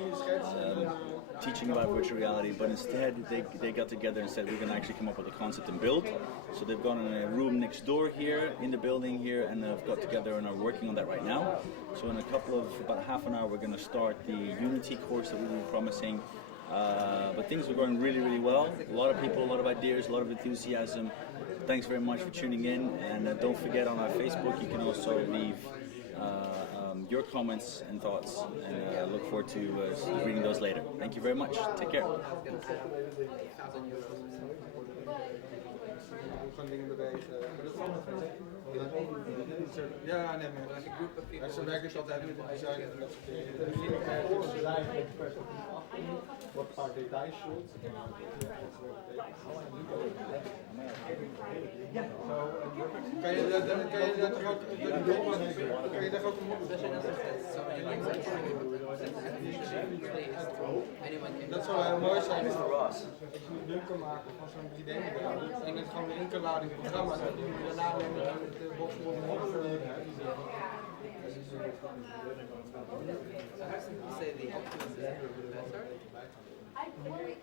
teaching about virtual reality, but instead they got together and said we're going to actually come up with a concept and build. So they've gone in a room next door here in the building here and they've got together and are working on that right now. So in about half an hour we're going to start the Unity course that we were promising. But things are going really, really well. A lot of people, a lot of ideas, a lot of enthusiasm. Thanks very much for tuning in. And don't forget on our Facebook, you can also leave your comments and thoughts. And I look forward to reading those later. Thank you very much. Take care. Gewoon dingen bewegen. Maar dat is allemaal ja, nee, maar zo werkt het altijd met het design en dat soort dingen. Het begin krijg je design wat een paar details shoots. Kan je daar toch ook dat zou heel mooi zijn dat je een dun kan maken van zo'n 3D-model en het gewoon in kan laden in het programma en dat je daarna alleen de box wordt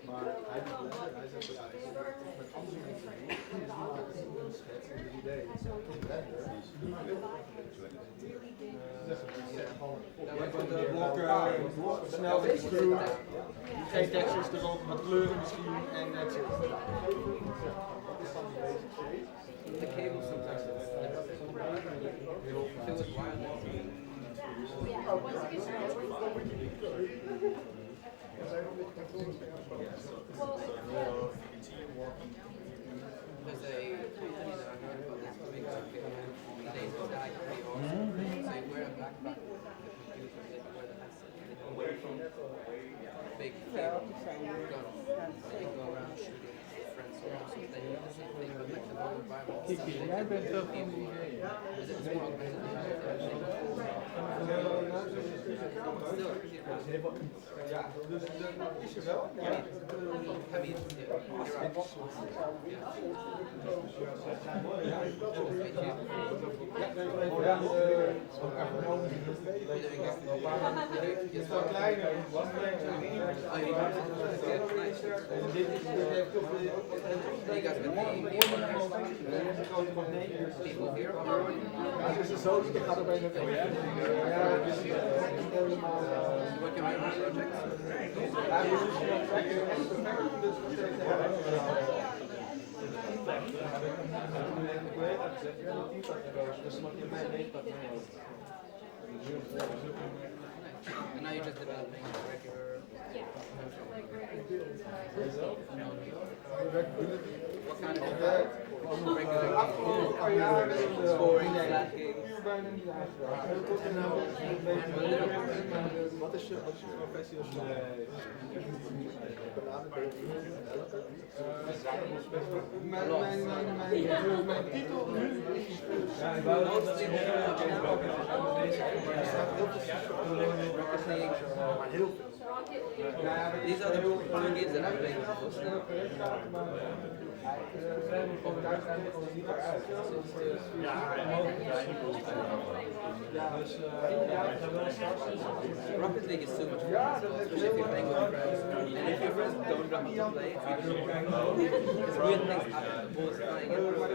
maar hij zegt ja, met andere mensen een schets, een 3D, de blokken snel extrude, geen tekstjes erop, wat kleuren misschien en that's it. The cable sometimes big cable gun and you go around shooting friends or something. The same thing, but like the whole environment. Jij bent wel van die ja, dus dat is er wel. Ja. I mean, Het is wel kleiner. Dit heeft toch guys with the people here? Het is zo, dus ik ga er bijna van. Ja, dus helemaal. What can I do project? And now you're just developing regular. What kind of regular scoring, flat games? Wat is je professie als mijn titel nu is heel veel. These are the two games that I'm playing the most now. Rocket League is so much fun, especially if you're playing with your friends. And if your friends don't know how to play, it's really because weird things happen, the ball is flying everywhere.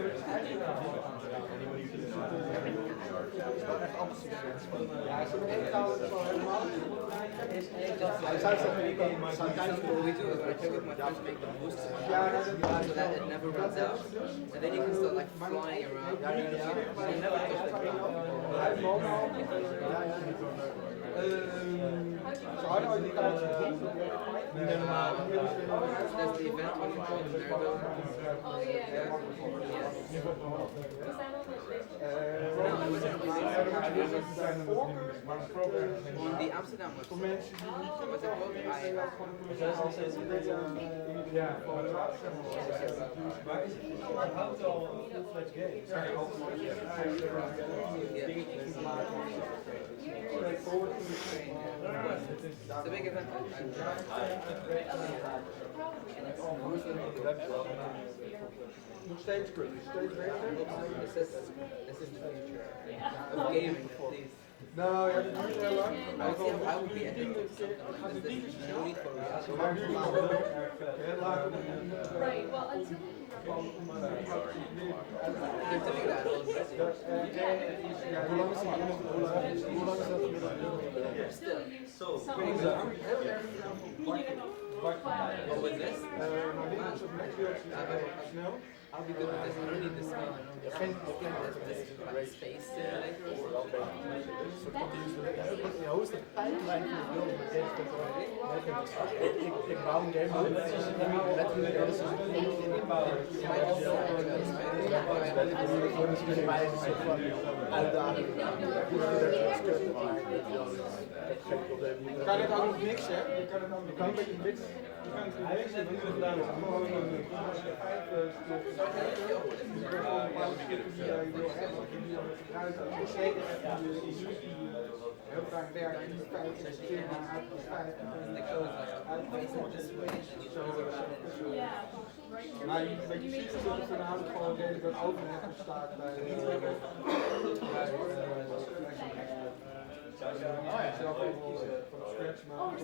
What we do is when I play with my friends, make the most so that it never runs out, and then you can start like flying around. You never touch the ground. There's the event when you call the Nerdo. Oh yeah. On the Amsterdam website. What's it called? It's a big event. Nog steeds goed. Steeds beter. This is the future of gaming, at least. Nou ja, dat duurt heel lang. I would be addicted to something like this. There's no need for reality. Right, well, until They're doing that already. Hoe lang is dat gemiddeld? Still. Zo. What was this? Snel. I'll be good with this. I don't need this one. This space simulator. Hoe is de tijdlijn van het beeld met deze ik bouw een game met letterlijk alles inbouwen. Uitdaging. Je kan het ook nog mixen, hè? Je kan het ook een beetje mixen. Je kan het mixen, wat we gedaan hebben. Gewoon een 5 stukken. Een bepaalde stukken die je wil hebben, die je wil gebruiken. Zeker heel vaak werken in 5 investeren uit de 5 maar je ziet dat het voornamelijk gewoon redelijk wat overheid bestaat bij zelf ook van scratch maken.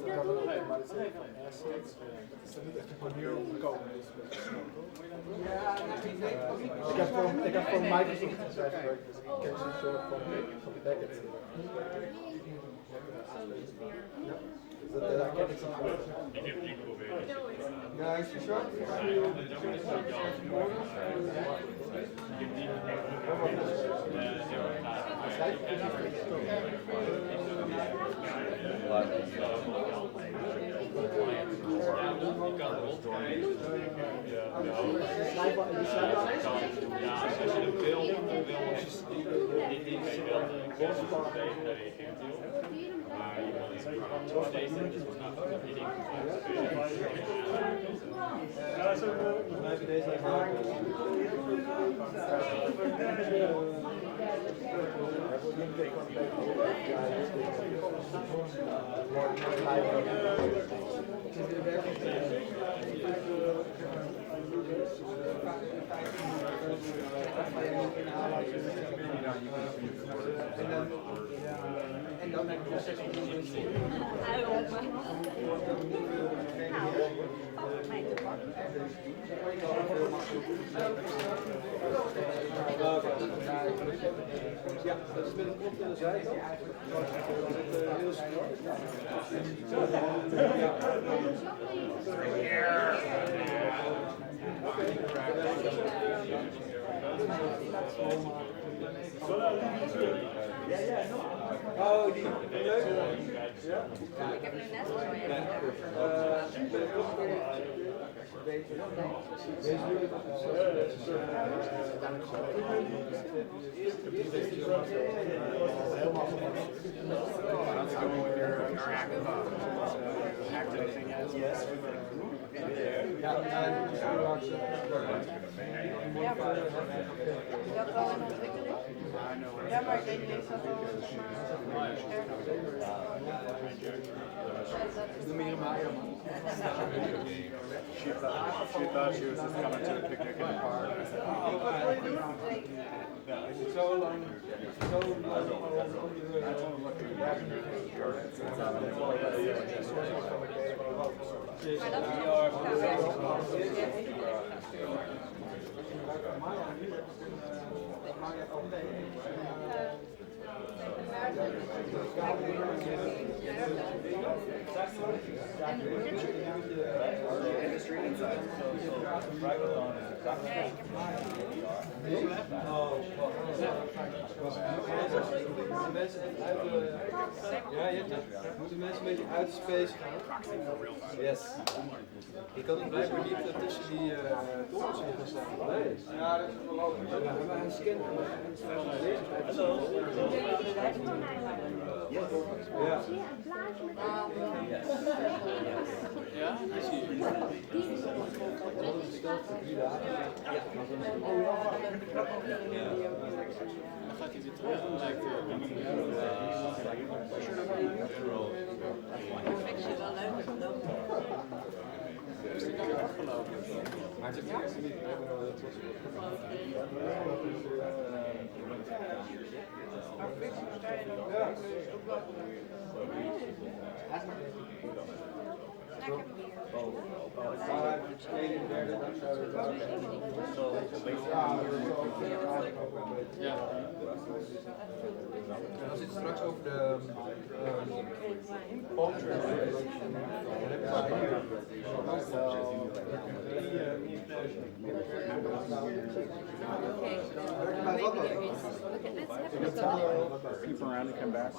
Maar het zijn van assets. Het is niet echt een manier om te komen. Ik heb voor Microsoft gewerkt, dus ik ken zo'n soort van de backend. Ja, daar ken ik zo'n soort. Ja, is het zo? En dan heb je dus 6 minuten. Ja, dat is met een knop aan de zijkant. Dat zit heel snel. Oh, die leuk. Ja? Ik heb nu net zo Ja, maar ik weet niet eens dat She thought she was just coming to a picnic in the park. Zo lang. Moeten mensen een beetje uit de space gaan? Yes. Ik had het blijkbaar niet tussen die torens in gaan staan. Nee. Ja, dat is wel logisch. Ja, maar hij scant Hallo. Ja. Ja, die zie je. Dan gaat hij weer terug en lijkt is die keer afgelopen? Maar het is niet. Ja. Als het straks over de Keep around and come back.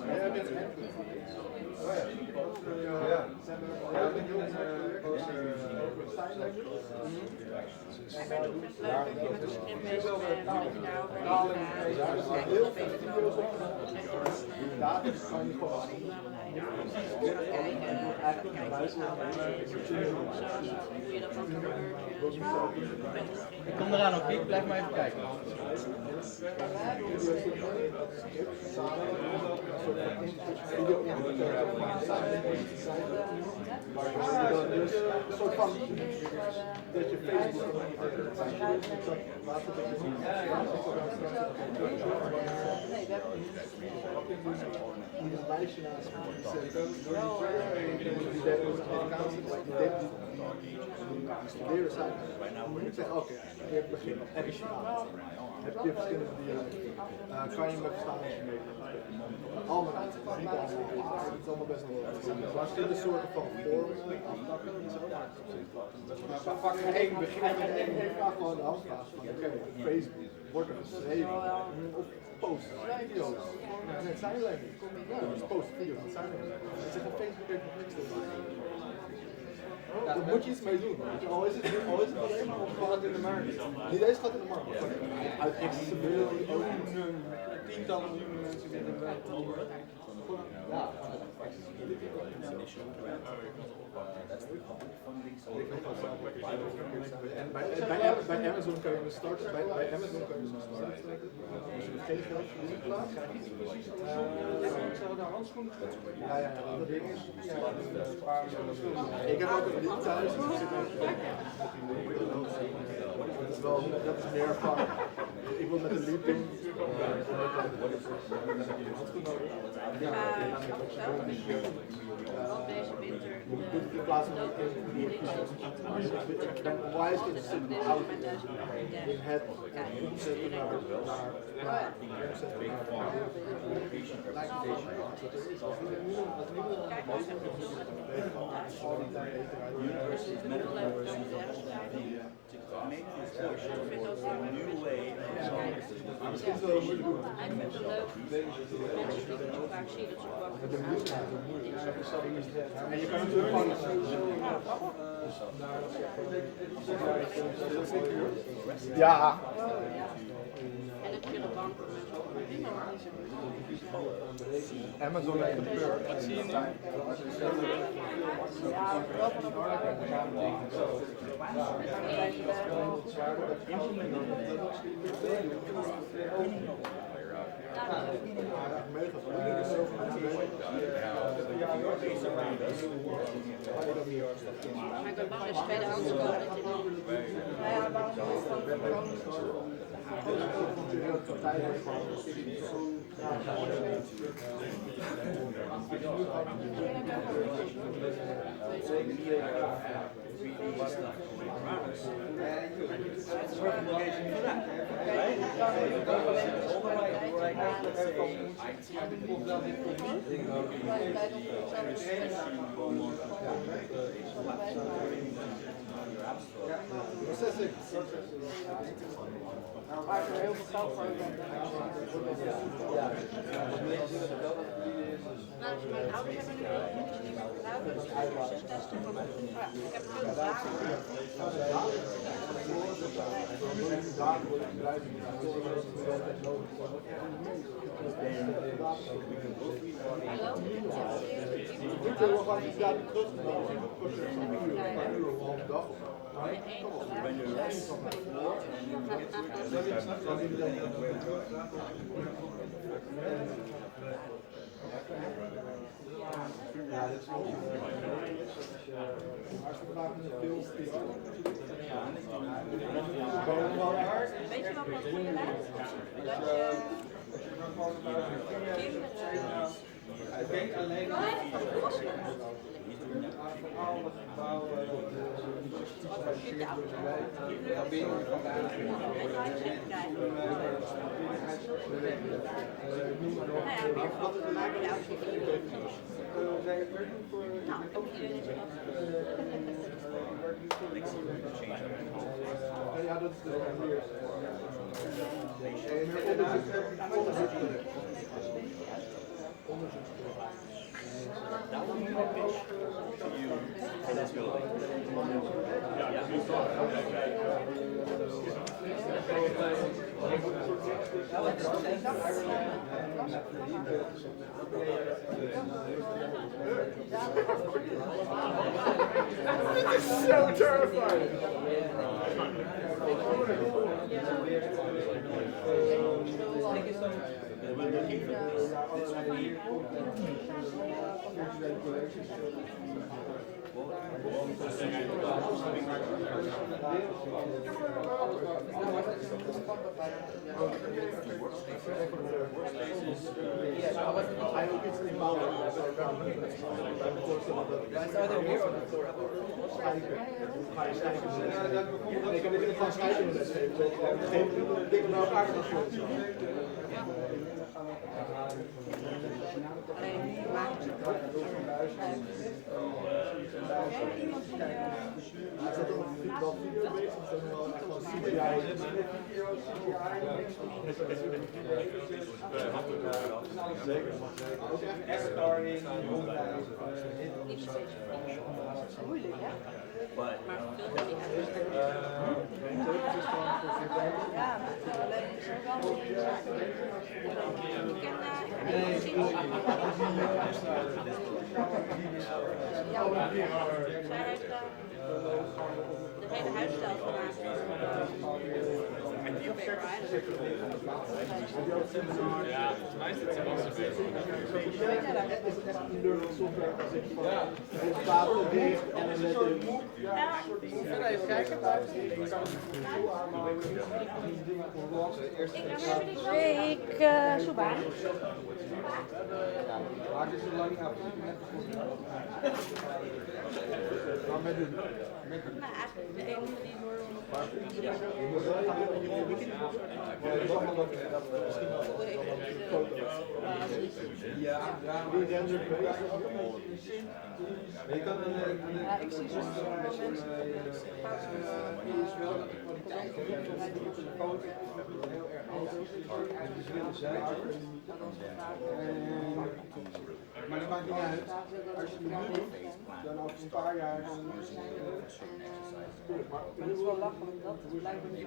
Ik kom eraan, oké? Blijf maar even kijken. Een soort van dat je Facebook een meisje naast me zetten door die studeren zijn. Ik zeg oké, je begint action. Heb je verschillende dialogen? Kan je me verstaan als je mee allemaal niet allemaal. Het is allemaal best wel verschillende soorten van vormen, afdakken en zo. Maar pak er één begin en vraag gewoon de afvraag van oké, Facebook wordt er geschreven of post, video's. En het zijn alleen niet. Ja, dus post, video's, het zijn alleen niet. En zeggen Facebook heeft nog niks te maken. Daar moet je iets mee doen. Al is het alleen maar of gaat in de markt. Niet eens gaat in de markt. Uit accessibility ook tientallen miljoenen mensen die er wel horen. Ja, accessibility. En bij Amazon kan je een start, bij Amazon kan je een start starten. Als je geen geld verdient, krijg je precies. Zou daar handschoenen? Ja, dat ding is. Ik heb ook een lied thuis, dus ik zit dat is meer van. Ik wil met een lied doen. in plaats van ik ben onwijs geïnteresseerd in de auto, in het omzetten naar omzetten naar misschien is het wel moeilijk doen. En met de leuke mensen die ik niet vaak zie, dat is ook wel En je kan natuurlijk gewoon ja. en het willen banken. Amazon heeft een pur. Wat zie je nu? Maar ik ben bang dat tweedehands komen. Waar ik er heel veel geld voor heb. Nou, dus mijn ouders hebben nu testen van ik heb veel vragen. Ja, dit is wel als je vandaag met veel Weet je wat voor je lijkt? Dat je ik denk alleen alle gebouwen ja, dat is de This is so terrifying. Ik kan dit gewoon schrijven in de les geven. Geen dingen bij elkaar gaan. moeilijk, hè? Maar de hele huisstijl gemaakt. Ja, volgens mij is het wel zo. Is het echt een learning software als ik van resultaten richt en dan let in. Verder even kijken, buiten. Ik kan het zo aanmaken. Die dingen verwachten. Eerst Ik zoek aan. Maak je zo lang niet af. Wat met doen? Nou, eigenlijk de enige die door ja, wie render je kan ik zie soms wel mensen die wel de kwaliteit van de foto heel erg anders. Dus willen zij maar dat maakt niet uit. Als je het nu doet, dan over een paar jaar. Maar het is wel lachelijk dat het blijkbaar niet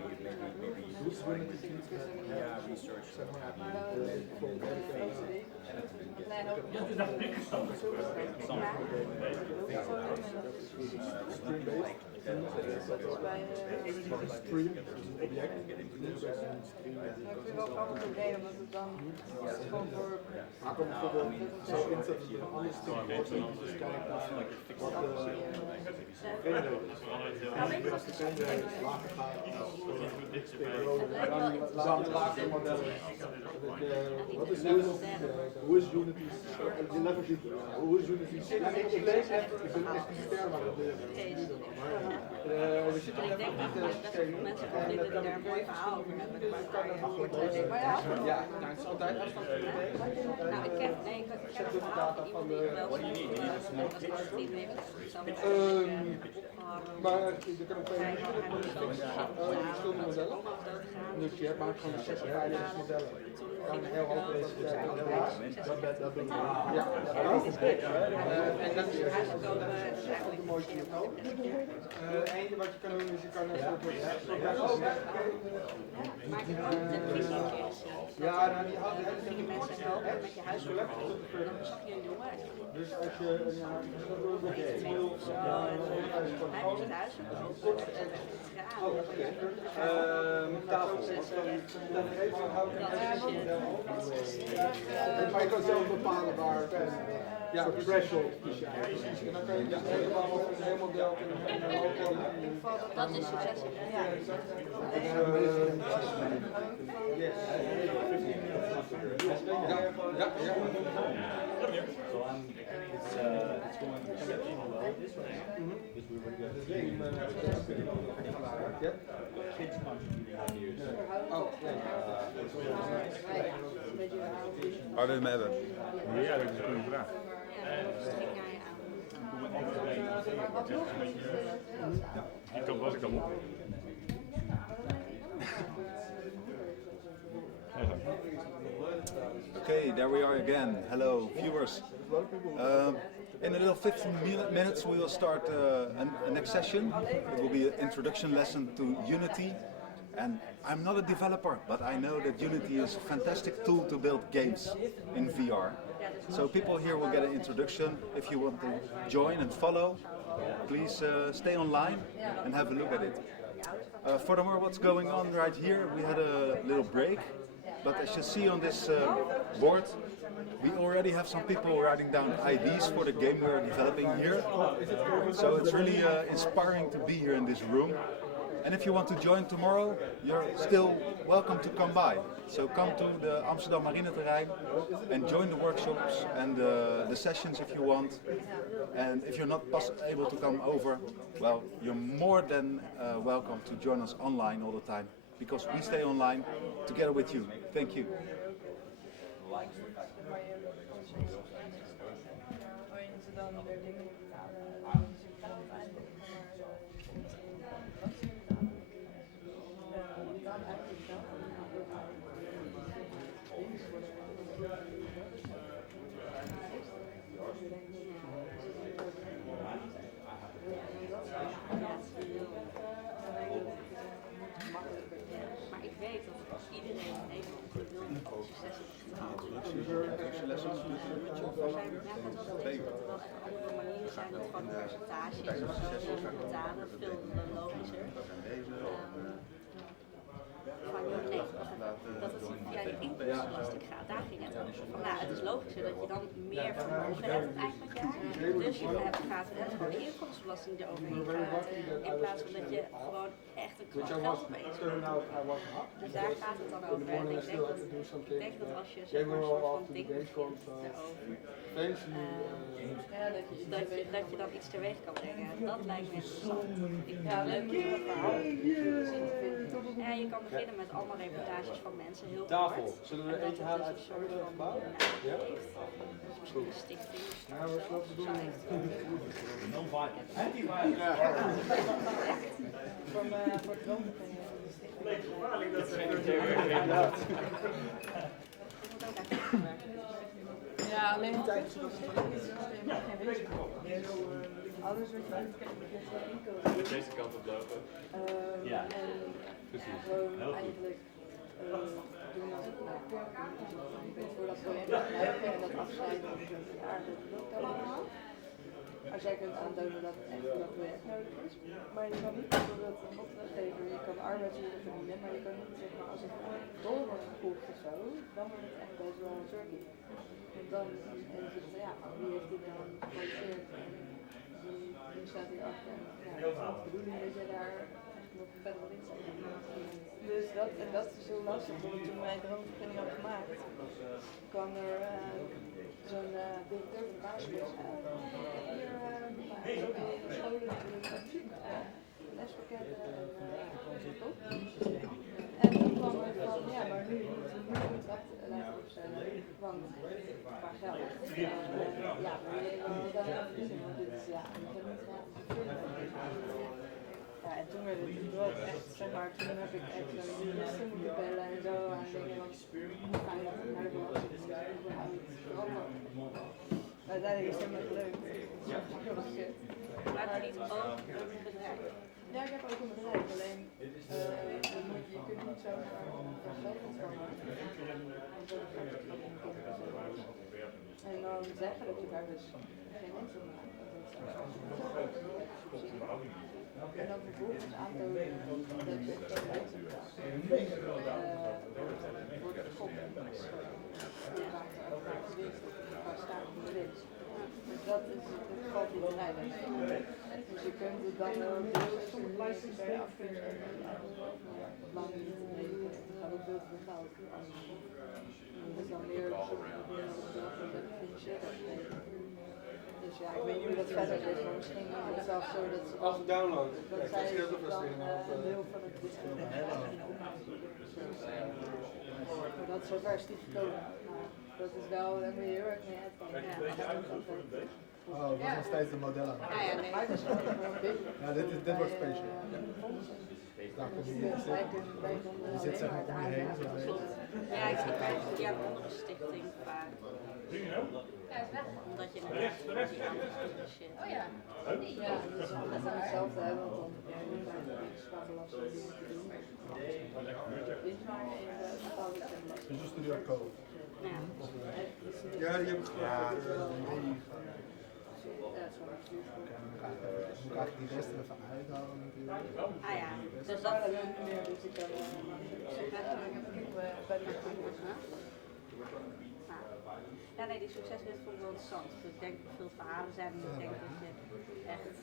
ik vind wel grappig idee, omdat het dan gewoon voor... Maar kan bijvoorbeeld zo inzetten dat je een ander stuk wordt en dus kijken wat de als de framerate lager gaat dan lagere modellen. Wat is hoe is Unity? Hoe is Unity? Ik lees echt, ik ben echt een ster maar we zitten net op dit systeem en dat kan ik even ja, nou, het is altijd afstand van de Nou, ik heb de data van de maar je kan ook verschillende modellen. Dus je maakt gewoon 56 modellen. Dan heel hoog resultaat. Dat doen we. Ja, en dat is ook een mooie QR-code. Eén wat je kan doen is je kan een soort ja, nou die houdt hele mensen helpen met je huiscollectie. Dan zag je een jongen. Dus als je tafel. Maar je kan zelf bepalen waar ja, threshold. En dan kan je dus helemaal over een heel model dat is succes. Waar wil je mee hebben? Ja, dat is een goede vraag. Die kant was ik al op. Okay, there we are again. Hello, viewers. In a little 15 minutes we will start a next session. It will be an introduction lesson to Unity. And I'm not a developer, but I know that Unity is a fantastic tool to build games in VR. So people here will get an introduction. If you want to join and follow, please stay online and have a look at it. Furthermore, what's going on right here, we had a little break. But as you see on this board, we already have some people writing down IDs for the game we're developing here. So it's really inspiring to be here in this room. And if you want to join tomorrow, you're still welcome to come by. So come to the Amsterdam Marineterrein and join the workshops and the sessions if you want. And if you're not able to come over, well, you're more than welcome to join us online all the time, because we stay online together with you. Thank you. Maar ik weet dat als iedereen in Nederland wil dat succes is. Er zijn andere manieren zijn dat gewoon een percentage is of zo betalen, veel logischer. Van het is logischer dat je dan meer vermogen hebt het eind van het jaar. Dus je gaat gewoon de inkomstenbelasting eroverheen gaat. In plaats van dat je gewoon echt een klap geld opeens hebt. Dus daar gaat het dan over. En ik denk dat als je zeg maar een soort van ding begint erover, dat je dan iets teweeg kan brengen. Dat lijkt me interessant. Ja, leuk om een verhaal ja, je kan beginnen met allemaal reportages van mensen, heel Tafel. kort. Zullen we er eentje halen uit de gebouw? Ja? Misschien een stichting. Ja, we slapen doen. Voor het loon ben je een stichting. Dat is Ja, alleen het is zo'n stichting is helemaal geen risico. Alles wat je doet, kan je inkomen. Deze kant op lopen. Ja. En gewoon eigenlijk doen als het voor dat project blijven en dat afsluiten en dat lukt allemaal. Als jij kunt aantonen dat het echt voor dat project nodig is. Maar je kan niet bijvoorbeeld een opdrachtgever, je kan arbeidsuren verdienen, maar je kan niet zeg maar als het door wordt gekocht of zo, dan wordt het echt best wel tricky. En dan en je zegt ja, wie heeft dit dan geproduceerd en wie staat hierachter en ja, het is niet de bedoeling dat je daar echt nog verder wat in zet. Dus dat is heel lastig, want toen wij de droomvergunning hadden gemaakt, kwam er zo'n directeur van de basisschool. Hier scholen natuurlijk lespakketten en top. En toen kwam er van, ja, maar nu moeten we een contract laten opstellen, want qua geld. Ja, maar je wil dan even zien, want dit is ja, je kan niet ja, en toen werd het wel echt, zeg maar, toen heb ik echt zo'n minister moeten bellen en zo aan dingen, want fijn dat het naar de belasting überhaupt veranderd. Maar uiteindelijk is het helemaal gelukt. Dat was shit. Maar het niet ook een bedrijf? Ja, ik heb ook een bedrijf, alleen je kunt niet zo van geld ontvangen. En dan zeggen dat je daar dus geen winst op maakt. En dan vervolgens aantonen dat je geen winst op maakt. Wordt gekoppeld. Je maakt er ook winst op qua staat van de winst. Dus dat valt niet rijden. Dus je kunt het dan sommige plaatjes bij je afkunst en lang niet mee. Dan gaat ook veel te veel geld. Dat is dan meer dus ja, ik weet niet hoe dat verder zit, maar misschien is het zelfs zo dat ze als download. dat zij dan een deel van het maar dat is zover is niet gekomen. Dat is wel, daar moet je heel erg mee uitkomen. Oh, dat is nog steeds de modellen. Ah ja, nee, het is gewoon big. Ja, dit wordt special. Daar komt niet in zitten. Je zit zeg maar om je heen, zo weet. Ja, ik zit bij een andere stichting vaak. Omdat je inderdaad shit. Oh ja. Ja, dus dat is hetzelfde, hè, want dan qua belasting die moet doen. Is maar even bepaalde belasting. Dus een studio code. Ja, die heb ik gehad. Moet ik die rest ervan uithalen natuurlijk. Ah ja, dus dat is meer dus ik kan bij de ja, nee, die succeswet vond ik wel interessant. Dus ik denk dat er veel verhalen zijn en ik denk dat je echt een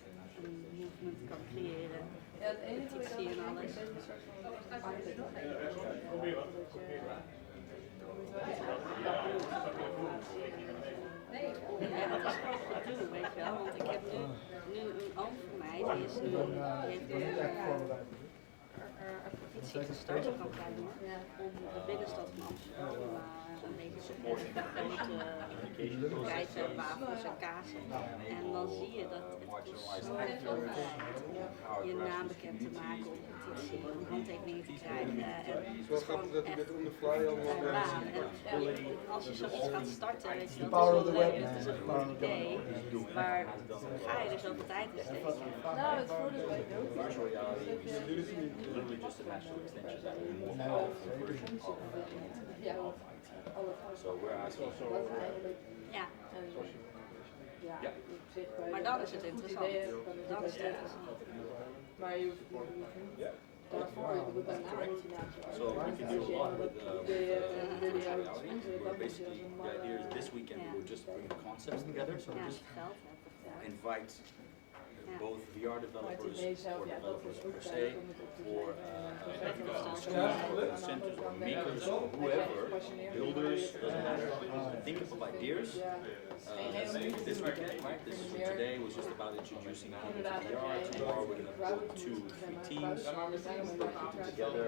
movement kan creëren. Ja, het enige wat ik zie en alles. Ja, dat is gewoon gedoe, weet je wel. Want ik heb nu een oom van mij, die is nu, die heeft een petitie gestart op campagne om de binnenstad van Amsterdam een beetje te kijken, wafels en kazen. En dan zie je dat het kost zoveel tijd je naam bekend te maken op petitie, om handtekeningen te krijgen. En het is gewoon echt een baan. En als je zoiets gaat starten, weet je, dat is wel leuk, het is een goed idee, maar ga je er zoveel tijd in steken? Nou, het voordeel bij het ook ja. Ja. Maar dan is het interessant. Dan is het interessant. Maar je hoeft niet daarvoor, je moet daarna moet je naast je So if you do a lot with the idea is this bringing concepts together. So we just invite both VR developers or developers per se, or schools, centers, or makers, or whoever, builders, doesn't matter. Think of ideas. This weekend, right? Today was just about introducing people to VR. Tomorrow we're going to build 2 or 3 teams, put them together.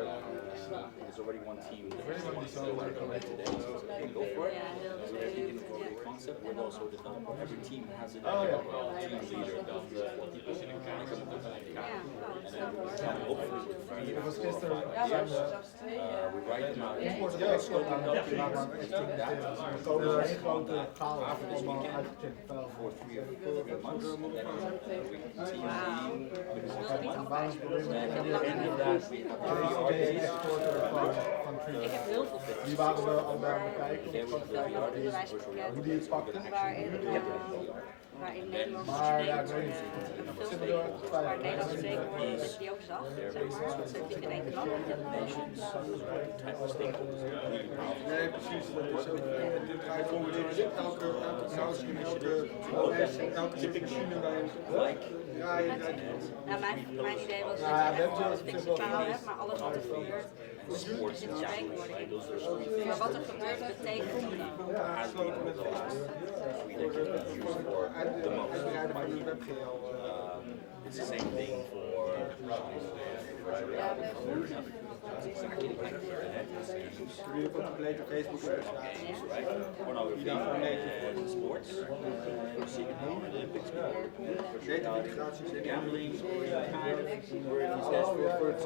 There's already one team that's today, so go for it. So they're thinking of a concept, and also a developer. Every team has a team leader, does the people who come up with an idea. And then hopefully with 3 or 4 or 5 ideas, we write them out in scoping documents, take that, after this weekend, for 3 or 4 months, and then team months, and at the end of that we have VR days. Ik heb heel veel die waren we al bij het bekijken hoe die het pakte. Waarin Nederlandse Maar ja, ik weet niet. veel sprekers, waar Nederlandse tegenwoordig dat je die ook zag, zeg maar, dat je in één knap Nee, precies. Dat is ook, dit draait om elke machine bij ja, nou, mijn idee was dat je echt een fikse verhaal hebt, maar alles wat er gebeurt, er zit een spreekwoord in. Maar wat er gebeurt betekent het It's the same thing for exactly like really complete Facebook games, right? Pornography and sports. You see it now in the Olympics. Gambling,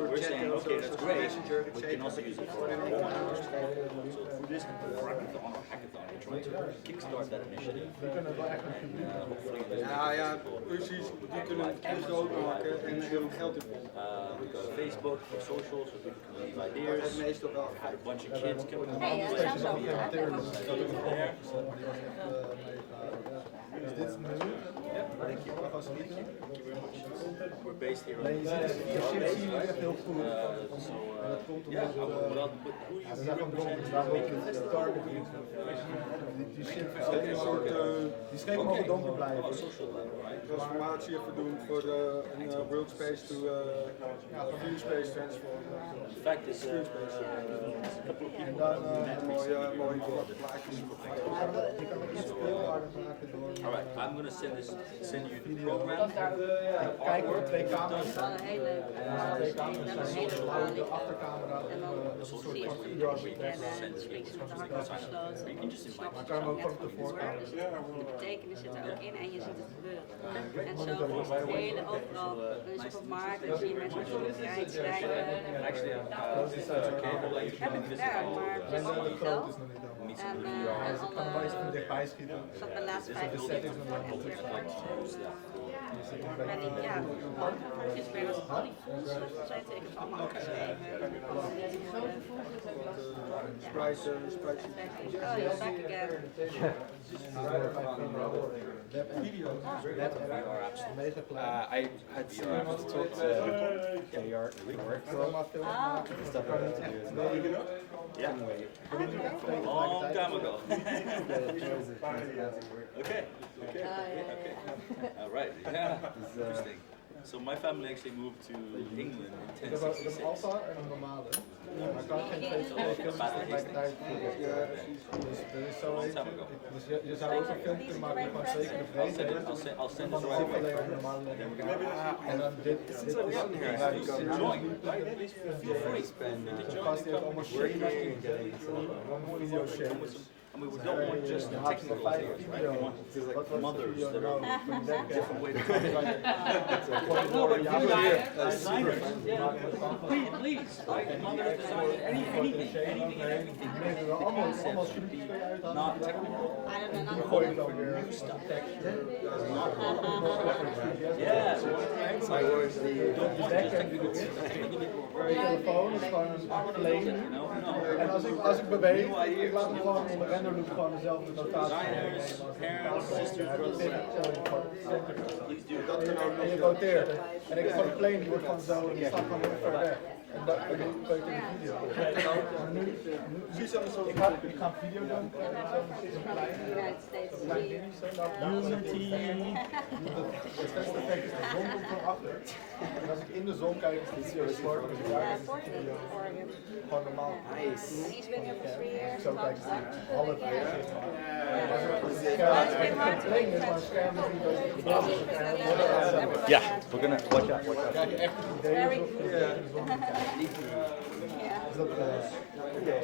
we're saying, okay, that's great, but you can also use it for hackathon. So through this hackathon or hackathon, we're trying to kickstart that initiative. Hopefully ja, precies. Die kunnen het groot maken en heel veel geld in. We go to Facebook, for socials, so people can leave ideas. Had a bunch of kids come in. Hey, dat is ook there. Is dit nu? Yeah, thank you. Thank you very much. We're based here Nee, on je ziet het echt heel goed. so, Dat komt yeah, omdat who zijn gewoon die shit ook een soort die schreef mogen donker blijven. Transformatie even doen voor de world space to view space transform. In fact, there's a couple of people mooie plaatjes. Alright, I'm going to send you the program. Kijk hoor, 2 camera's. Heel leuk. Twee camera's zijn de achtercamera. En dan zie je het You can just invite Maar kan hem ook gewoon op de voorkant. de betekenis zit er ook in en je ziet het gebeuren. En zo is het hele overal. Dan is het op markt, dan zie je mensen solidariteit schrijven. Heb ik gedaan, maar het is allemaal niet geld. En alle... Ik zat mijn laatste 5 minuten voor en ja, is bij dat al die fondsen zijn tegen allemaal opgeschreven. Oh, you're back again. I had talked to KR work the stuff I need to do as well. Yeah. Long time ago. Okay. All right. Yeah. Interesting. So my family actually moved to England in 1066. Een alfa en een normale. Maar kan geen twee films tegelijkertijd voeren. Dus er is zo eentje. Dus je zou ook een film kunnen maken van zeker de vrede. I'll send Van this de right away. alleen normale. En dan dit is Feel free. gast die heeft allemaal shit allemaal video shares. I mean, we don't want just the technical things, right? We want mothers that are different way to communicate. Designers, please, like mothers, designers, anything. Concepts should be not technical. New stuff. Ja, don't want just technical. Telefoon is gewoon een plane. En als ik beweeg, ik laat hem gewoon in de renderloop gewoon dezelfde notatie. En je roteert. En ik heb gewoon een plane die wordt gewoon zo en die staat gewoon heel ver weg. En Ik ga een video doen. Unity. Het beste effect is de zon komt van achter. En als ik in de zon kijk, is het zo zwart. Gewoon normaal. He's been here for 3 years. Zo kijk ik half. Ja, we kunnen. Watch out. Krijg je echt het idee alsof je is dat oké.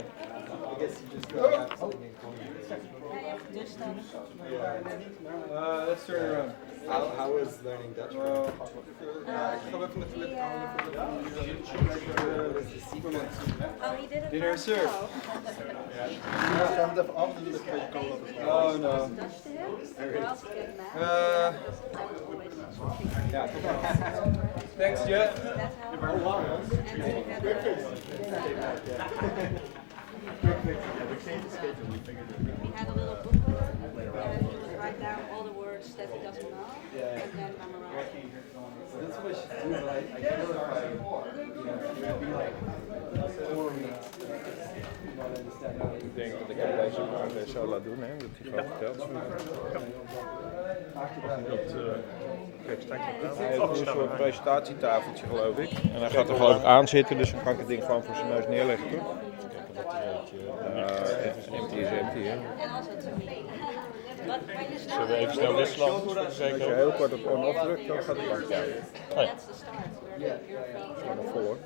I guess you just go back to let's turn around. How was learning Dutch? Ik ga even met de lip Oh, he did it. Dinner served. Ja, moet even af en doen een beetje cola. Oh no. Yeah. Thanks, Jeff. Oh wow. He had a little booklet and he would write down all the words that he doesn't know and then memorize. That's what I should do, but I feel like it'd be like Ik denk dat ik hem deze maar zo laat doen, hè, dat hij gewoon vertelt. Kijk, straks hij heeft nu een soort presentatietafeltje, geloof ik. En hij gaat er geloof ik aan zitten, dus dan kan ik het ding gewoon voor zijn neus neerleggen, toch? Empty is empty, hè. Zullen we even snel wisselen? Als je heel kort op on-off drukt, dan gaat het aan. Oh ja. Ga nog voor.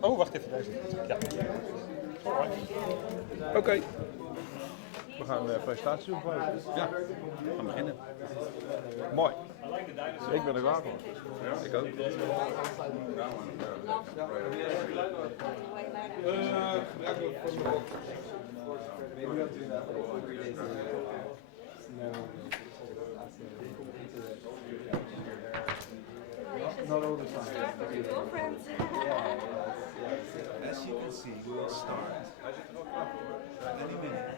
Oh, wacht even, deze. Ja. Oké. We gaan een presentatie doen. Ja, we gaan beginnen. Mooi. Ik ben er klaar voor. Ja, ik ook. Not all the time. As you can see, we will start any minute.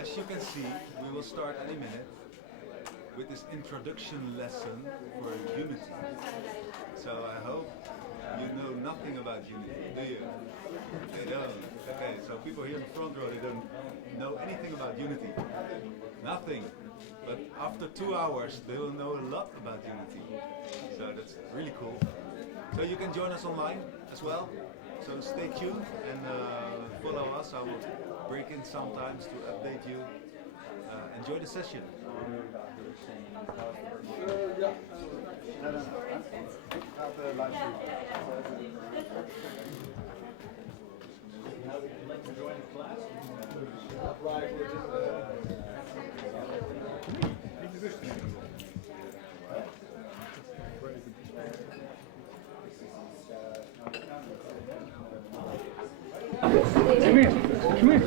As you can see, we will start any minute with this introduction lesson for Unity. So I hope you know nothing about Unity, do you? They don't. Okay, so people here in the front row, they don't know anything about Unity. Nothing. But after 2 hours, they will know a lot about Unity. So that's really cool. So you can join us online as well. So stay tuned and follow us. I will break in sometimes to update you. Enjoy the session. Come here.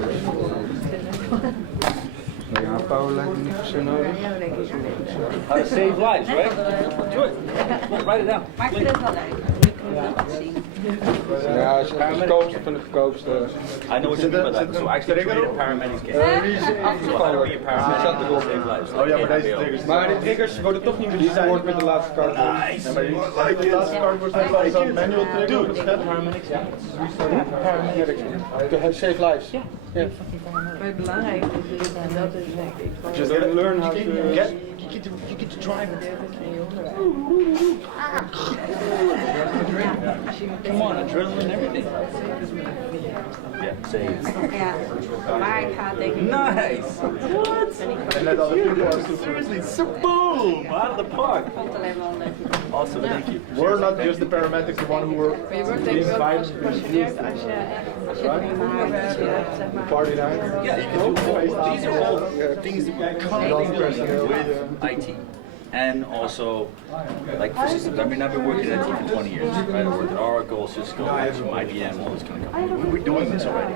Ja, Paul lijkt me niet zo nodig. How to save lives, right? Do it. Write it down. Maar ik vind het wel leuk. Ja, het is de goedkoopste van de goedkoopste. I know what you mean by that. So actually create a paramedic game. So how to be a paramedic to save lives. Oh ja, maar deze triggers. Maar die triggers worden toch niet meer gescoord met de laatste kaart. Nice. Ja, maar de laatste kaart wordt van zo'n manual trigger. Paramedics, ja. Paramedics. Save lives. Ja. Maar het belangrijkste is, en dat is denk ik gewoon... Just learn how to get to drive it. Come on, adrenaline, everything. Yeah, save. Ja, maar ik ga denk ik... Nice! What? Seriously, so boom! Out of the park! Ik vond het alleen wel leuk. Awesome, thank you. We're not just the paramedics, the one who were Maar je wordt denk ik wel gepassioneerd als je een humor hebt, zeg maar. party night. Yeah, you can do these are all things that we're currently doing with IT. And also, like for systems, I mean, I've been working at IT for 20 years, right? I worked at Oracle, Cisco, IBM, all this kind of companies. We're doing this already.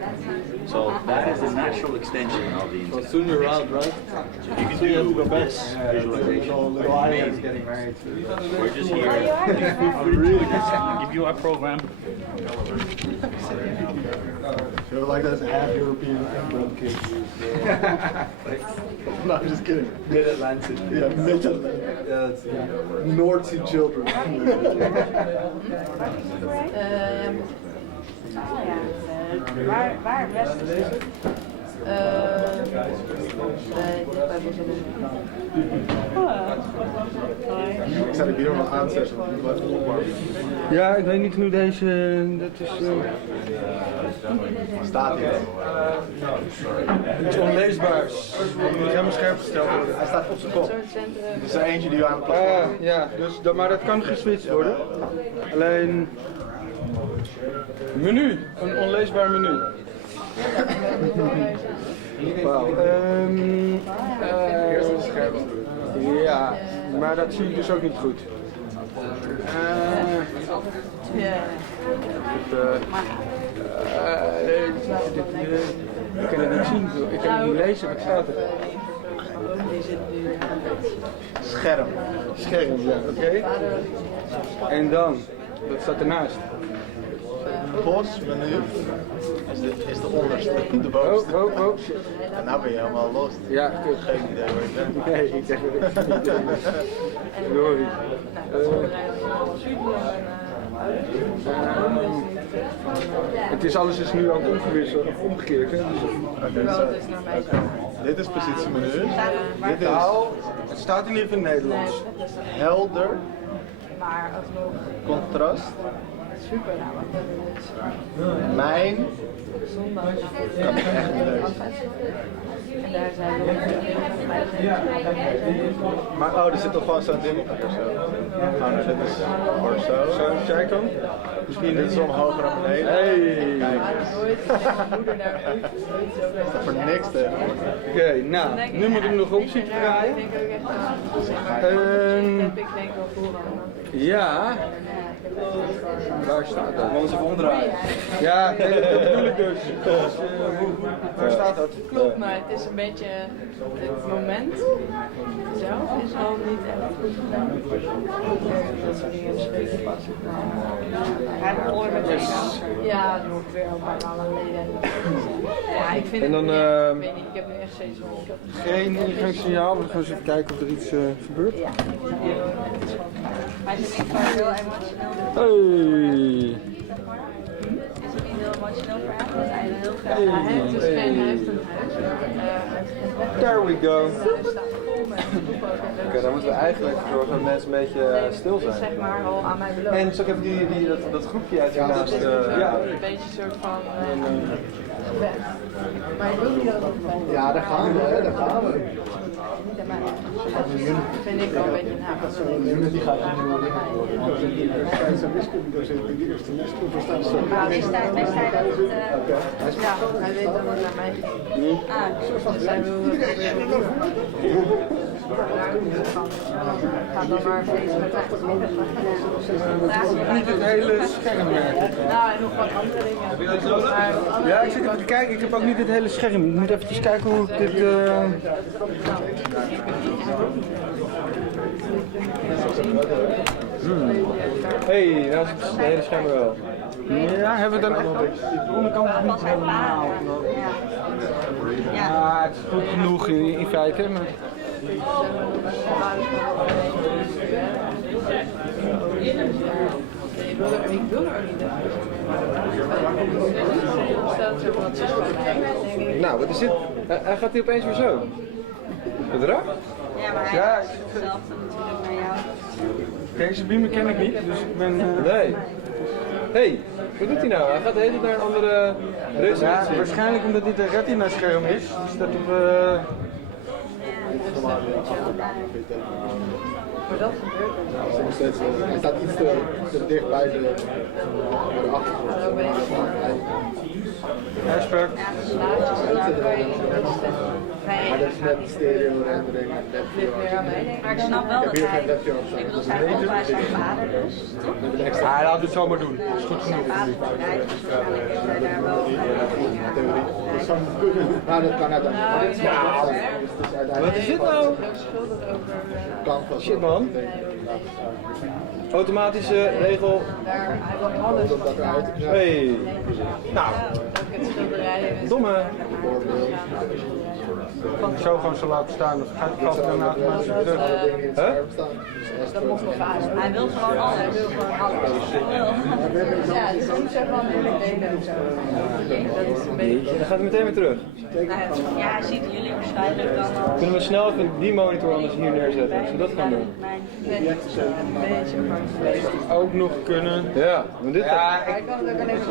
So that is a natural extension of the internet. So soon you're out, right? So you can do this visualization. Amazing. We're just here Really good. Give you a program. So like that's half European and kids. No, I'm just kidding. Mid-Atlantic. Yeah, Mid-Atlantic. Yeah, that's North Sea children. Waar het beste is? Ik zou de video nog aanzetten, want het moet wel even opwarmen. Ja, ik weet niet hoe deze... Dat is... Staat hier. Iets onleesbaars. Die moet helemaal scherp gesteld worden. Hij staat op zijn kop. Er is er eentje die aan het platform. Ja, dus maar dat kan geswitcht worden. Alleen... Menu. Een onleesbaar menu. Wauw. Ja, maar dat zie ik dus ook niet goed. Ik kan het niet zien, ik kan het niet lezen, wat staat er? Scherm. Scherm, ja, oké. En dan, wat staat ernaast? Bos, menu. Is de onderste, de bovenste. Oh. En nou ben je helemaal los. Ja, kut. Geen idee waar je bent. Nee, ik zeg het niet. Sorry. Het is alles is nu aan het omgewisseld of omgekeerd, hè? Dit is positiemenu. Dit is het staat in ieder geval Nederlands. Helder. Contrast. Super, Mijn. zondag. Kan ik echt niet lezen. En daar zijn we ook Maar oh, er zit toch gewoon zo'n ding op of zo? Oh nee, dit is voor zo. Zo, zijkant? Misschien dit is omhoog naar beneden. Hey! Kijk eens. Voor niks te. Oké, nou, nu moet ik nog op zien draaien. Ja. Waar staat dat? Gewoon even omdraaien. Ja, nee, dat bedoel ik dus. Waar staat dat? Klopt, maar het is een beetje het moment zelf is al niet echt goed gedaan. Dat soort dingen spreken pas. Hij begon meteen ja, nog weer een paar maanden geleden. Ja, ik vind en dan, het, ik weet niet, ik heb nu echt steeds geen ingangssignaal, we gaan eens even kijken of er iets gebeurt. Ja. Maar het is niet heel emotioneel. Hey! Is het niet heel emotioneel voor hem? Dat hij heel graag hij heeft een huis. There we go. Oké, dan moeten we eigenlijk zorgen dat mensen een beetje stil zijn. Zeg maar al aan mij beloofd. En zal ik even dat groepje uit je naast... Ja, een beetje een soort van gebed. Maar ik wil niet dat het ook fijn is. Ja, daar gaan we, hè, daar gaan we. Dat vind ik wel een beetje een Die gaat niet doen. Want hij is een wiskundedocent in de eerste les. Hoeveel staan ze? Ja, hij weet dat het naar mij gaat. Dus hij wil ga dan maar feesten met Niet het hele scherm werken. Nou, en nog wat andere dingen. Ja, ik zit even te kijken. Ik heb ook niet het hele scherm. Ik moet even kijken hoe ik dit... Hey, nou is het hele scherm wel. Ja, hebben we dan echt de onderkant niet helemaal. Ja, het is goed genoeg in feite. Maar... Ik wil er ook niet. Nou, wat is dit? Hij gaat hier opeens weer zo. Bedrag? Ja, maar hij Ja, is hetzelfde natuurlijk naar jou. Deze beamer ken ik niet, dus ik ben... Nee. Hey, wat doet hij nou? Hij gaat de hele tijd naar een andere resolutie. Ja, waarschijnlijk omdat dit een retina scherm is. Dus dat op... Maar dat gebeurt er. Hij staat iets te dicht bij de achtergrond. Uitspraak. Maar dat is net stereo rendering en Maar ik snap wel dat hij, ik bedoel, zijn opa is zijn vader dus, toch? Ja, laten we het zo maar doen. Dat is goed genoeg. Dat zou kunnen, maar dat kan uiteindelijk. Wat is dit nou? Kan van shit man. Automatische regel. Hey. Nou. Domme. Zo gewoon zo laten staan, dan gaat het vast daarna automatisch weer terug. Huh? Dat moet nog vaak. Hij wil gewoon alles. Hij wil gewoon alles. Ja, dus soms zeg maar moeilijk delen of zo. Dat is een beetje. Dan gaat hij meteen weer terug. Ja, ziet jullie waarschijnlijk dan al. Kunnen we snel even die monitor anders hier neerzetten, als we dat gaan doen? Ook nog kunnen. Ja, maar dit Ja, ik kan het ook alleen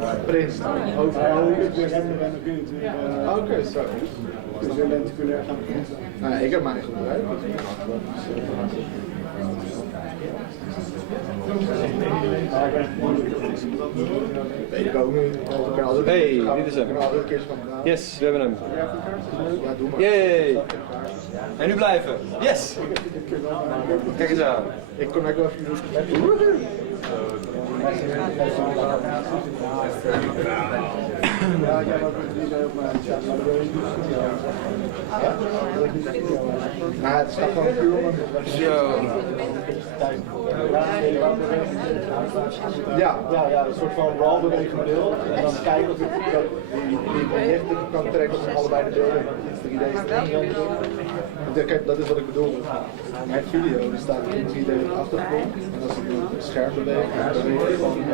maar Prins, overal. Oké, zo. Dus we mensen kunnen gaan printen. Nou, ik heb mijn gebruik. Weet ik ook niet. Hey, dit is hem. Yes, we hebben hem. Yay! En nu blijven. Yes! Kijk eens aan. Ik kon ook wel even ja, ik heb ook een video op mijn chat. Maar het staat gewoon puur om ja, een soort van raw bewegende beeld. En dan kijken of ik die lichten kan trekken van allebei de beelden. Iets 3D. Dat is wat ik bedoel. Mijn video die staat in 3D op de achtergrond. En als ik het scherm beweeg, dan beweeg ik gewoon mee.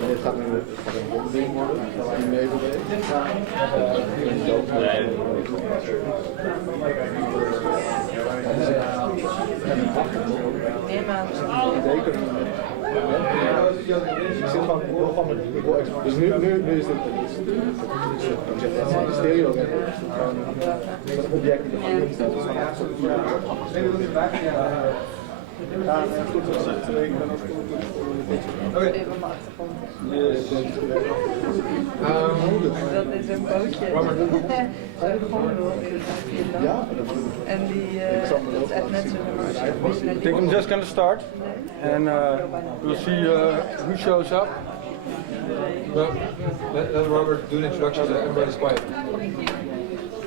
En dit gaat nu een ronding worden, waar je mee beweegt. Ik zit gewoon met dus nu is dit de stereo dat object die er gewoon in staat. Ja, goed, ik ben ook oké. Dat is een bootje. Ja? En die dat is echt net zo. I think I'm just going to start, and we'll see who shows up. But let Robert do an introduction so everybody's quiet.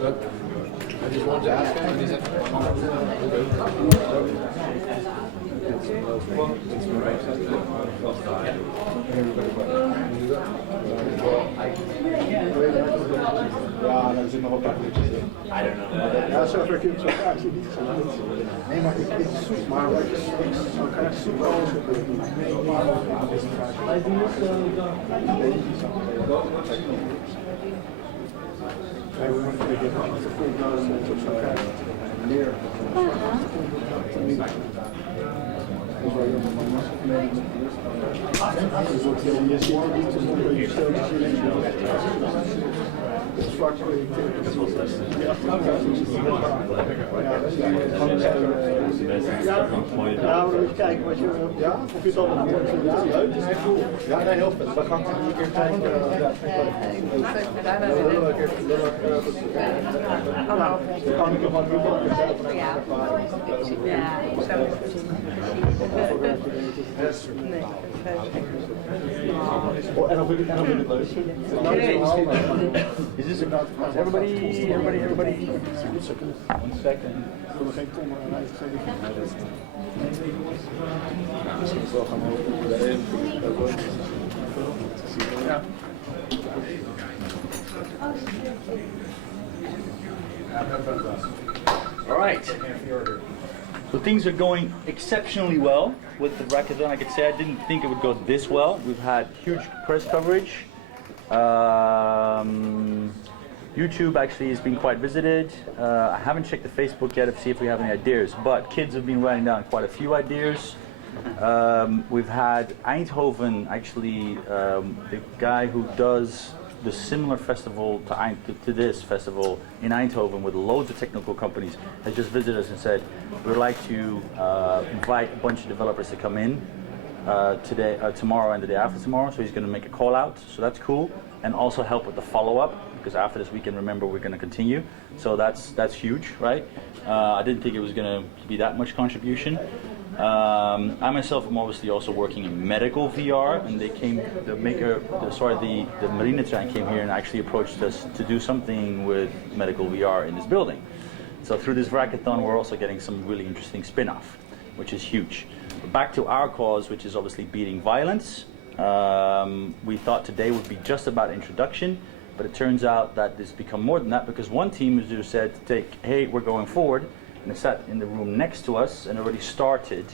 But I just wanted to ask him, is it? Ja, er zitten nog een paar dingetjes in. Ja, zo ver kun je het zo graag zien. Nee, maar ik zoek maar wat ik zoek alles op de Ja, we moeten kijken wat je ja, of je het al leuk is. Ja, nee, heel vet. We gaan een keer kijken. Kan ik ervan doen? En dan vind ik het leuk. Is this about everybody? 1 second. Ik wil geen tommen en uitgeven. Misschien is wel gaan helpen. Ja. All right. So things are going exceptionally well with the Rackathon. I could say I didn't think it would go this well. We've had huge press coverage. YouTube actually has been quite visited. I haven't checked the Facebook yet to see if we have any ideas, but kids have been writing down quite a few ideas. We've had Eindhoven, actually, the guy who does the similar festival to this festival in Eindhoven with loads of technical companies, has just visited us and said, we'd like to invite a bunch of developers to come in tomorrow and the day after tomorrow, so he's going to make a call out, so that's cool, and also help with the follow-up, because after this weekend, remember, we're going to continue, so that's huge, right? I didn't think it was going to be that much contribution. I myself am obviously also working in medical VR, and they came, the Marine Trein came here and actually approached us to do something with medical VR in this building. So through this hackathon, we're also getting some really interesting spin-off, which is huge. But back to our cause, which is obviously beating violence. We thought today would be just about introduction, but it turns out that it's become more than that, because one team has just said, hey, we're going forward, and they sat in the room next to us and already started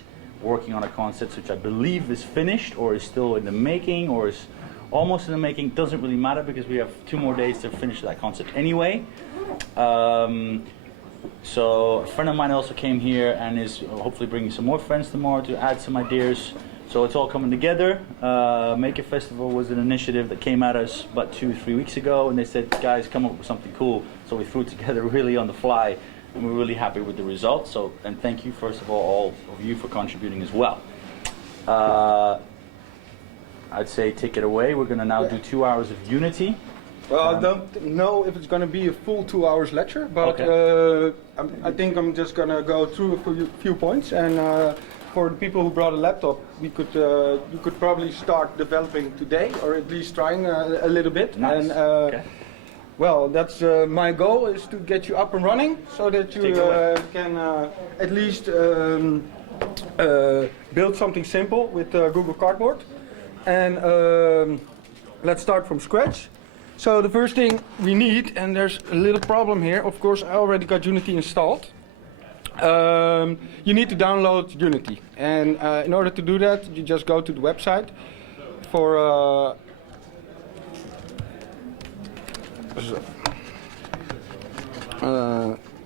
working on a concept which I believe is finished or is still in the making or is almost in the making. Doesn't really matter because we have 2 more days to finish that concept anyway. So a friend of mine also came here and is hopefully bringing some more friends tomorrow to add some ideas. So it's all coming together. Maker Festival was an initiative that came at us about 2-3 weeks ago, and they said, guys, come up with something cool. So we threw it together really on the fly, and we're really happy with the results. So, and thank you first of all of you for contributing as well. I'd say take it away. We're going to now do 2 hours of Unity. Well, I don't know if it's going to be a full 2 hours lecture, but I think I'm just going to go through a few points. And for the people who brought a laptop, you could probably start developing today, or at least trying a little bit. Nice. And well, that's my goal, is to get you up and running so that you can at least build something simple with Google Cardboard. And let's start from scratch. So the first thing we need, and there's a little problem here, of course I already got Unity installed. You need to download Unity, and in order to do that you just go to the website for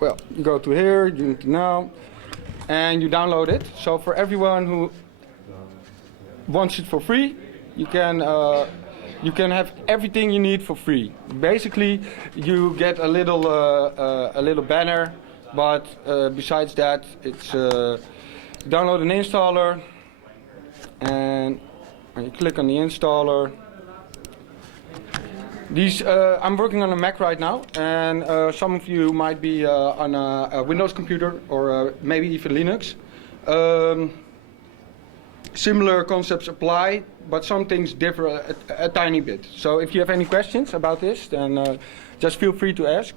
well, you go to here, Unity Now, and you download it. So for everyone who wants it for free, you can have everything you need for free. Basically, you get a little banner, but besides that, it's download an installer, and when you click on the installer, I'm working on a Mac right now, and some of you might be on a Windows computer or maybe even Linux. Similar concepts apply, but some things differ a tiny bit. So if you have any questions about this, then just feel free to ask.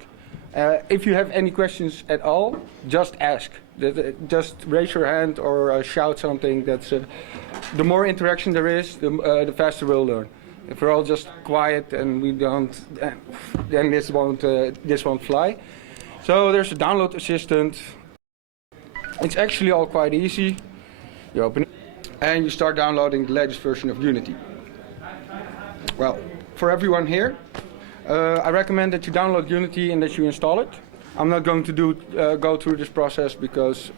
If you have any questions at all, just ask. Just raise your hand or shout something. That's the more interaction there is, the faster we'll learn. If we're all just quiet and we don't, then this won't fly. So there's a download assistant. It's actually all quite easy. You open it and you start downloading the latest version of Unity. Well, for everyone here, I recommend that you download Unity and that you install it. I'm not going to go through this process because,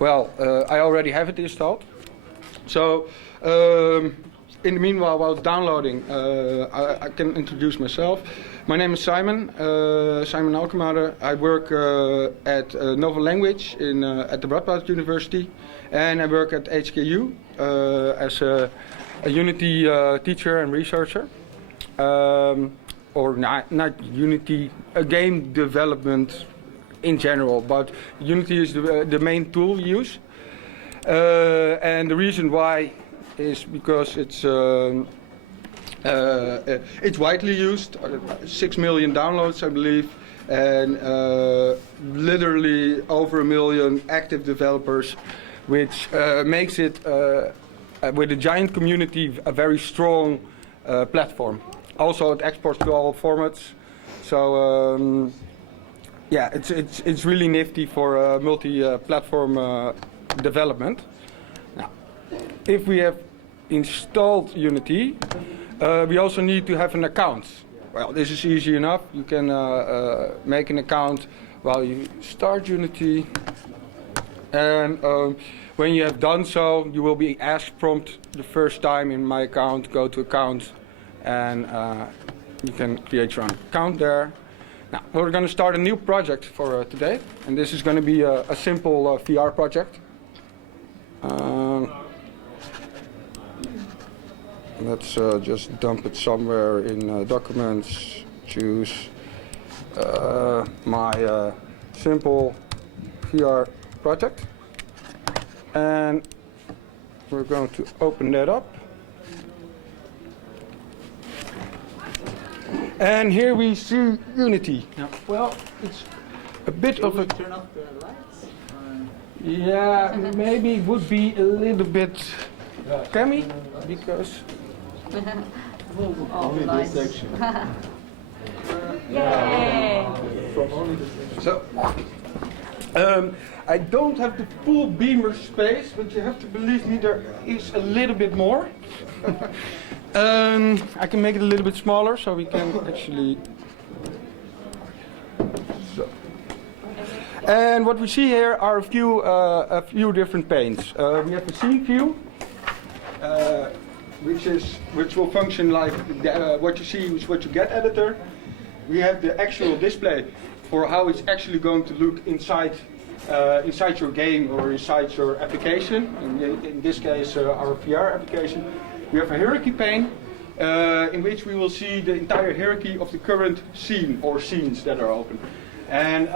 well, I already have it installed. So, in the meanwhile, while it's downloading, I can introduce myself. My name is Simon, Simon Alkemade. I work at Novel Language at the Radboud University, and I work at HKU as a Unity teacher and researcher. Or not Unity, game development in general, but Unity is the main tool we use. And the reason why is because it's widely used, 6 million downloads I believe, and literally over 1 million active developers, which makes it, with a giant community, a very strong platform. Also it exports to all formats, so yeah, it's really nifty for multi-platform development. Now, if we have installed Unity, we also need to have an account. Well, this is easy enough. You can make an account while you start Unity, and when you have done so, you will be asked prompt the first time in My Account, go to Account, and you can create your own account there. Now, we're going to start a new project for today, and this is going to be a simple VR project. Let's just dump it somewhere in documents, choose my simple VR project. And we're going to open that up. And here we see Unity. Now, well, it's a bit of a... Turn off the lights? Yeah, maybe it would be a little bit cammy, because... Only this section. Yay! So, I don't have the full beamer space, but you have to believe me, there is a little bit more. I can make it a little bit smaller, so we can actually... So. And what we see here are a few different panes. We have the scene view, which will function like what you see is what you get editor. We have the actual display for how it's actually going to look inside your game or inside your application. In this case, our VR application. We have a hierarchy pane in which we will see the entire hierarchy of the current scene or scenes that are open. And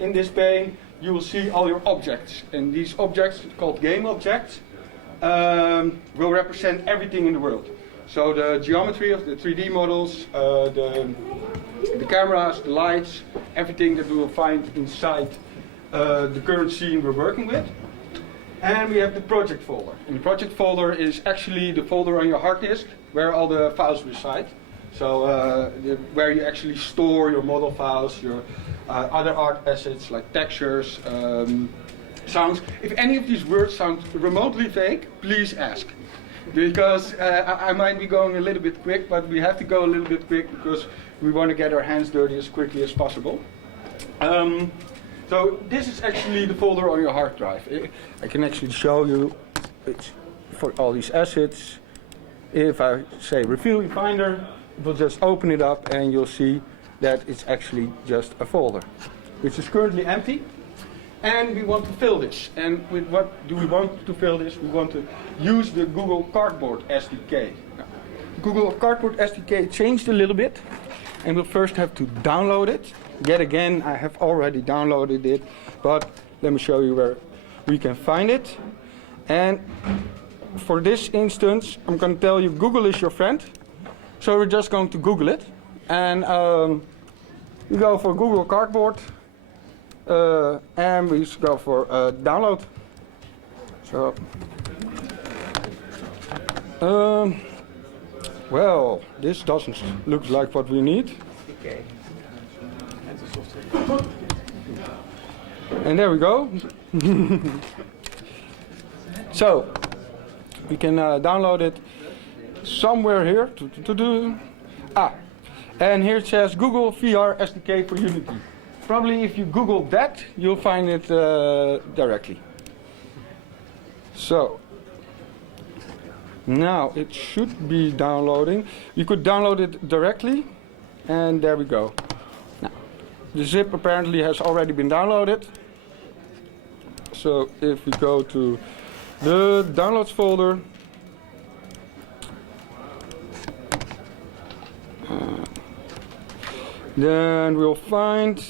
in this pane, you will see all your objects. And these objects, called game objects, will represent everything in the world. So the geometry of the 3D models, the cameras, the lights, everything that we will find inside the current scene we're working with. And we have the project folder. And the project folder is actually the folder on your hard disk where all the files reside. So where you actually store your model files, your other art assets like textures, sounds. If any of these words sound remotely vague, please ask. Because I might be going a little bit quick, but we have to go a little bit quick because we want to get our hands dirty as quickly as possible. So this is actually the folder on your hard drive. I can actually show you it's for all these assets. If I say Reveal in Finder, it will just open it up and you'll see that it's actually just a folder, which is currently empty. And we want to fill this. And with what do we want to fill this? We want to use the Google Cardboard SDK. Now, Google Cardboard SDK changed a little bit, and we'll first have to download it. Yet again, I have already downloaded it, but let me show you where we can find it. And for this instance, I'm going to tell you Google is your friend. So we're just going to Google it. And we go for Google Cardboard. And we go for download. So, well, this doesn't look like what we need. Okay. And there we go. So, we can download it somewhere here. And here it says Google VR SDK for Unity. Probably if you Google that, you'll find it directly. So, now it should be downloading. You could download it directly, and there we go. Now, the zip apparently has already been downloaded. So if we go to the downloads folder, then we'll find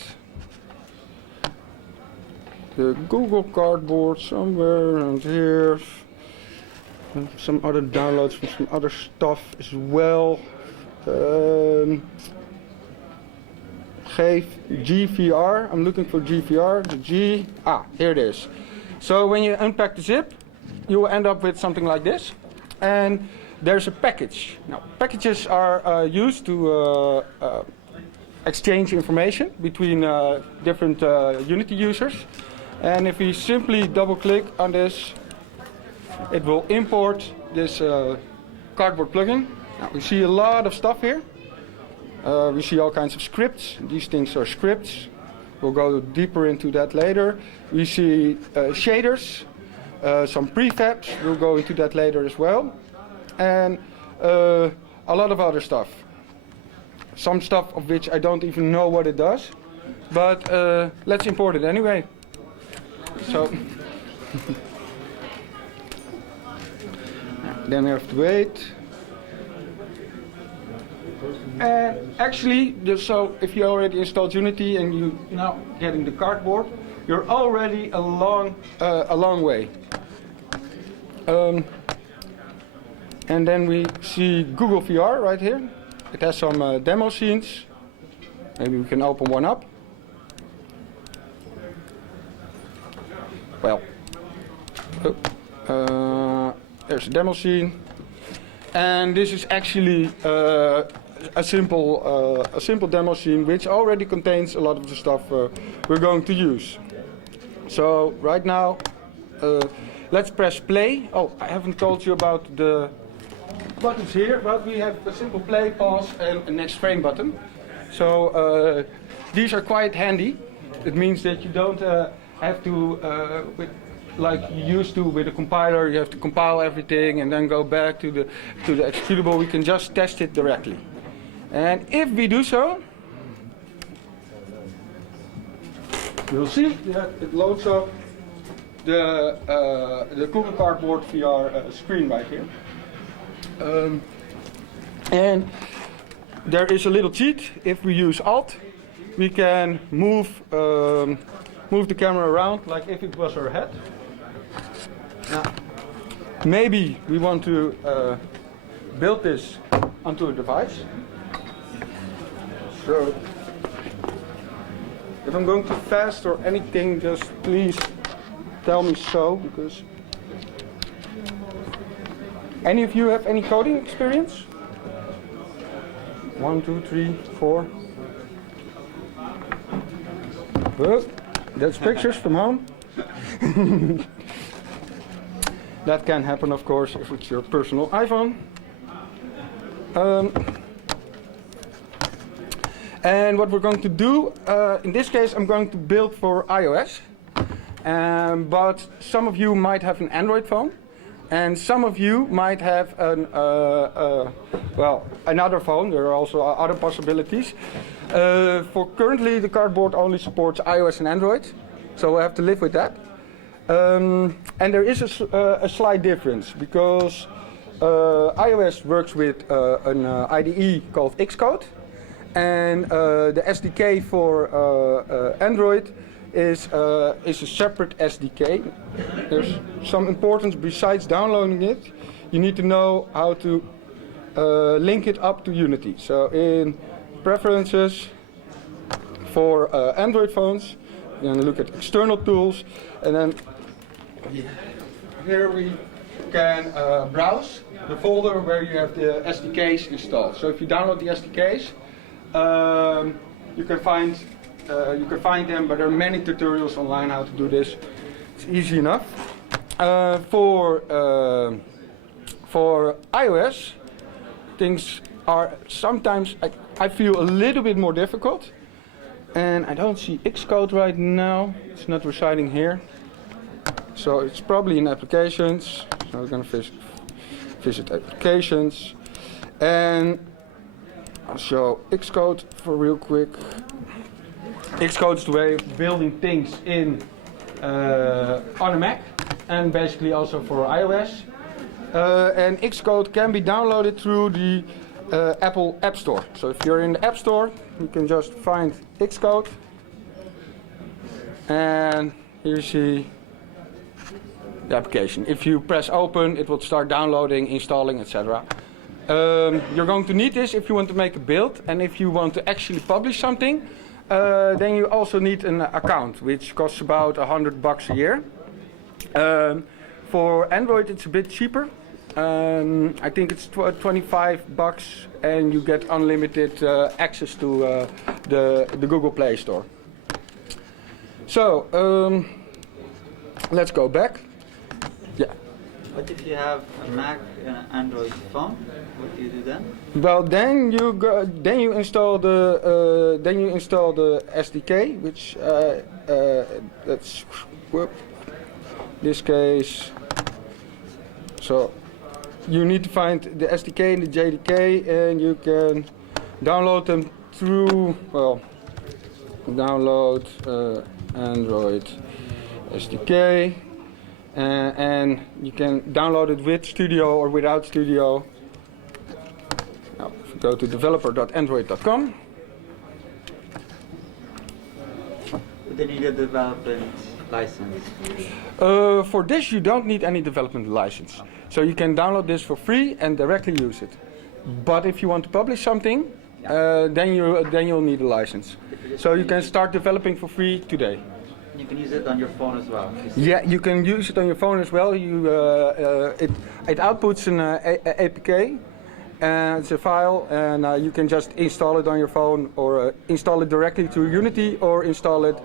the Google Cardboard somewhere around here. And some other downloads from some other stuff as well. GVR. I'm looking for GVR. The G. Here it is. So when you unpack the zip, you will end up with something like this. And there's a package. Now, packages are used to exchange information between different Unity users. And if we simply double click on this, it will import this cardboard plugin. Now, we see a lot of stuff here. We see all kinds of scripts. These things are scripts. We'll go deeper into that later. We see shaders, some prefabs. We'll go into that later as well. And a lot of other stuff. Some stuff of which I don't even know what it does. But let's import it anyway. So then we have to wait. And actually, so if you already installed Unity and you now getting the cardboard, you're already a long way. And then we see Google VR right here. It has some demo scenes. Maybe we can open one up. Well, there's a demo scene. And this is actually a simple demo scene which already contains a lot of the stuff we're going to use. So right now, let's press play. Oh, I haven't told you about the buttons here, but we have a simple play, pause, and a next frame button. So these are quite handy. It means that you don't have to, like you used to with a compiler, you have to compile everything and then go back to the executable. We can just test it directly. And if we do so, you'll see that it loads up the Google Cardboard VR screen right here. And there is a little cheat. If we use Alt, we can move the camera around like if it was our head. Now, maybe we want to build this onto a device. So, if I'm going too fast or anything, just please tell me so, because any of you have any coding experience? 1, 2, 3, 4. Well, that's pictures from home. That can happen, of course, if it's your personal iPhone. And what we're going to do, in this case, I'm going to build for iOS. But some of you might have an Android phone. And some of you might have another phone. There are also other possibilities. For currently, the Cardboard only supports iOS and Android, so we have to live with that. And there is a slight difference because iOS works with an IDE called Xcode, and the SDK for Android is a separate SDK. There's some importance besides downloading it. You need to know how to link it up to Unity. So in preferences for Android phones, you're going to look at external tools, and then here we can browse the folder where you have the SDKs installed. So if you download the SDKs, you can find them, but there are many tutorials online how to do this. It's easy enough. For iOS, things are sometimes, I feel a little bit more difficult. And I don't see Xcode right now. It's not residing here. So it's probably in applications. So we're going to visit applications. And I'll show Xcode for real quick. Xcode is the way of building things in on a Mac, and basically also for iOS. And Xcode can be downloaded through the Apple App Store. So if you're in the App Store, you can just find Xcode, and here you see the application. If you press open, it will start downloading, installing, etc. You're going to need this if you want to make a build, and if you want to actually publish something, then you also need an account, which costs about $100 a year. For Android, it's a bit cheaper. I think it's $25, and you get unlimited access to the Google Play Store. So let's go back. Yeah. What if you have a Mac and an Android phone? What do you do then? Well, then you install the SDK, which that's this case. So you need to find the SDK and the JDK, and you can download them through, well, download Android SDK, and you can download it with Studio or without Studio. Now, if you go to developer.android.com. But then you get development license? For this you don't need any development license. So you can download this for free and directly use it. But if you want to publish something, then you'll need a license. So you can start developing for free today. You can use it on your phone as well. Yeah, you can use it on your phone as well. It outputs an APK. It's a file, and you can just install it on your phone, or install it directly to Unity, or install it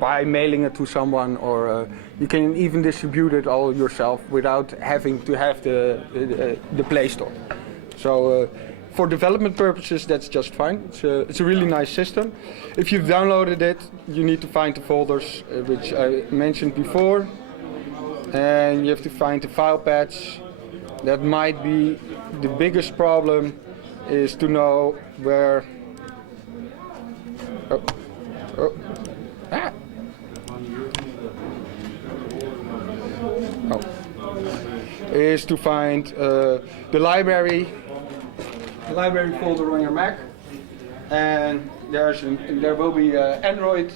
by mailing it to someone, or you can even distribute it all yourself without having to have the Play Store. So for development purposes, that's just fine. It's a really nice system. If you've downloaded it, you need to find the folders which I mentioned before, and you have to find the file paths. That might be the biggest problem, is to know where. Is to find the library folder on your Mac, and there will be an Android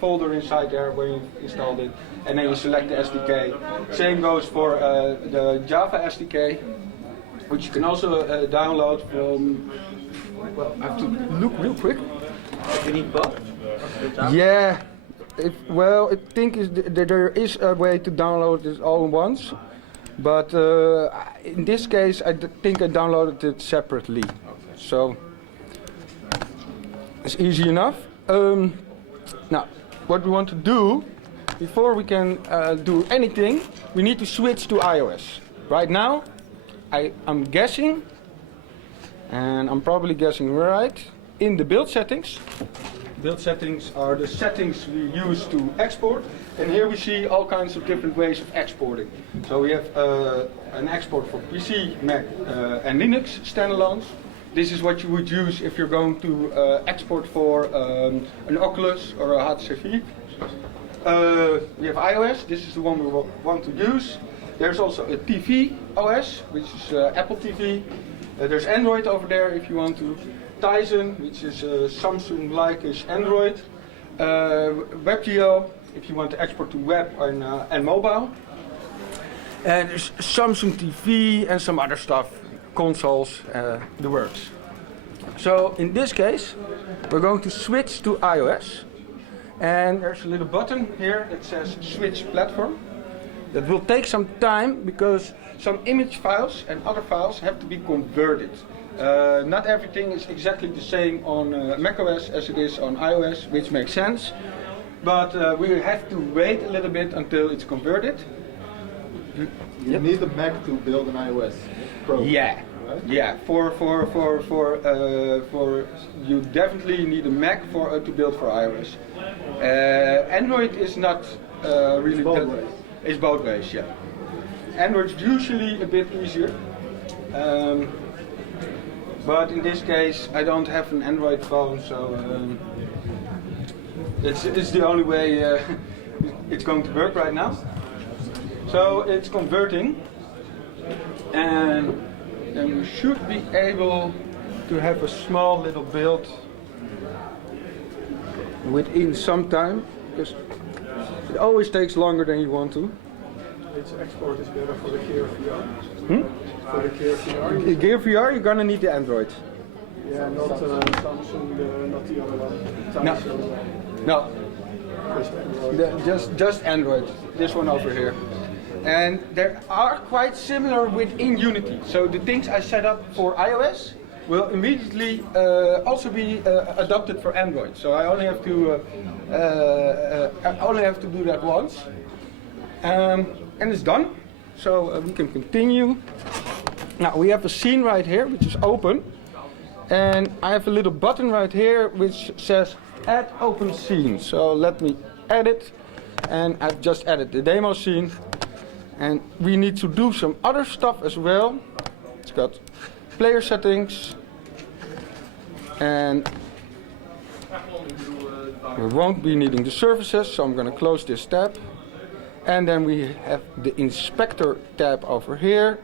folder inside there where you installed it, and then you select the SDK. Same goes for the Java SDK, which you can also download from. Well, I have to look real quick. You need both? Yeah. I think there is a way to download it all at once, but in this case, I think I downloaded it separately. So it's easy enough. Now, what we want to do before we can do anything, we need to switch to iOS. Right now, I'm guessing, and I'm probably guessing right, in the build settings. Build settings are the settings we use to export, and here we see all kinds of different ways of exporting. So we have an export for PC, Mac, and Linux standalones. This is what you would use if you're going to export for an Oculus or a HTC. We have iOS, this is the one we want to use. There's also a TV OS, which is Apple TV. There's Android over there if you want to. Tizen, which is Samsung-like-ish Android. WebGL, if you want to export to web and mobile. And there's Samsung TV and some other stuff, consoles, the works. So in this case, we're going to switch to iOS. And there's a little button here that says Switch Platform. That will take some time because some image files and other files have to be converted. Not everything is exactly the same on macOS as it is on iOS, which makes sense. But we have to wait a little bit until it's converted. You need a Mac to build an iOS program. Yeah, right? Yeah. For you definitely need a Mac to build for iOS. Android is not really. It's both ways. It's both ways, yeah. Android's usually a bit easier. But in this case, I don't have an Android phone, so it's the only way it's going to work right now. So it's converting, and then we should be able to have a small little build within some time, because it always takes longer than you want to. Which export is better for the Gear VR? For the Gear VR, you're gonna need the Android. Yeah, not Samsung, not the other one. No. Just Android. This one over here. And they are quite similar within Unity. So the things I set up for iOS will immediately also be adopted for Android. So I only have to do that once. And it's done, so we can continue. Now we have a scene right here which is open, and I have a little button right here which says add open scene. So let me add it, and I've just added the demo scene, and we need to do some other stuff as well. It's got player settings, and we won't be needing the services, so I'm going to close this tab. And then we have the inspector tab over here,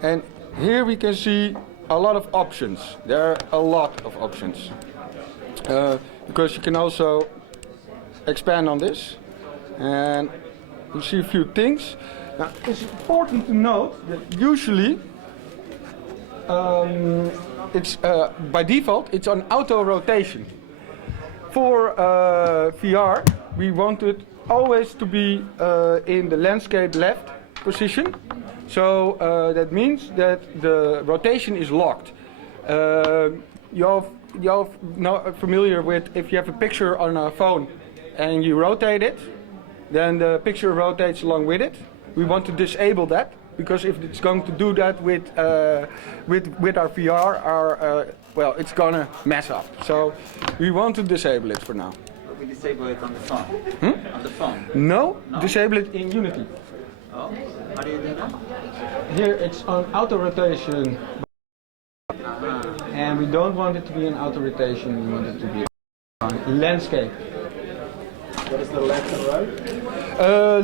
and here we can see a lot of options. There are a lot of options because you can also expand on this, and you see a few things. Now, it's important to note that usually it's by default it's on auto rotation. For VR, we want it always to be in the landscape left position. So that means that the rotation is locked. You're familiar with if you have a picture on a phone and you rotate it, then the picture rotates along with it. We want to disable that because if it's going to do that with our VR, well, it's gonna mess up. So we want to disable it for now. But we disable it on the phone. On the phone. No, disable it in Unity. Oh, how do you do that? Here it's on auto rotation, and we don't want it to be an auto rotation. We want it to be on landscape. What is the left and right?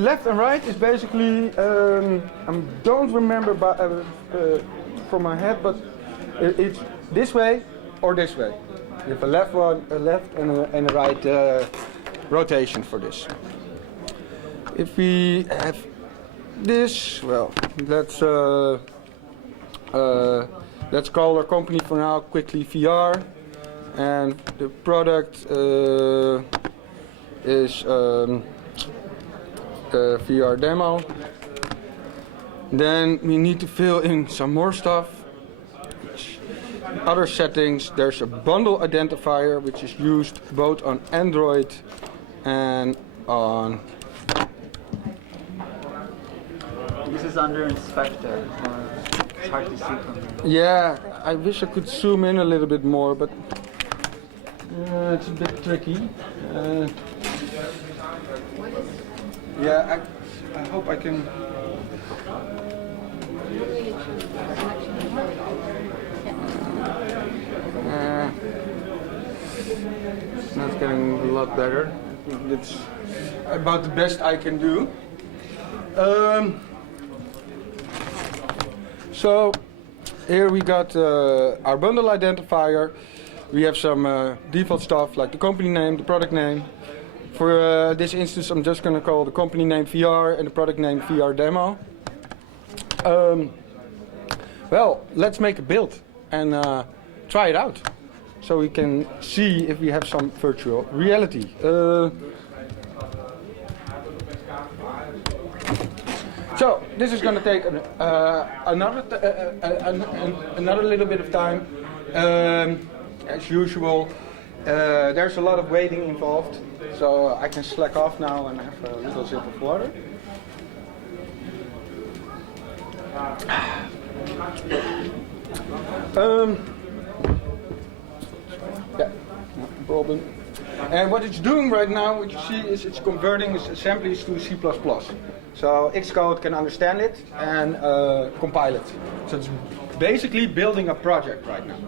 Left and right is basically I don't remember from my head, but it's this way or this way. You have a left and a right rotation for this. If we have this, well, let's call our company for now quickly VR, and the product is the VR demo. Then we need to fill in some more stuff. Other settings, there's a bundle identifier which is used both on Android and on... This is under inspector. It's hard to see from here. Yeah, I wish I could zoom in a little bit more, but it's a bit tricky. Yeah, I hope I can... It's not getting a lot better. It's about the best I can do. So here we got our bundle identifier. We have some default stuff like the company name, the product name. For this instance, I'm just going to call the company name VR and the product name VR demo. Well, let's make a build and try it out, so we can see if we have some virtual reality. So this is going to take another little bit of time. As usual, there's a lot of waiting involved, so I can slack off now and have a little sip of water. Yeah, no problem. And what it's doing right now, what you see, is it's converting its assemblies to C++. So Xcode can understand it and compile it. So it's basically building a project right now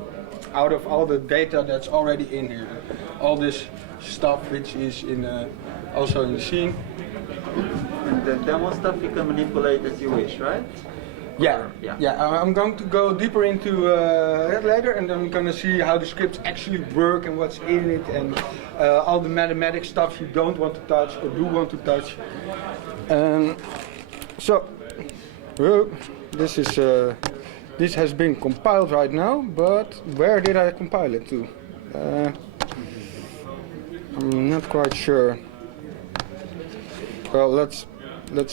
out of all the data that's already in here. All this stuff which is in also in the scene. And the demo stuff you can manipulate as you wish, right? Yeah. I'm going to go deeper into that later, and then I'm going to see how the scripts actually work and what's in it, and all the mathematics stuff you don't want to touch or do want to touch. So, this has been compiled right now, but where did I compile it to? I'm not quite sure. Well, let's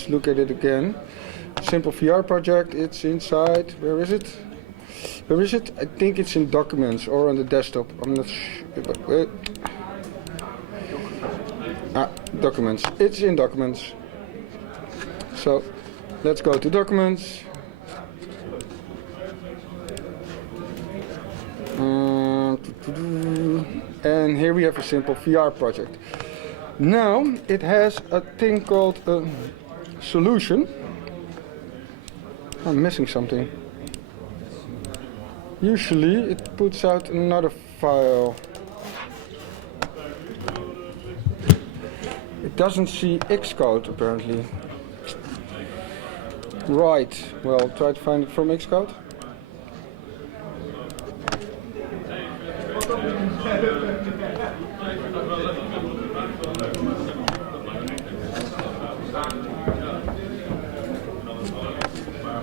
look at it again. Simple VR project, it's inside, where is it? Where is it? I think it's in documents or on the desktop, I'm not sure. Documents, it's in documents. So, let's go to documents. And here we have a simple VR project. Now, it has a thing called a solution. I'm missing something. Usually it puts out another file. It doesn't see Xcode apparently. Right, well, try to find it from Xcode.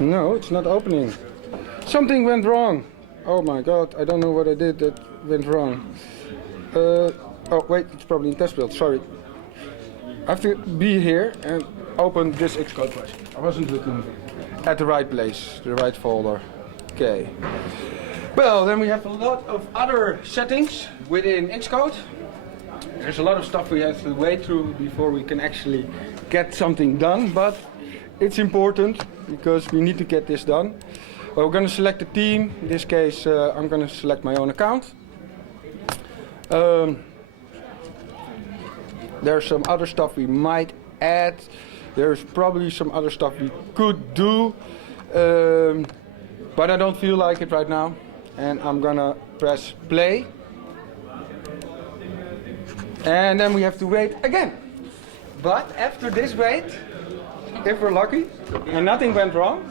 No, it's not opening. Something went wrong. Oh my god, I don't know what I did that went wrong. Oh wait, it's probably in test build, sorry. I have to be here and open this Xcode project. I wasn't looking at the right place, the right folder. Okay. Well, then we have a lot of other settings within Xcode. There's a lot of stuff we have to wade through before we can actually get something done, but it's important because we need to get this done. Well, we're going to select a team. In this case, I'm going to select my own account. There's some other stuff we might add. There's probably some other stuff we could do, but I don't feel like it right now. And I'm gonna press play. And then we have to wait again. But after this wait, if we're lucky and nothing went wrong.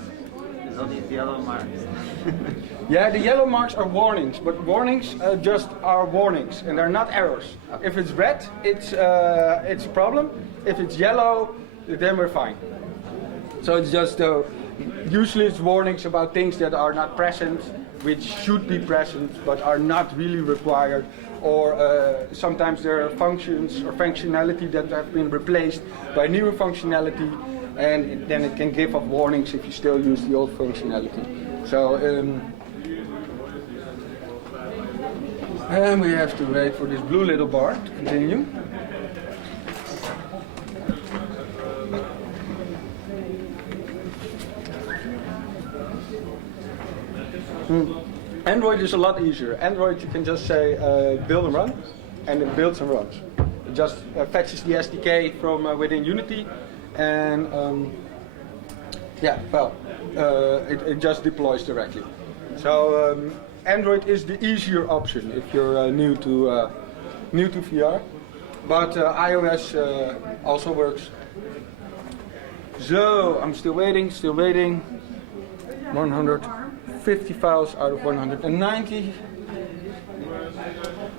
There's all these yellow marks. Yeah, the yellow marks are warnings, but warnings just are warnings and they're not errors. If it's red, it's a problem. If it's yellow, then we're fine. So it's just usually it's warnings about things that are not present, which should be present but are not really required, or sometimes there are functions or functionality that have been replaced by newer functionality, and then it can give off warnings if you still use the old functionality. So and we have to wait for this blue little bar to continue. Android is a lot easier. Android you can just say build and run, and it builds and runs. It just fetches the SDK from within Unity, and yeah, well, it just deploys directly. So Android is the easier option if you're new to VR, but iOS also works. So I'm still waiting. 150 files out of 190.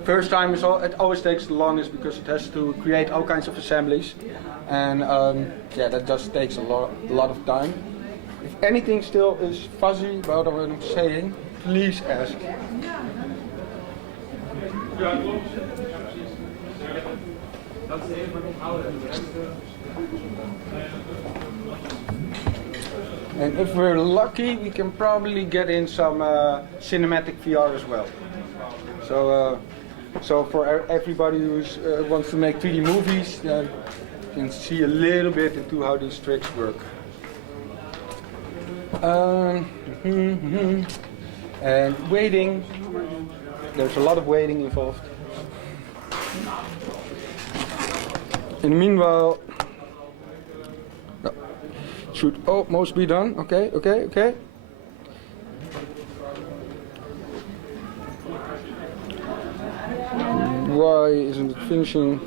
First time it always takes the longest because it has to create all kinds of assemblies, and yeah, that just takes a lot of time. If anything still is fuzzy about what I'm saying, please ask. And if we're lucky, we can probably get in some cinematic VR as well. So for everybody who wants to make 3D movies, then you can see a little bit into how these tricks work. And waiting. There's a lot of waiting involved. In the meanwhile, should almost be done. Okay. Why isn't it finishing?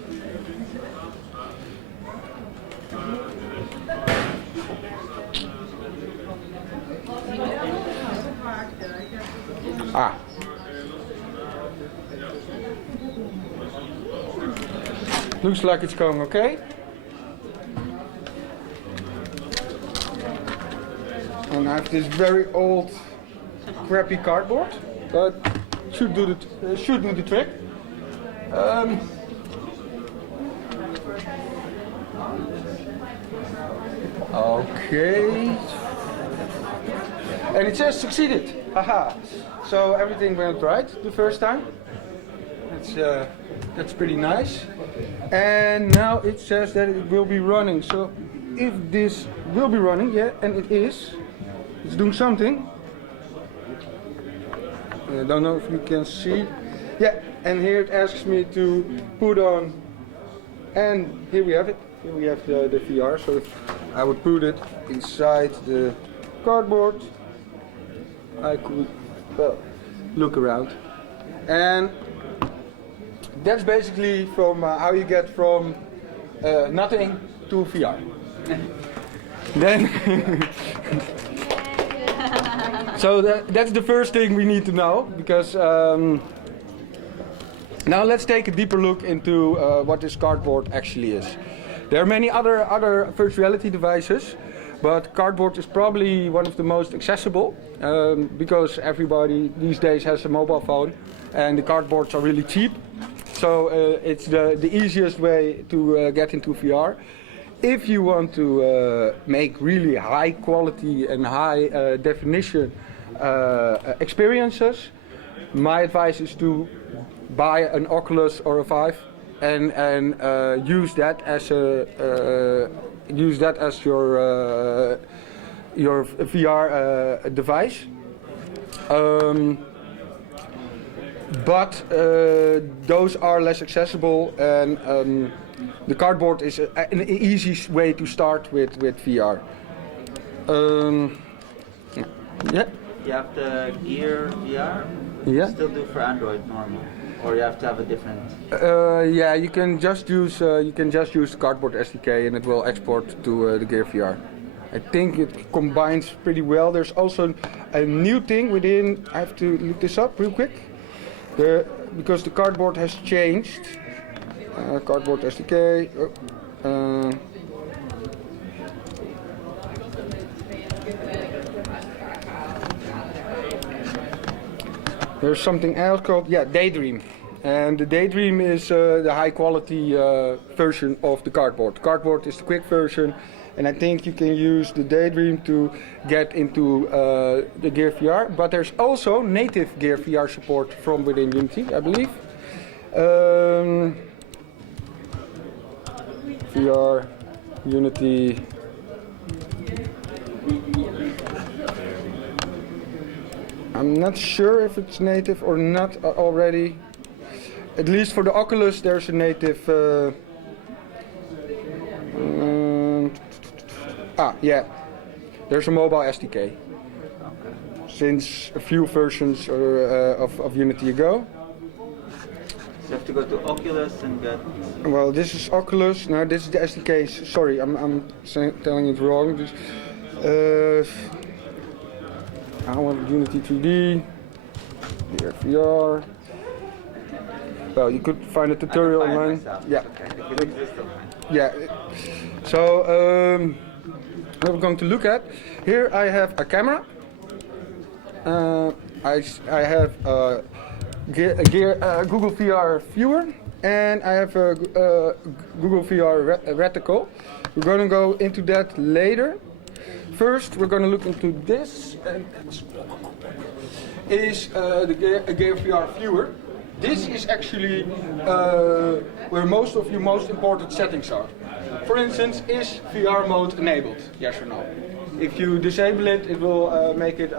Looks like it's going okay. And I have this very old, crappy cardboard, but should do the trick. Okay. And it says succeeded. Haha. So everything went right the first time. That's pretty nice. And now it says that it will be running. So if this will be running, yeah, and it is, it's doing something. I don't know if you can see. Yeah, and here it asks me to put on, and here we have it. Here we have the VR. So if I would put it inside the cardboard, I could, well, look around. And that's basically from how you get from nothing to VR. Then so that's the first thing we need to know, because now let's take a deeper look into what this cardboard actually is. There are many other virtual reality devices, but cardboard is probably one of the most accessible because everybody these days has a mobile phone and the cardboards are really cheap. So it's the easiest way to get into VR. If you want to make really high quality and high definition experiences, my advice is to buy an Oculus or a Vive and use that as your VR device. But those are less accessible, and the cardboard is an easy way to start with VR. Yeah. You have the Gear VR? Yeah. Still do for Android normal, or you have to have a different? Yeah, you can just use the cardboard SDK and it will export to the Gear VR. I think it combines pretty well. There's also a new thing within. I have to look this up real quick. Because the cardboard has changed. Cardboard SDK. There's something else called Daydream, and the Daydream is the high quality version of the cardboard. Cardboard is the quick version, and I think you can use the Daydream to get into the Gear VR. But there's also native Gear VR support from within Unity, I believe. VR, Unity. I'm not sure if it's native or not already. At least for the Oculus, there's a native. Yeah, there's a mobile SDK. Since a few versions of Unity ago. You have to go to Oculus and get. Well, this is Oculus. No, this is the SDK. Sorry, I'm telling it wrong. I want Unity 3D, VR. Well, you could find a tutorial online. Yeah. Okay. Yeah. So what we're going to look at here, I have a camera. I have a Google VR viewer, and I have a Google VR reticle. We're going to go into that later. First, we're going to look into this. Is the Gear VR viewer. This is actually where most of your most important settings are. For instance, is VR mode enabled? Yes or no? If you disable it, it will make it,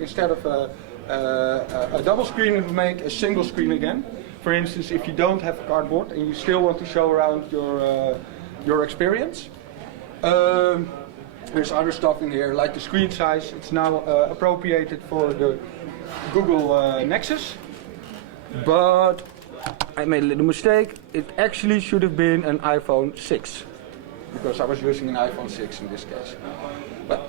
instead of a double screen, it will make a single screen again. For instance, if you don't have a cardboard and you still want to show around your experience. There's other stuff in here, like the screen size. It's now appropriated for the Google Nexus. But I made a little mistake. It actually should have been an iPhone 6. Because I was using an iPhone 6 in this case. But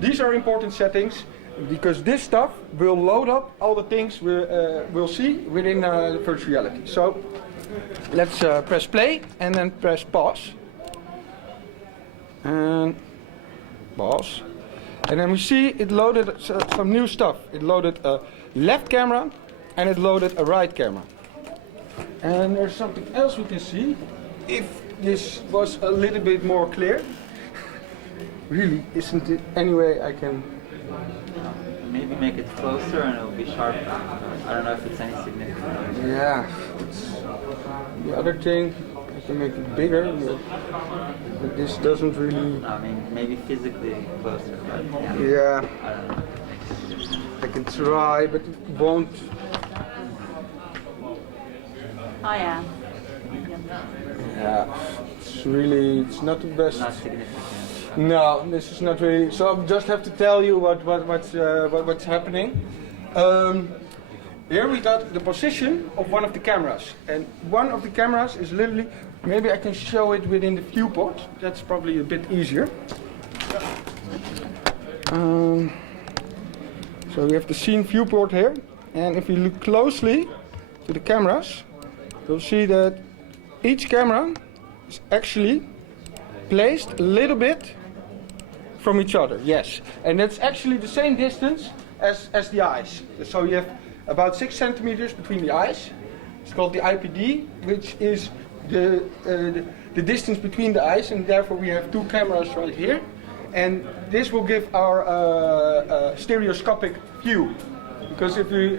these are important settings. Because this stuff will load up all the things we'll see within virtual reality. So let's press play and then press pause. And pause. And then we see it loaded some new stuff. It loaded a left camera and it loaded a right camera. And there's something else we can see. If this was a little bit more clear. Really, isn't it? Anyway, I can. Maybe make it closer and it'll be sharper. I don't know if it's any significant. Yeah. The other thing, I can make it bigger, but this doesn't really. I mean, maybe physically closer, but yeah. I don't know. I can try, but it won't. Oh yeah. Yeah. It's not the best. Not significant. No, this is not really. So I just have to tell you what's happening. Here we got the position of one of the cameras, and one of the cameras is literally. Maybe I can show it within the viewport. That's probably a bit easier. So we have the scene viewport here, and if you look closely to the cameras, you'll see that each camera is actually placed a little bit from each other, yes. And that's actually the same distance as the eyes. So you have about 6 centimeters between the eyes. It's called the IPD, which is the distance between the eyes, and therefore we have 2 cameras right here. And this will give our stereoscopic view, because if we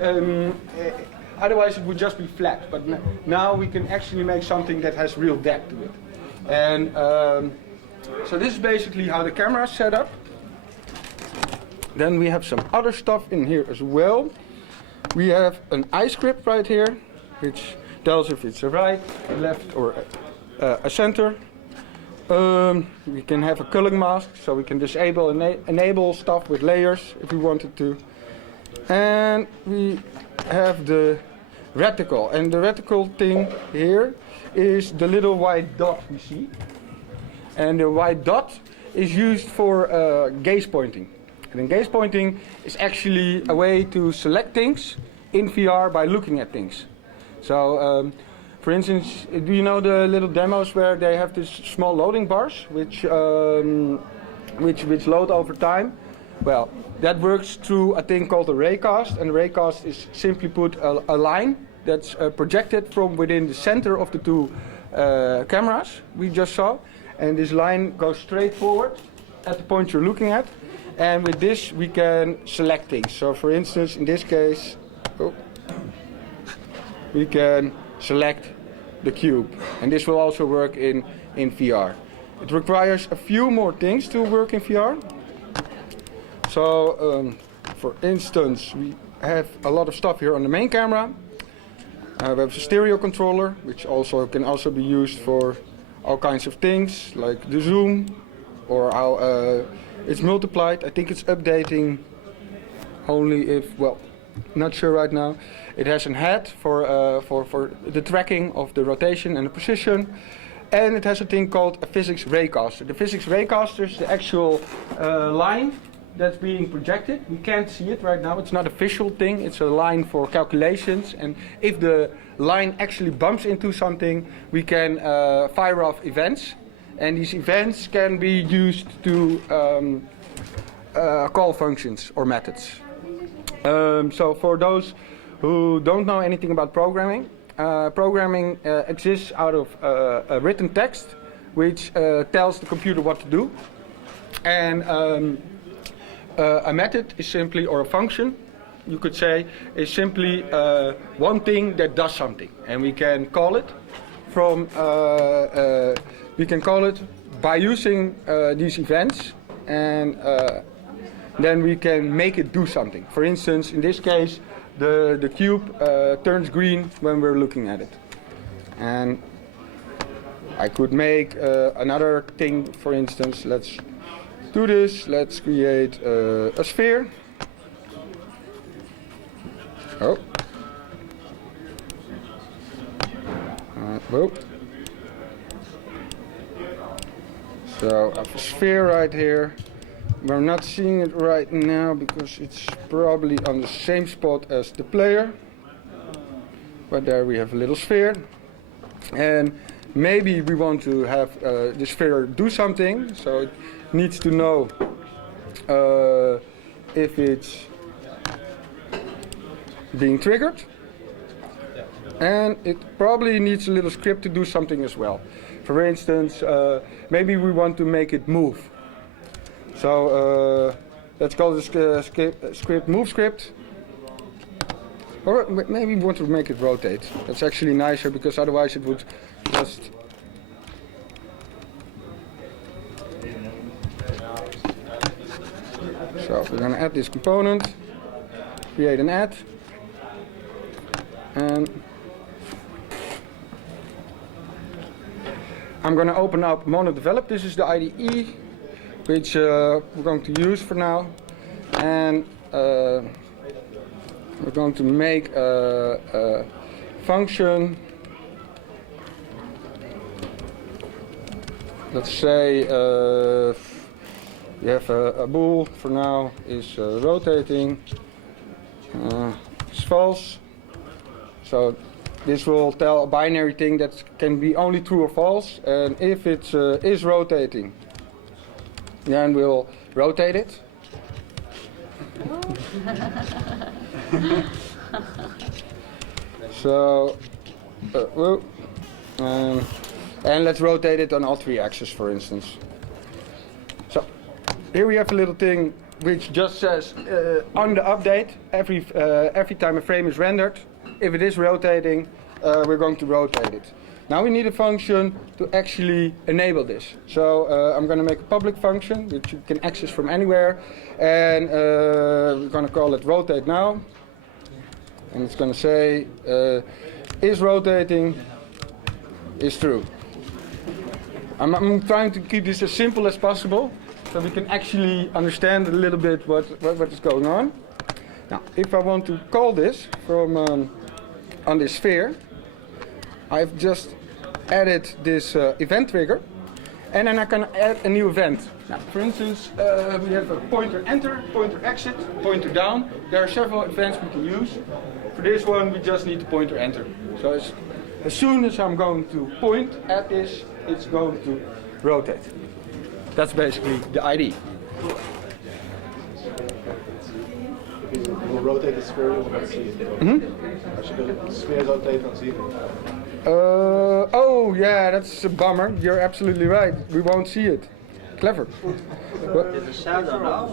otherwise it would just be flat. But now we can actually make something that has real depth to it. And so this is basically how the camera is set up. Then we have some other stuff in here as well. We have an eye script right here, which tells if it's a right, a left, or a center. We can have a culling mask, so we can disable and enable stuff with layers if we wanted to. And we have the reticle, and the reticle thing here is the little white dot we see. And the white dot is used for gaze pointing. And gaze pointing is actually a way to select things in VR by looking at things. So, for instance, do you know the little demos where they have these small loading bars, which load over time? Well, that works through a thing called a raycast, and raycast is simply put a line that's projected from within the center of the 2 cameras we just saw, and this line goes straight forward at the point you're looking at, and with this we can select things. So, for instance, in this case, we can select the cube, and this will also work in VR. It requires a few more things to work in VR. So, for instance, we have a lot of stuff here on the main camera. We have a stereo controller, which can also be used for all kinds of things, like the zoom, or how it's multiplied. I think it's updating only if, well, not sure right now. It has a head for the tracking of the rotation and the position. And it has a thing called a physics raycaster. The physics raycaster is the actual line that's being projected. We can't see it right now. It's not a visual thing. It's a line for calculations. And if the line actually bumps into something, we can fire off events. And these events can be used to call functions or methods. So for those who don't know anything about programming, programming exists out of a written text which tells the computer what to do. And a method is simply, or a function, you could say, is simply one thing that does something. And we can call it from, by using these events, and then we can make it do something. For instance, in this case, the cube turns green when we're looking at it. And I could make another thing, for instance, let's do this. Let's create a sphere. Oh. Whoa. So I have a sphere right here. We're not seeing it right now because it's probably on the same spot as the player. But there we have a little sphere. And maybe we want to have the sphere do something. So it needs to know if it's being triggered. And it probably needs a little script to do something as well. For instance, maybe we want to make it move. So let's call this script move script. Or maybe we want to make it rotate. That's actually nicer because otherwise it would just... So we're going to add this component, create an add, and I'm going to open up MonoDevelop. This is the IDE which we're going to use for now, and we're going to make a function. Let's say we have a bool for now is rotating. It's false. So this will tell a binary thing that can be only true or false, and if it is rotating, Then we'll rotate it. So, and let's rotate it on all 3 axes, for instance. So, here we have a little thing which just says on the update, every time a frame is rendered, if it is rotating, we're going to rotate it. Now we need a function to actually enable this. So I'm going to make a public function which you can access from anywhere, and we're going to call it rotate now. And it's going to say is rotating is true. I'm trying to keep this as simple as possible so we can actually understand a little bit what is going on. Now, if I want to call this from on this sphere, I've just added this event trigger, and then I can add a new event. Now, for instance, we have a pointer enter, pointer exit, pointer down. There are several events we can use. For this one, we just need the pointer enter. So as soon as I'm going to point at this, it's going to rotate. That's basically the ID. We'll rotate the sphere, we'll not see it. Als je de sfeer roteert, dan zie je het. Oh yeah, that's a bummer. You're absolutely right. We won't see it. Clever. There's a shadow now.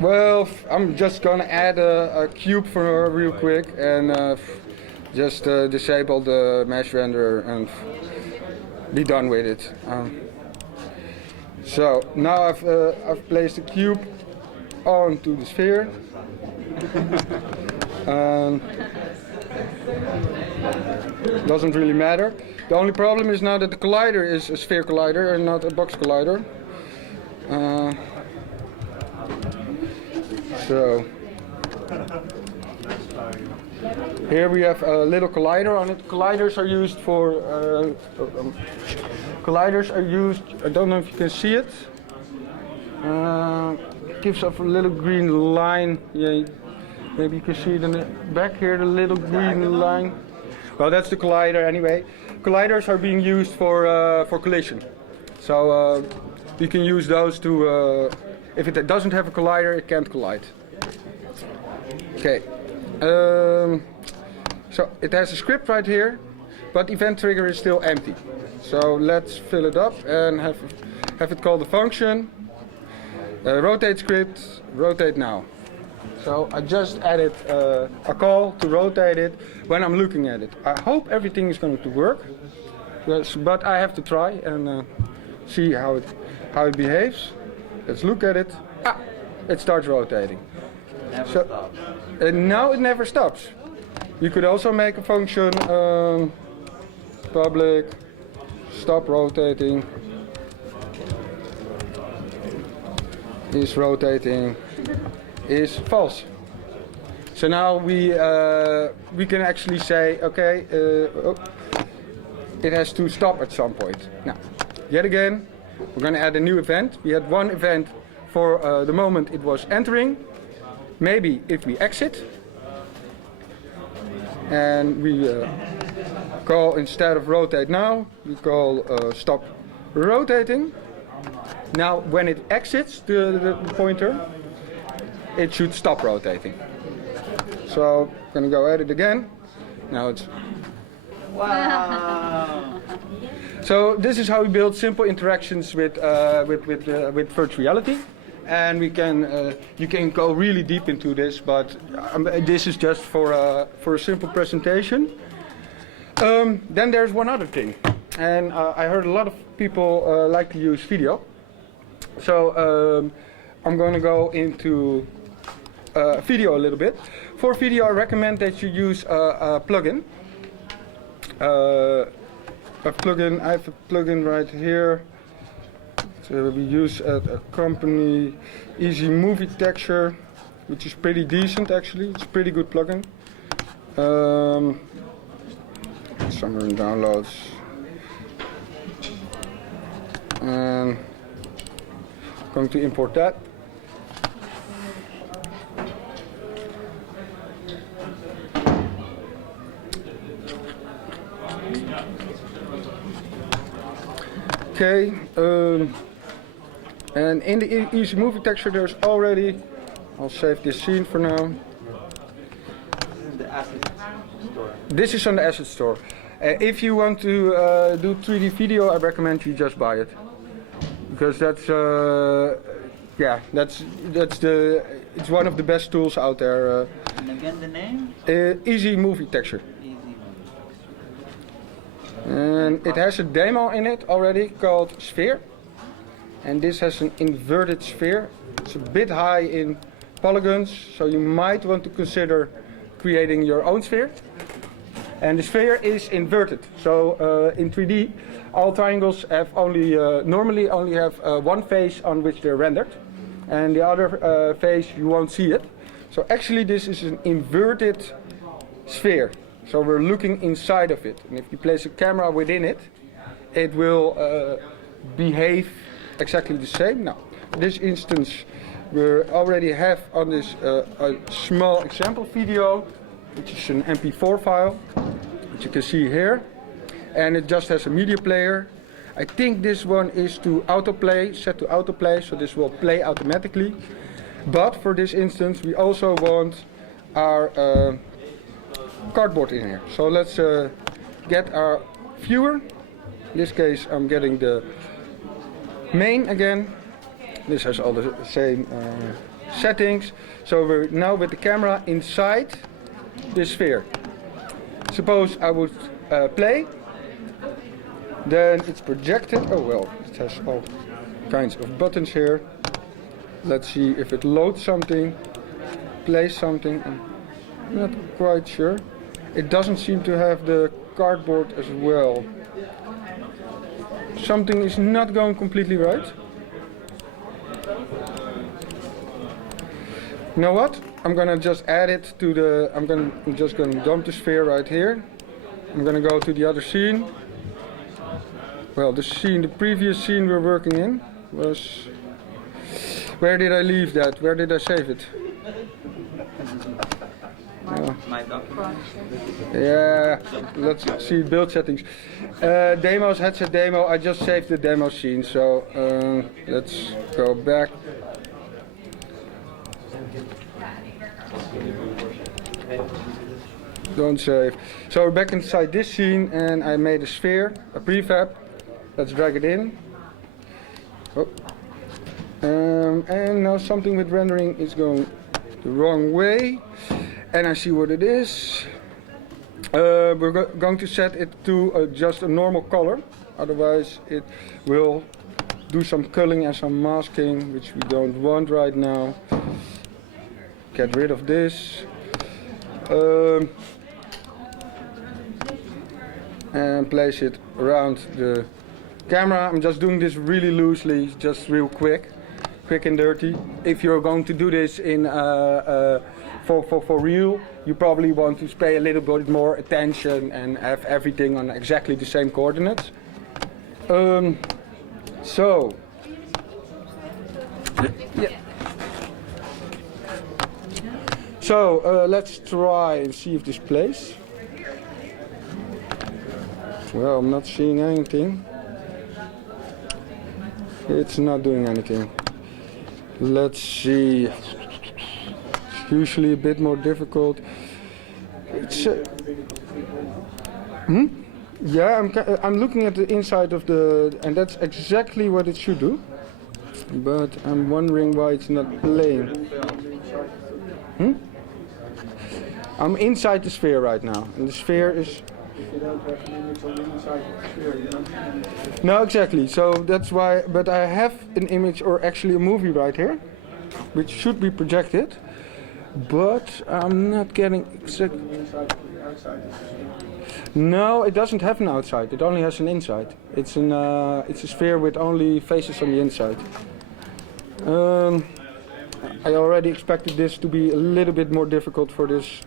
Well, I'm just gonna add a cube for her real quick and just disable the mesh renderer and be done with it. So now I've placed a cube onto the sphere. Doesn't really matter. The only problem is now that the collider is a sphere collider and not a box collider. So here we have a little collider on it. Colliders are used for I don't know if you can see it. Gives off a little green line. Yeah, maybe you can see it in the back here, the little green line. Well, that's the collider anyway. Colliders are being used for collision. So you can use those to, if it doesn't have a collider, it can't collide. Okay. So it has a script right here, but event trigger is still empty. So let's fill it up and have it call the function. Rotate script, rotate now. So I just added a call to rotate it when I'm looking at it. I hope everything is going to work, yes, but I have to try and see how it behaves. Let's look at it. It starts rotating. And now it never stops. You could also make a function public stop rotating. Is rotating is false. So now we can actually say, okay, it has to stop at some point. Now, yet again, we're going to add a new event. We had one event for the moment it was entering. Maybe if we exit, and we call, instead of rotate now, we call stop rotating. Now, when it exits the pointer, it should stop rotating. So, I'm going to go at it again. Now it's... Wow! So, this is how we build simple interactions with virtual reality. And we can, you can go really deep into this, but this is just for a simple presentation. Then there's one other thing. And I heard a lot of people like to use video. So I'm going to go into video a little bit. For video, I recommend that you use a plugin. I have a plugin right here. So we use a company Easy Movie Texture, which is pretty decent actually. It's a pretty good plugin. Somewhere in downloads. And I'm going to import that. Okay. And in the easy movie texture there's already, I'll save this scene for now. The asset store. This is on the asset store. If you want to do 3D video, I recommend you just buy it. Because that's, yeah, it's one of the best tools out there. And again the name? Easy movie texture. And it has a demo in it already called Sphere. And this has an inverted sphere. It's a bit high in polygons, so you might want to consider creating your own sphere. And the sphere is inverted. So in 3D, all triangles have normally only have one face on which they're rendered. And the other face, you won't see it. So actually this is an inverted sphere. So we're looking inside of it. And if you place a camera within it, it will behave exactly the same. Now, in this instance, we already have on this a small example video, which is an MP4 file, which you can see here. And it just has a media player. I think this one is to autoplay, set to autoplay, so this will play automatically. But for this instance, we also want our cardboard in here. So let's get our viewer. In this case, I'm getting the main again. This has all the same settings. So we're now with the camera inside the sphere. Suppose I would play, then it's projected. Oh well, it has all kinds of buttons here. Let's see if it loads something, plays something. I'm not quite sure. It doesn't seem to have the cardboard as well. Something is not going completely right. You know what? I'm gonna just add it to the. I'm just gonna dump the sphere right here. I'm gonna go to the other scene. Well, the previous scene we're working in was. Where did I leave that? Where did I save it? My dog. Yeah, let's see build settings. Demos, headset demo. I just saved the demo scene, so let's go back. Don't save. So we're back inside this scene, and I made a sphere, a prefab. Let's drag it in. Oh. And now something with rendering is going the wrong way. And I see what it is. We're going to set it to just a normal color. Otherwise it will do some culling and some masking, which we don't want right now. Get rid of this. And place it around the camera. I'm just doing this really loosely, just real quick and dirty. If you're going to do this in for real, you probably want to pay a little bit more attention and have everything on exactly the same coordinates. So, yeah. So let's try and see if this plays. Well, I'm not seeing anything. It's not doing anything. Let's see. It's usually a bit more difficult. It's, yeah, I'm looking at the inside of the, and that's exactly what it should do. But I'm wondering why it's not playing. I'm inside the sphere right now, and the sphere is. No, exactly. So that's why. But I have an image, or actually a movie right here, which should be projected. But I'm not getting exact. No, it doesn't have an outside. It only has an inside. It's a sphere with only faces on the inside. I already expected this to be a little bit more difficult for this.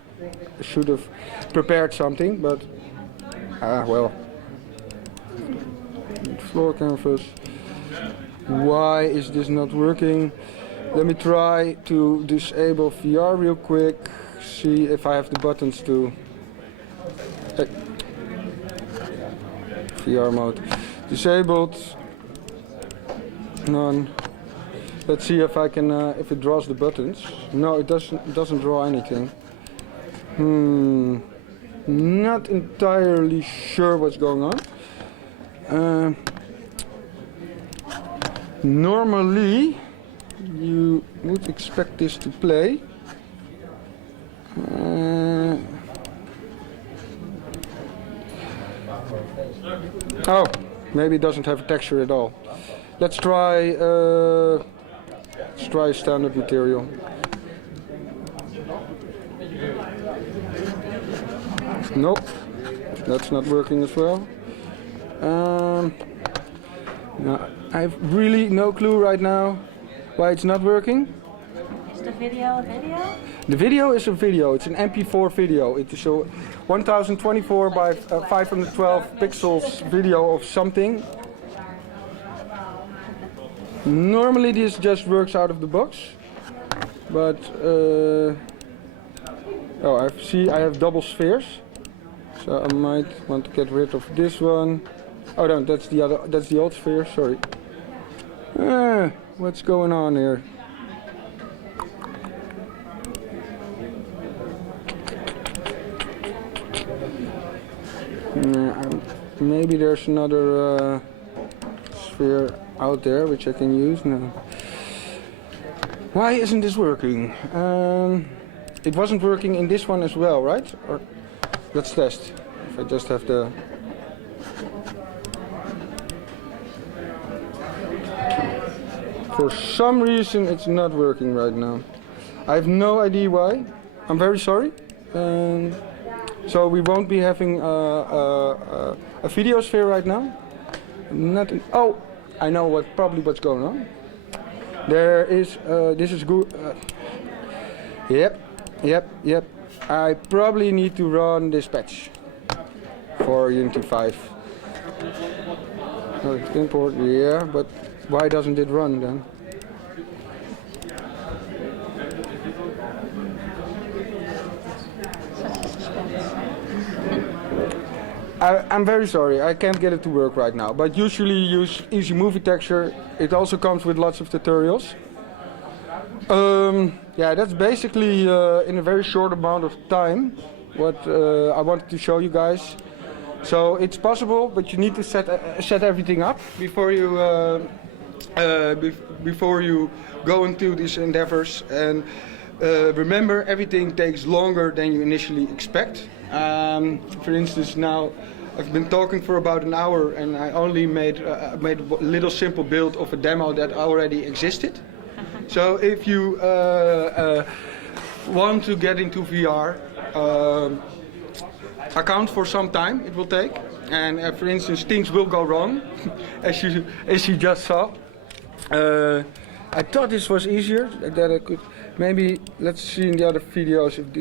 I should have prepared something, but well. Floor canvas. Why is this not working? Let me try to disable VR real quick. See if I have the buttons to. VR mode disabled. None. Let's see if I can, if it draws the buttons. No, it doesn't draw anything. Not entirely sure what's going on. Normally, you would expect this to play. Oh, maybe it doesn't have a texture at all. Let's try standard material. Nope, that's not working as well. No, I have really no clue right now why it's not working. Is the video a video? The video is a video. It's an MP4 video. It is a 1024 by 512 pixels video of something. Normally this just works out of the box, but oh, I have double spheres, so I might want to get rid of this one. Oh no, that's the old sphere. Sorry. What's going on here? Maybe there's another sphere out there which I can use now. Why isn't this working? It wasn't working in this one as well, right? Or let's test. If I just have the... For some reason it's not working right now. I have no idea why. I'm very sorry. So we won't be having a video sphere right now. Oh, I know probably what's going on. There is, this is good. Yep. I probably need to run this patch for Unity 5. Import, yeah, but why doesn't it run then? I'm very sorry, I can't get it to work right now, but usually use Easy Movie Texture. It also comes with lots of tutorials. Yeah, that's basically in a very short amount of time what I wanted to show you guys. So it's possible, but you need to set everything up before you go into these endeavors. And remember, everything takes longer than you initially expect. For instance, now I've been talking for about an hour and I only made a little simple build of a demo that already existed. So if you want to get into VR, account for some time it will take. And for instance, things will go wrong, as you just saw. I thought this was easier, that I could. Maybe let's see in the other videos if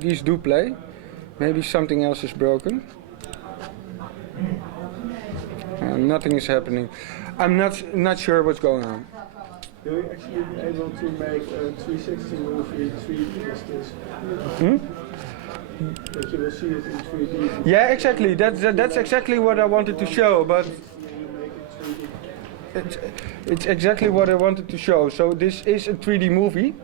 these do play. Maybe something else is broken. Nothing is happening. I'm not sure what's going on. Will you actually be able to make a 360 movie 3D as this? That you will see it in 3D. Yeah, exactly. That's exactly what I wanted to show, but it's exactly what I wanted to show. So this is a 3D movie.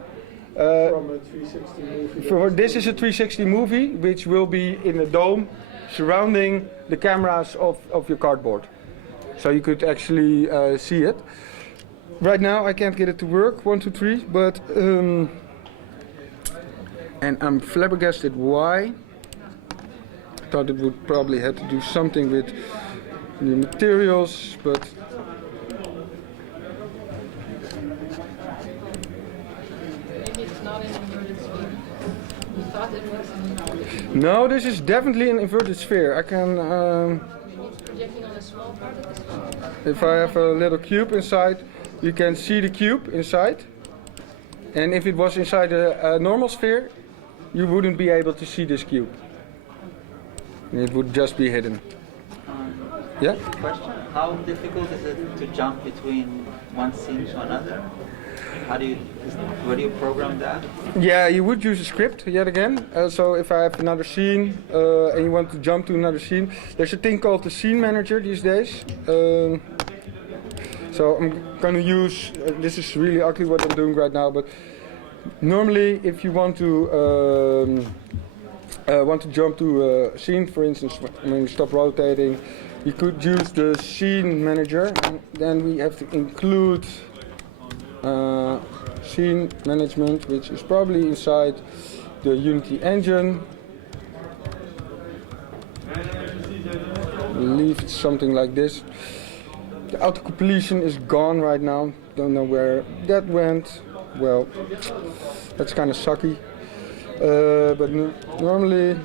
From a 360 movie. This is a 360 movie which will be in a dome surrounding the cameras of your cardboard. So you could actually see it. Right now I can't get it to work, 1, 2, 3, but and I'm flabbergasted why. Thought it would probably have to do something with the materials, but maybe it's not an inverted sphere. You thought it was. No, this is definitely an inverted sphere. I can. It's projecting on a small part of the sphere. If I have a little cube inside, you can see the cube inside. And if it was inside a normal sphere, you wouldn't be able to see this cube. It would just be hidden. Yeah? Question, how difficult is it to jump between one scene to another? Where do you program that? Yeah, you would use a script yet again. So if I have another scene and you want to jump to another scene, there's a thing called the scene manager these days. So I'm going to use, this is really ugly what I'm doing right now, but normally if you want to jump to a scene, for instance, when you stop rotating, you could use the scene manager, and then we have to include scene management, which is probably inside the Unity engine. I believe it's something like this. The auto-completion is gone right now. Don't know where that went. Well, that's kind of sucky. But normally,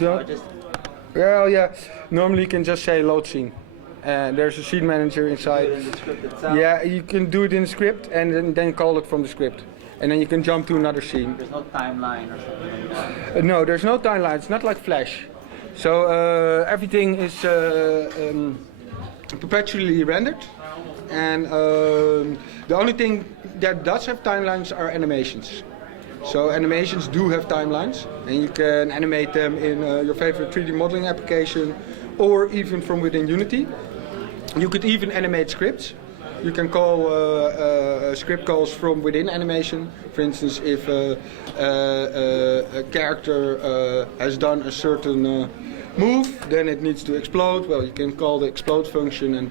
well, yeah. Normally you can just say load scene. There's a scene manager inside. Do it in the script itself? Yeah, you can do it in the script and then call it from the script. And then you can jump to another scene. There's no timeline or something like that? No, there's no timeline. It's not like Flash. So everything is perpetually rendered. And the only thing that does have timelines are animations. So animations do have timelines, and you can animate them in your favorite 3D modeling application, or even from within Unity. You could even animate scripts. You can call script calls from within animation. For instance, if a character has done a certain move, then it needs to explode. Well, you can call the explode function and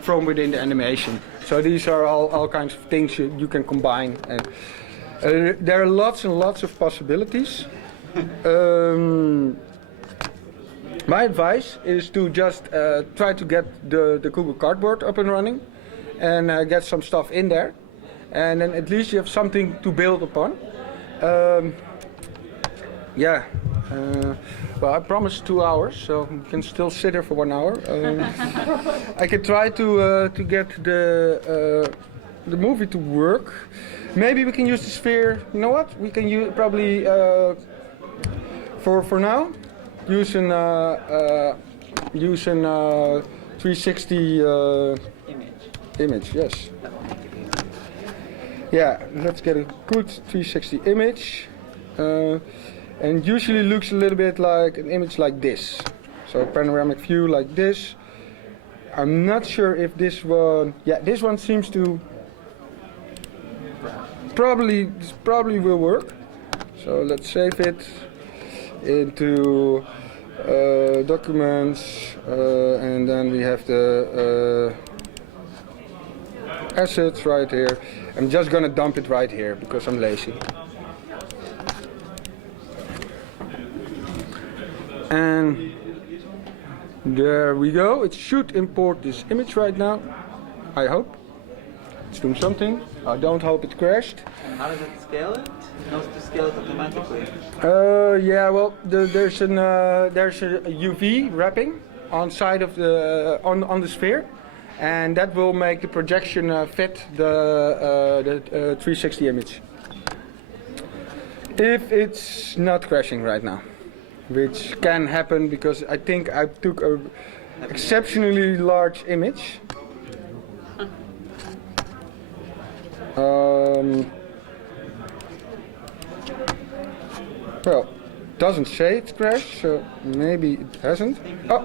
from within the animation. So these are all kinds of things you can combine. And there are lots and lots of possibilities. My advice is to just try to get the Google Cardboard up and running and get some stuff in there. And then at least you have something to build upon. Well, I promised 2 hours, so you can still sit here for 1 hour. I can try to get the movie to work. Maybe we can use the sphere. You know what? We can probably for now use an 360 image. Yes. Yeah, let's get a good 360 image. And usually looks a little bit like an image like this. So panoramic view like this. I'm not sure if this one, yeah, this one seems to this probably will work. So let's save it into documents, and then we have the assets right here. I'm just gonna dump it right here because I'm lazy. And there we go. It should import this image right now. I hope. It's doing something. I don't hope it crashed. And how does it scale it? It knows to scale it automatically. Yeah, well, there's a UV wrapping on side of the on the sphere, and that will make the projection fit the 360 image. If it's not crashing right now, which can happen because I think I took a exceptionally large image. Well, doesn't say it's crashed, so maybe it hasn't. Oh,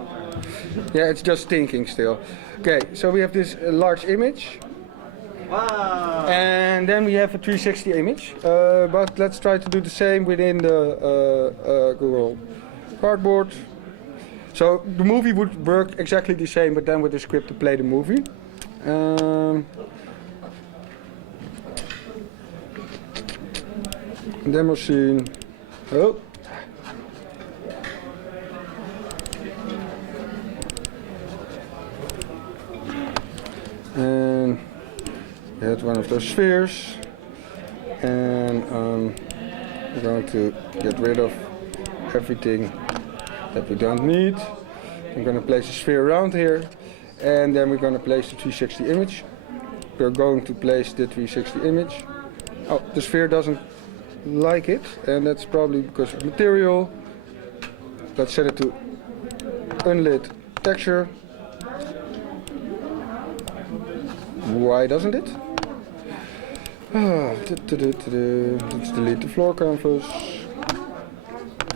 yeah, it's just thinking still. Okay, so we have this large image. Wow. And then we have a 360 image, but let's try to do the same within the Google Cardboard. So the movie would work exactly the same, but then with the script to play the movie. Demo scene. Oh. And get one of those spheres, and we're going to get rid of everything that we don't need. I'm going to place a sphere around here, and then we're going to place the 360 image. We're going to place the 360 image. Oh, the sphere doesn't like it, and that's probably because of material. Let's set it to unlit texture. Why doesn't it? Let's delete the floor canvas.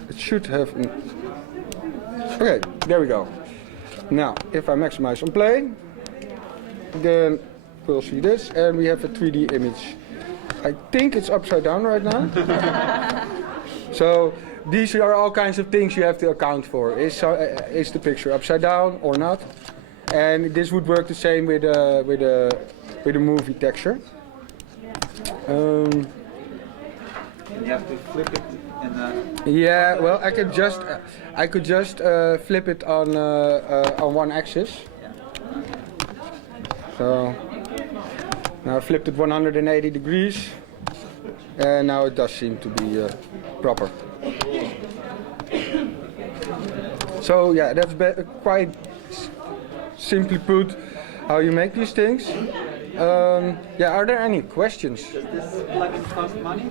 It should have okay, there we go. Now, if I maximize on play, then we'll see this, and we have a 3D image. I think it's upside down right now. So these are all kinds of things you have to account for. Is the picture upside down or not? And this would work the same with a movie texture. And you have to flip it in the... Yeah, well, I could just flip it on one axis. So now I flipped it 180 degrees, and now it does seem to be proper. So yeah, that's quite simply put how you make these things. Yeah, are there any questions? Does this plugin cost money?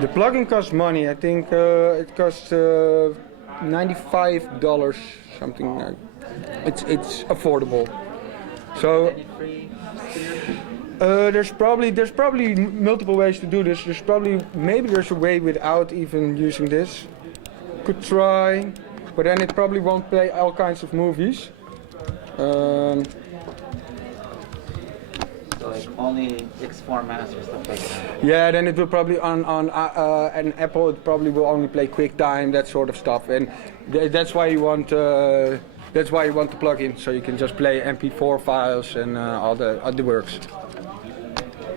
The plugin costs money. I think it costs $95, something like. It's affordable. So there's probably multiple ways to do this. Maybe there's a way without even using this. Could try, but then it probably won't play all kinds of movies. Like only X formats or stuff like that. Yeah, then it will probably on an Apple. It probably will only play QuickTime, that sort of stuff, and that's why you want the plugin, so you can just play MP4 files and all the works.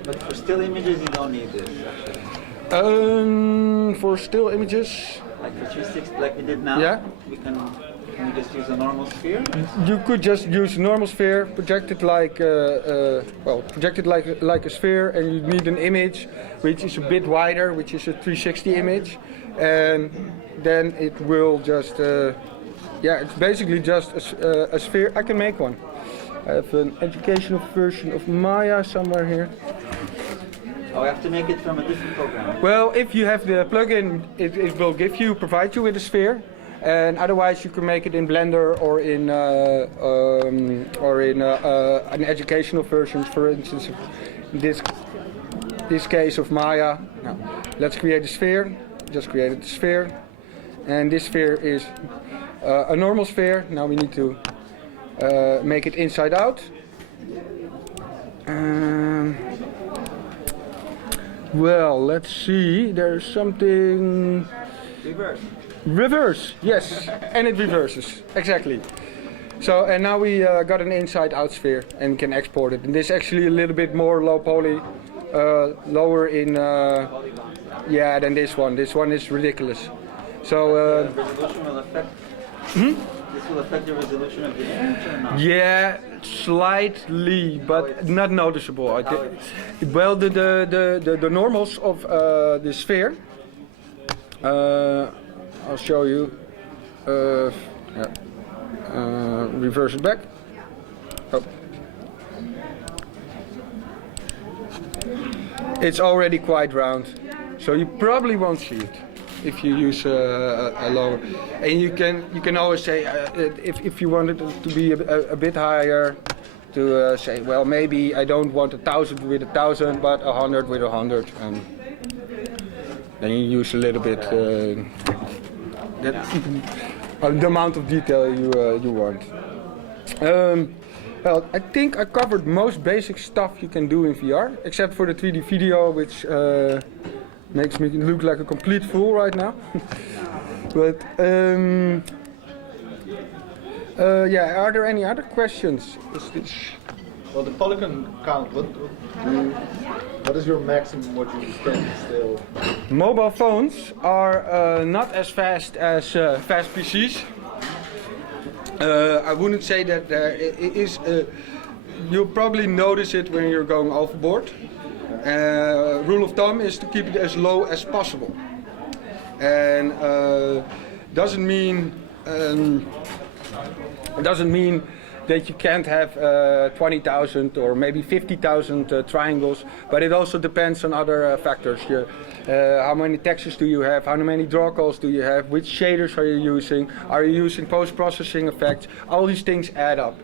But for still images, you don't need this. Actually. For still images. Like for 360, like we did now. Yeah. Can we just use a normal sphere? You could just use a normal sphere, projected like a sphere, and you need an image which is a bit wider, which is a 360 image, and then it will just, yeah, it's basically just a sphere. I can make one. I have an educational version of Maya somewhere here. Oh, I have to make it from a different program. Well, if you have the plugin, it will provide you with a sphere. And otherwise, you can make it in Blender or in an educational version. For instance, in this case of Maya. Now, let's create a sphere. Just created the sphere, and this sphere is a normal sphere. Now we need to make it inside out. Well, let's see. There's something. Reverse, yes, and it reverses, exactly. So, and now we got an inside-out sphere and can export it. And this is actually a little bit more low poly, lower in, yeah, than this one. This one is ridiculous. So, the resolution will affect. This will affect the resolution of the image or not? Yeah, slightly, but not noticeable. Well, the normals of the sphere. I'll show you. Yeah. Reverse it back. Oh. It's already quite round, so you probably won't see it if you use a lower. And you can always say if you want it to be a bit higher, to say, well, maybe I don't want 1,000 with 1,000, but 100 with 100, and then you use a little bit. The amount of detail you want. Well, I think I covered most basic stuff you can do in VR, except for the 3D video, which makes me look like a complete fool right now. But yeah, are there any other questions? Well, the polygon count. What is your maximum? What you can still? Mobile phones are not as fast as fast PCs. I wouldn't say that it is. You'll probably notice it when you're going overboard. Rule of thumb is to keep it as low as possible, and doesn't mean that you can't have 20,000 or maybe 50,000 triangles, but it also depends on other factors. How many textures do you have? How many draw calls do you have? Which shaders are you using? Are you using post-processing effects? All these things add up.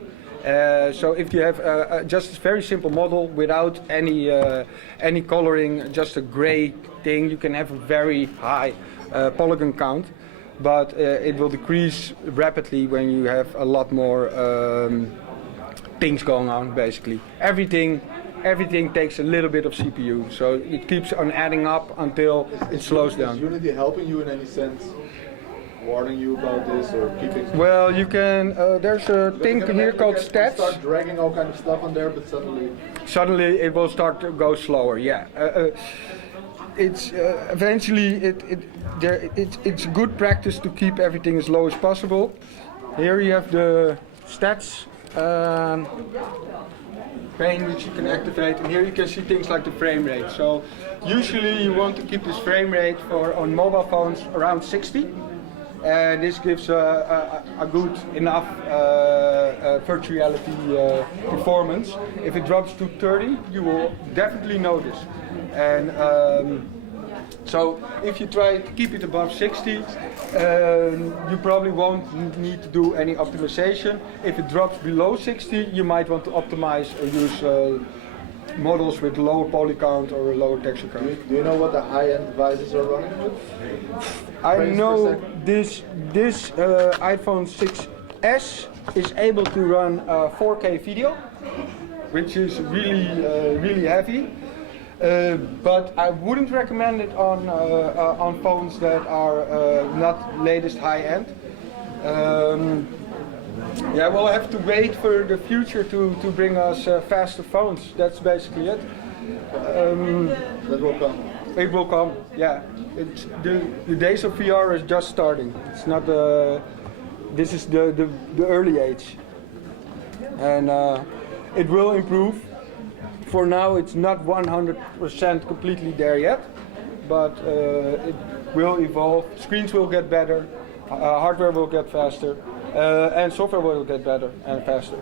So if you have just a very simple model without any coloring, just a gray thing, you can have a very high polygon count. But it will decrease rapidly when you have a lot more things going on basically. Everything takes a little bit of CPU, so it keeps on adding up until it slows down. Is Unity helping you in any sense? Warning you about this or keeping? Well, you can. There's a thing here called stats. Start dragging all kind of stuff on there, but suddenly it will start to go slower. Yeah, it's eventually it's good practice to keep everything as low as possible. Here you have the stats pane which you can activate, and here you can see things like the frame rate. So usually you want to keep this frame rate for on mobile phones around 60. And this gives a good enough virtual reality performance. If it drops to 30, you will definitely notice. And so if you try to keep it above 60, you probably won't need to do any optimization. If it drops below 60, you might want to optimize or use models with lower poly count or a lower texture count. Do you know what the high-end devices are running with? I know this iPhone 6s is able to run 4K video, which is really heavy. But I wouldn't recommend it on phones that are not latest high-end. Yeah, we'll have to wait for the future to bring us faster phones. That's basically it. That will come. It will come. Yeah, the days of VR is just starting. It's not this is the early age, and it will improve. For now, it's not 100% completely there yet, but it will evolve. Screens will get better, hardware will get faster. And software will get better and faster.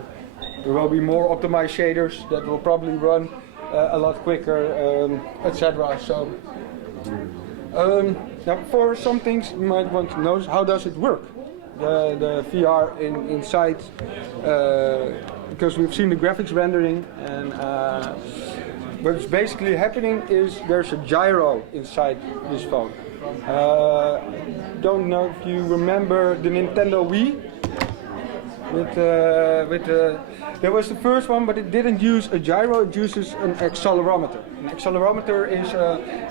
There will be more optimized shaders that will probably run a lot quicker, etc. So, now for some things you might want to know, how does it work? The VR inside, because we've seen the graphics rendering, and what's basically happening is there's a gyro inside this phone. Don't know if you remember the Nintendo Wii. There was the first one, but it didn't use a gyro, it uses an accelerometer. An accelerometer is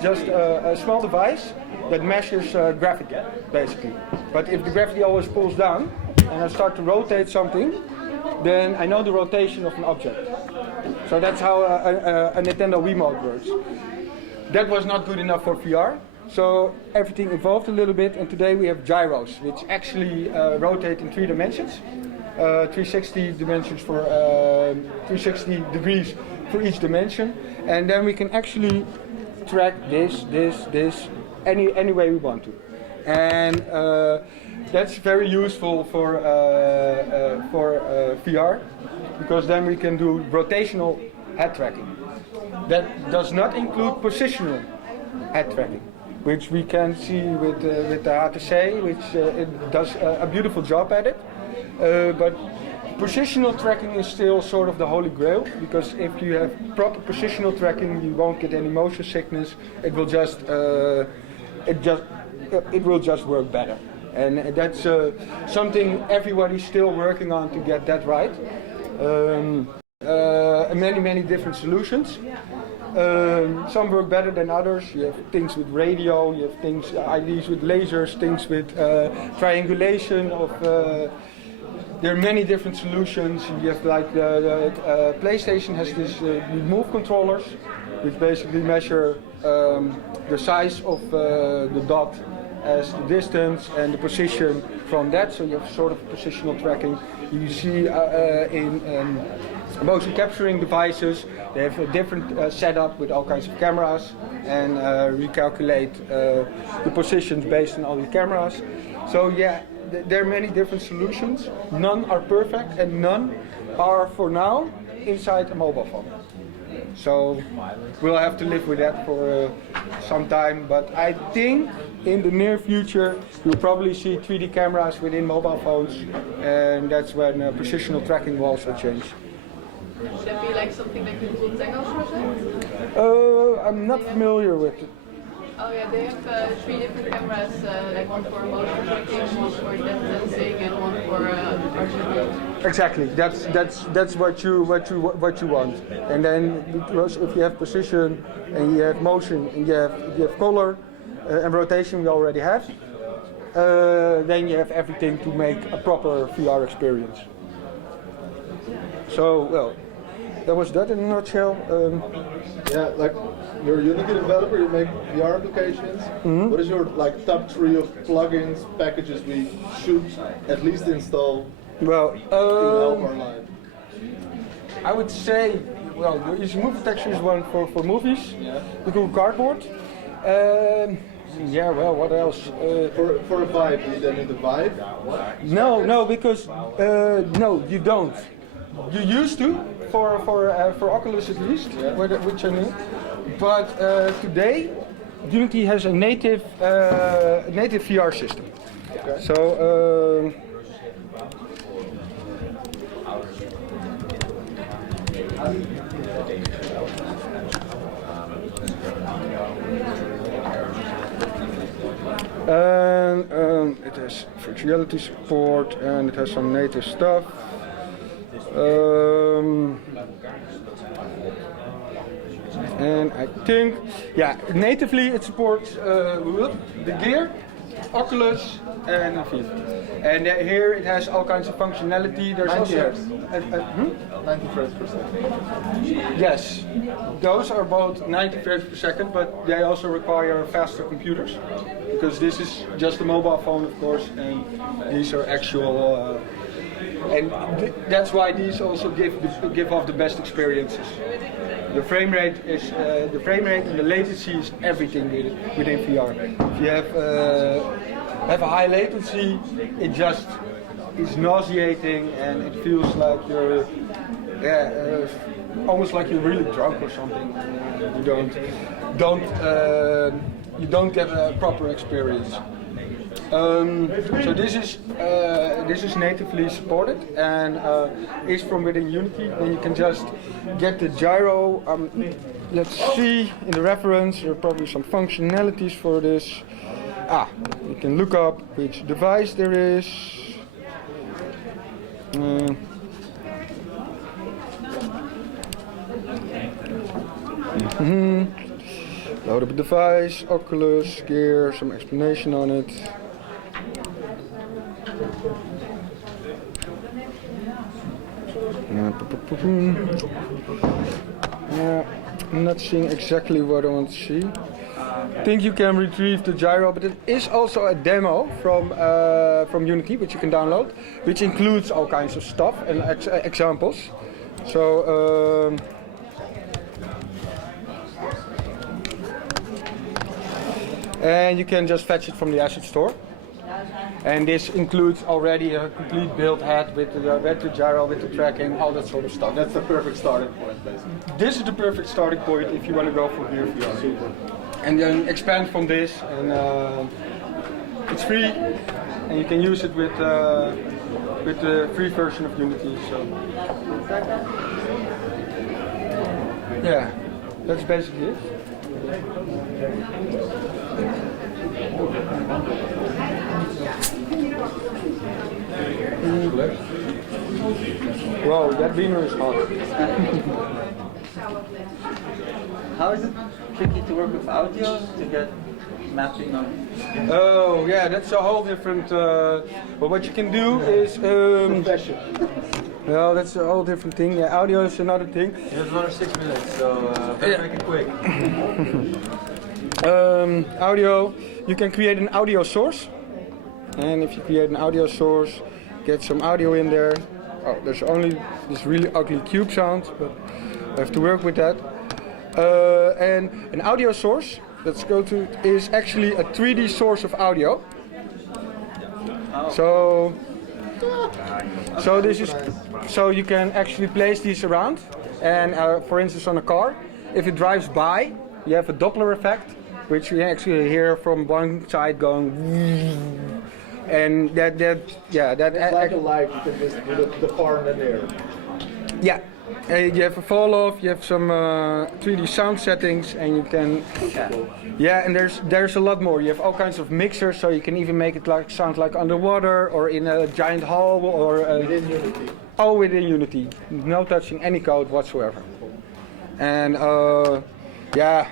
just a small device that measures gravity, basically. But if the gravity always pulls down, and I start to rotate something, then I know the rotation of an object. So that's how a Nintendo Wiimote works. That was not good enough for VR. So everything evolved a little bit, and today we have gyros, which actually rotate in 3 dimensions. 360 dimensions for 360 degrees for each dimension, and then we can actually track this any way we want to, and that's very useful for VR, because then we can do rotational head tracking. That does not include positional head tracking, which we can see with the HTC, which it does a beautiful job at it. But positional tracking is still sort of the holy grail, because if you have proper positional tracking, you won't get any motion sickness. It will just work better, and that's something everybody's still working on to get that right. Many different solutions. Some work better than others. You have things with radio, you have ideas with lasers, things with triangulation of. There are many different solutions. You have like PlayStation has this move controllers, which basically measure the size of the dot as the distance and the position from that. So you have sort of positional tracking. You see in motion capturing devices, they have a different setup with all kinds of cameras, and recalculate the positions based on all the cameras. So yeah. There are many different solutions. None are perfect, and none are, for now, inside a mobile phone. So we'll have to live with that for some time. But I think in the near future you'll probably see 3D cameras within mobile phones, and that's when positional tracking will also change. Would that be like something like Google Tango project? I'm not familiar with it. Oh yeah, they have 3 different cameras, like one for motion tracking, one for depth sensing, and one for RGB. Exactly. That's what you want. And then because if you have position and you have motion and you have color and rotation, we already have. Then you have everything to make a proper VR experience. So well, that was that in a nutshell. Yeah, like you're a Unity developer, you make VR applications. Mm-hmm. What is your like top 3 of plugins, packages we should at least install Well, to help our life? I would say, well, the Easy Movie Texture is one for movies. Yeah. The Google Cardboard. Yeah, well, what else? For a Vive, you then need a Vive? No, because no, you don't. You used to for Oculus at least, which I knew. But today, Unity has a native VR system. Okay. So. And it has virtual reality support and it has some native stuff. And I think, yeah, natively it supports the Gear, Oculus, and Vive. And here it has all kinds of functionality. There's 90 also hertz. 90 frames per second. Yes, those are both 90 frames per second, but they also require faster computers because this is just a mobile phone, of course, and these are actual. And that's why these also give off the best experiences. The frame rate and the latency is everything within VR. If you have a high latency, it just is nauseating and it feels like you're almost like you're really drunk or something. You don't get a proper experience. So this is natively supported and is from within Unity. Then you can just get the gyro. Let's see in the reference. There are probably some functionalities for this. You can look up which device there is. Load up a device, Oculus, Gear, some explanation on it. I'm not seeing exactly what I want to see. I think you can retrieve the gyro, but it is also a demo from Unity, which you can download, which includes all kinds of stuff and examples. So. And you can just fetch it from the asset store. And this includes already a complete build head with the gyro, with the tracking, all that sort of stuff. That's the perfect starting point, basically. This is the perfect starting point if you want to go for Gear VR. Super. And then expand from this, and it's free, and you can use it with the free version of Unity. So yeah, that's basically it. Wow, that beamer is hot. How is it tricky to work with audio to get mapping on? Oh yeah, that's a whole different. But what you can do is. Well, that's a whole different thing. Yeah, audio is another thing. You have another 6 minutes, so better make it quick. Audio, you can create an audio source. And if you create an audio source, get some audio in there. Oh, there's only this really ugly cube sound, but I have to work with that. And an audio source, let's go to, is actually a 3D source of audio. So this is, so you can actually place these around, and for instance on a car, if it drives by, you have a Doppler effect, which you actually hear from one side going, and that it's like a light, you can just do the car in the air. Yeah, You have a fall off, you have some 3D sound settings, and you can, yeah, and there's a lot more. You have all kinds of mixers, so you can even make it like sound like underwater or in a giant hall or within Unity. All within Unity, no touching any code whatsoever. And yeah,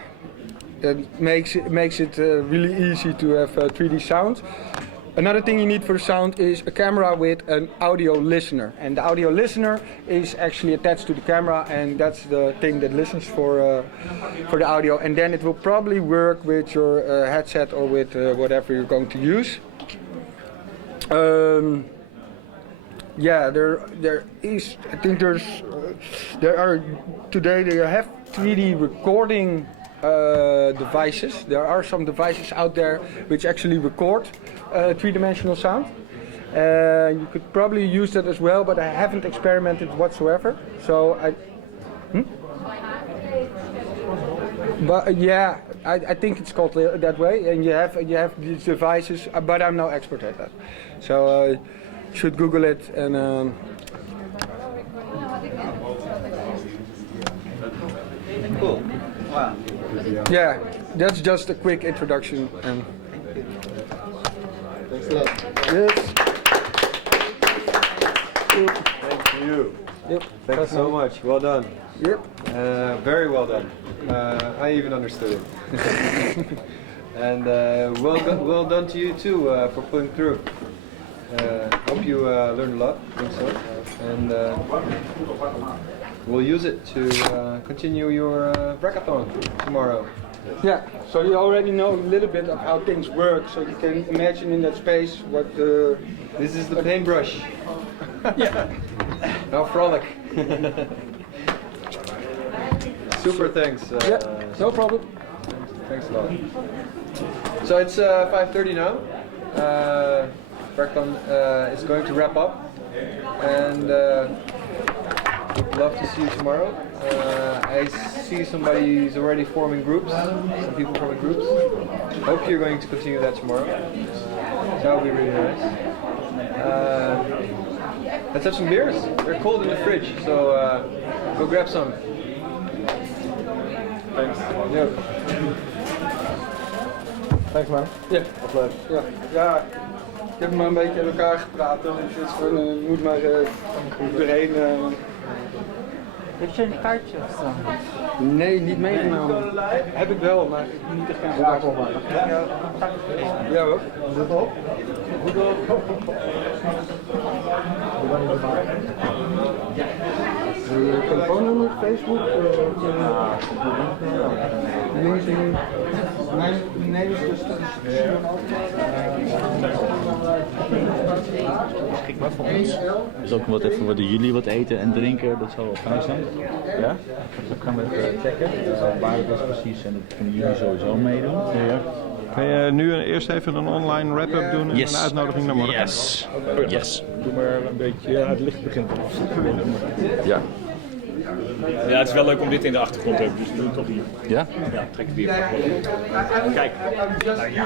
that makes it really easy to have 3D sound. Another thing you need for the sound is a camera with an audio listener, and the audio listener is actually attached to the camera, and that's the thing that listens for the audio, and then it will probably work with your headset or with whatever you're going to use. Yeah, there is. I think there are today they have 3D recording devices. There are some devices out there which actually record three-dimensional sound. You could probably use that as well, but I haven't experimented whatsoever. So but yeah, I think it's called that way. And you have these devices, but I'm no expert at that. So should Google it and. Cool. Wow. Yeah, that's just a quick introduction. And thanks a lot. Yes. Thank you. Yep. Thank you so much. Well done. Yep. Very well done. I even understood it. And well done to you too for pulling through. Hope you learned a lot. I think so. And we'll use it to continue your hackathon tomorrow. Yeah, so you already know a little bit of how things work, so you can imagine in that space what the... This is the paintbrush. Yeah. Now frolic. Super, thanks. Yeah, no problem. Thanks a lot. So it's 5:30 now. Hackathon is going to wrap up, and would love to see you tomorrow. I see somebody's already forming groups, some people forming groups. Hope you're going to continue that tomorrow. That would be really nice. Let's have some beers. They're cold in the fridge, so go grab some. Thanks. Yeah. Thanks man. Ja. Wat leuk. Ja. Ja. Ik heb maar een beetje in elkaar gepraat, dus het is gewoon, moet maar iedereen... Heb je een kaartje of zo? Nee, niet meegenomen. Heb ik wel, maar ik moet niet echt gaan gebruiken. Ja hoor. Goed op. Goed op. Telefoonnummer, Facebook, LinkedIn. Nee, dus Beschikbaar voor ons. Dus ook wat even wat jullie wat eten en drinken, dat zal wel fijn zijn. Ja? Dan gaan we even checken waar het is precies en dat kunnen jullie sowieso meedoen. Ja. Kan je nu eerst even een online wrap-up doen en een uitnodiging naar morgen? Yes. Yes. Doe maar een beetje, ja, het licht begint te afzetten. Ja. Ja, het is wel leuk om dit in de achtergrond te hebben, dus doe het toch hier. Ja? Ja, trek het weer. Kijk. Nou ja.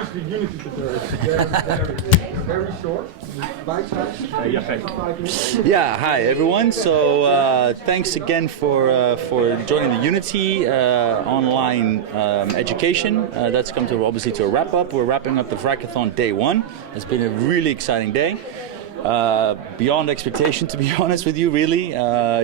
Yeah, hi everyone. So thanks again for joining the Unity online education. That's come to obviously to a wrap up. We're wrapping up the hackathon day 1. It's been a really exciting day. Beyond expectation, to be honest with you, really.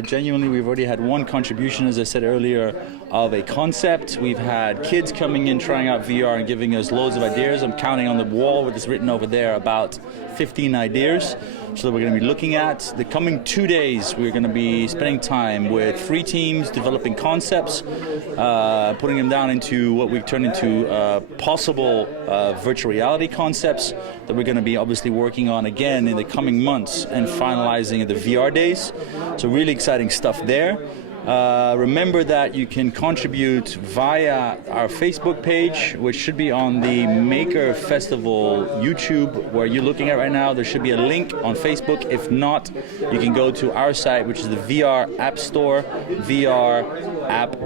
Genuinely, we've already had one contribution, as I said earlier, of a concept. We've had kids coming in, trying out VR and giving us loads of ideas. I'm counting on the wall with this written over there about 15 ideas. So that we're going to be looking at. The coming 2 days, we're going to be spending time with 3 teams, developing concepts, putting them down into what we've turned into possible virtual reality concepts that we're going to be obviously working on again in the coming months and finalizing at the VR days. So really exciting stuff there. Remember that you can contribute via our Facebook page, which should be on the Maker Festival YouTube, where you're looking at right now. There should be a link on Facebook. If not, you can go to our site, which is the VR App Store, VR App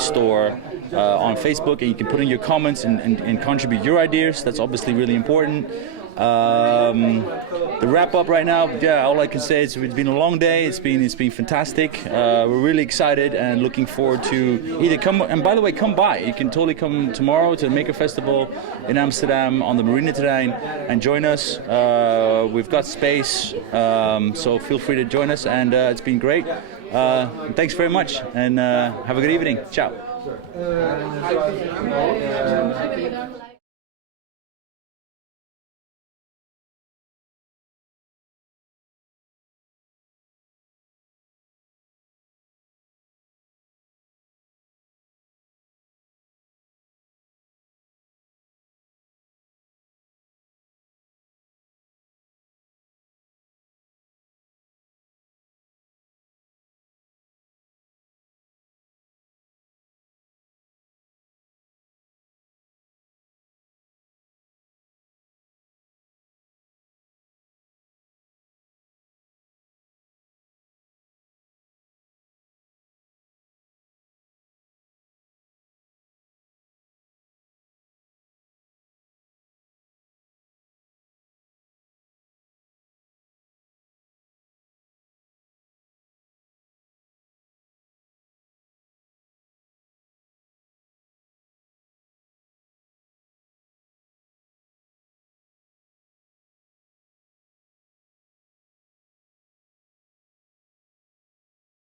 Store on Facebook, and you can put in your comments and contribute your ideas. That's obviously really important. The wrap up right now, yeah, all I can say is it's been a long day. It's been fantastic. We're really excited and looking forward to either come, and by the way, come by. You can totally come tomorrow to the Maker Festival in Amsterdam on the Marineterrein and join us. We've got space, so feel free to join us, and it's been great. Thanks very much, and have a good evening. Ciao.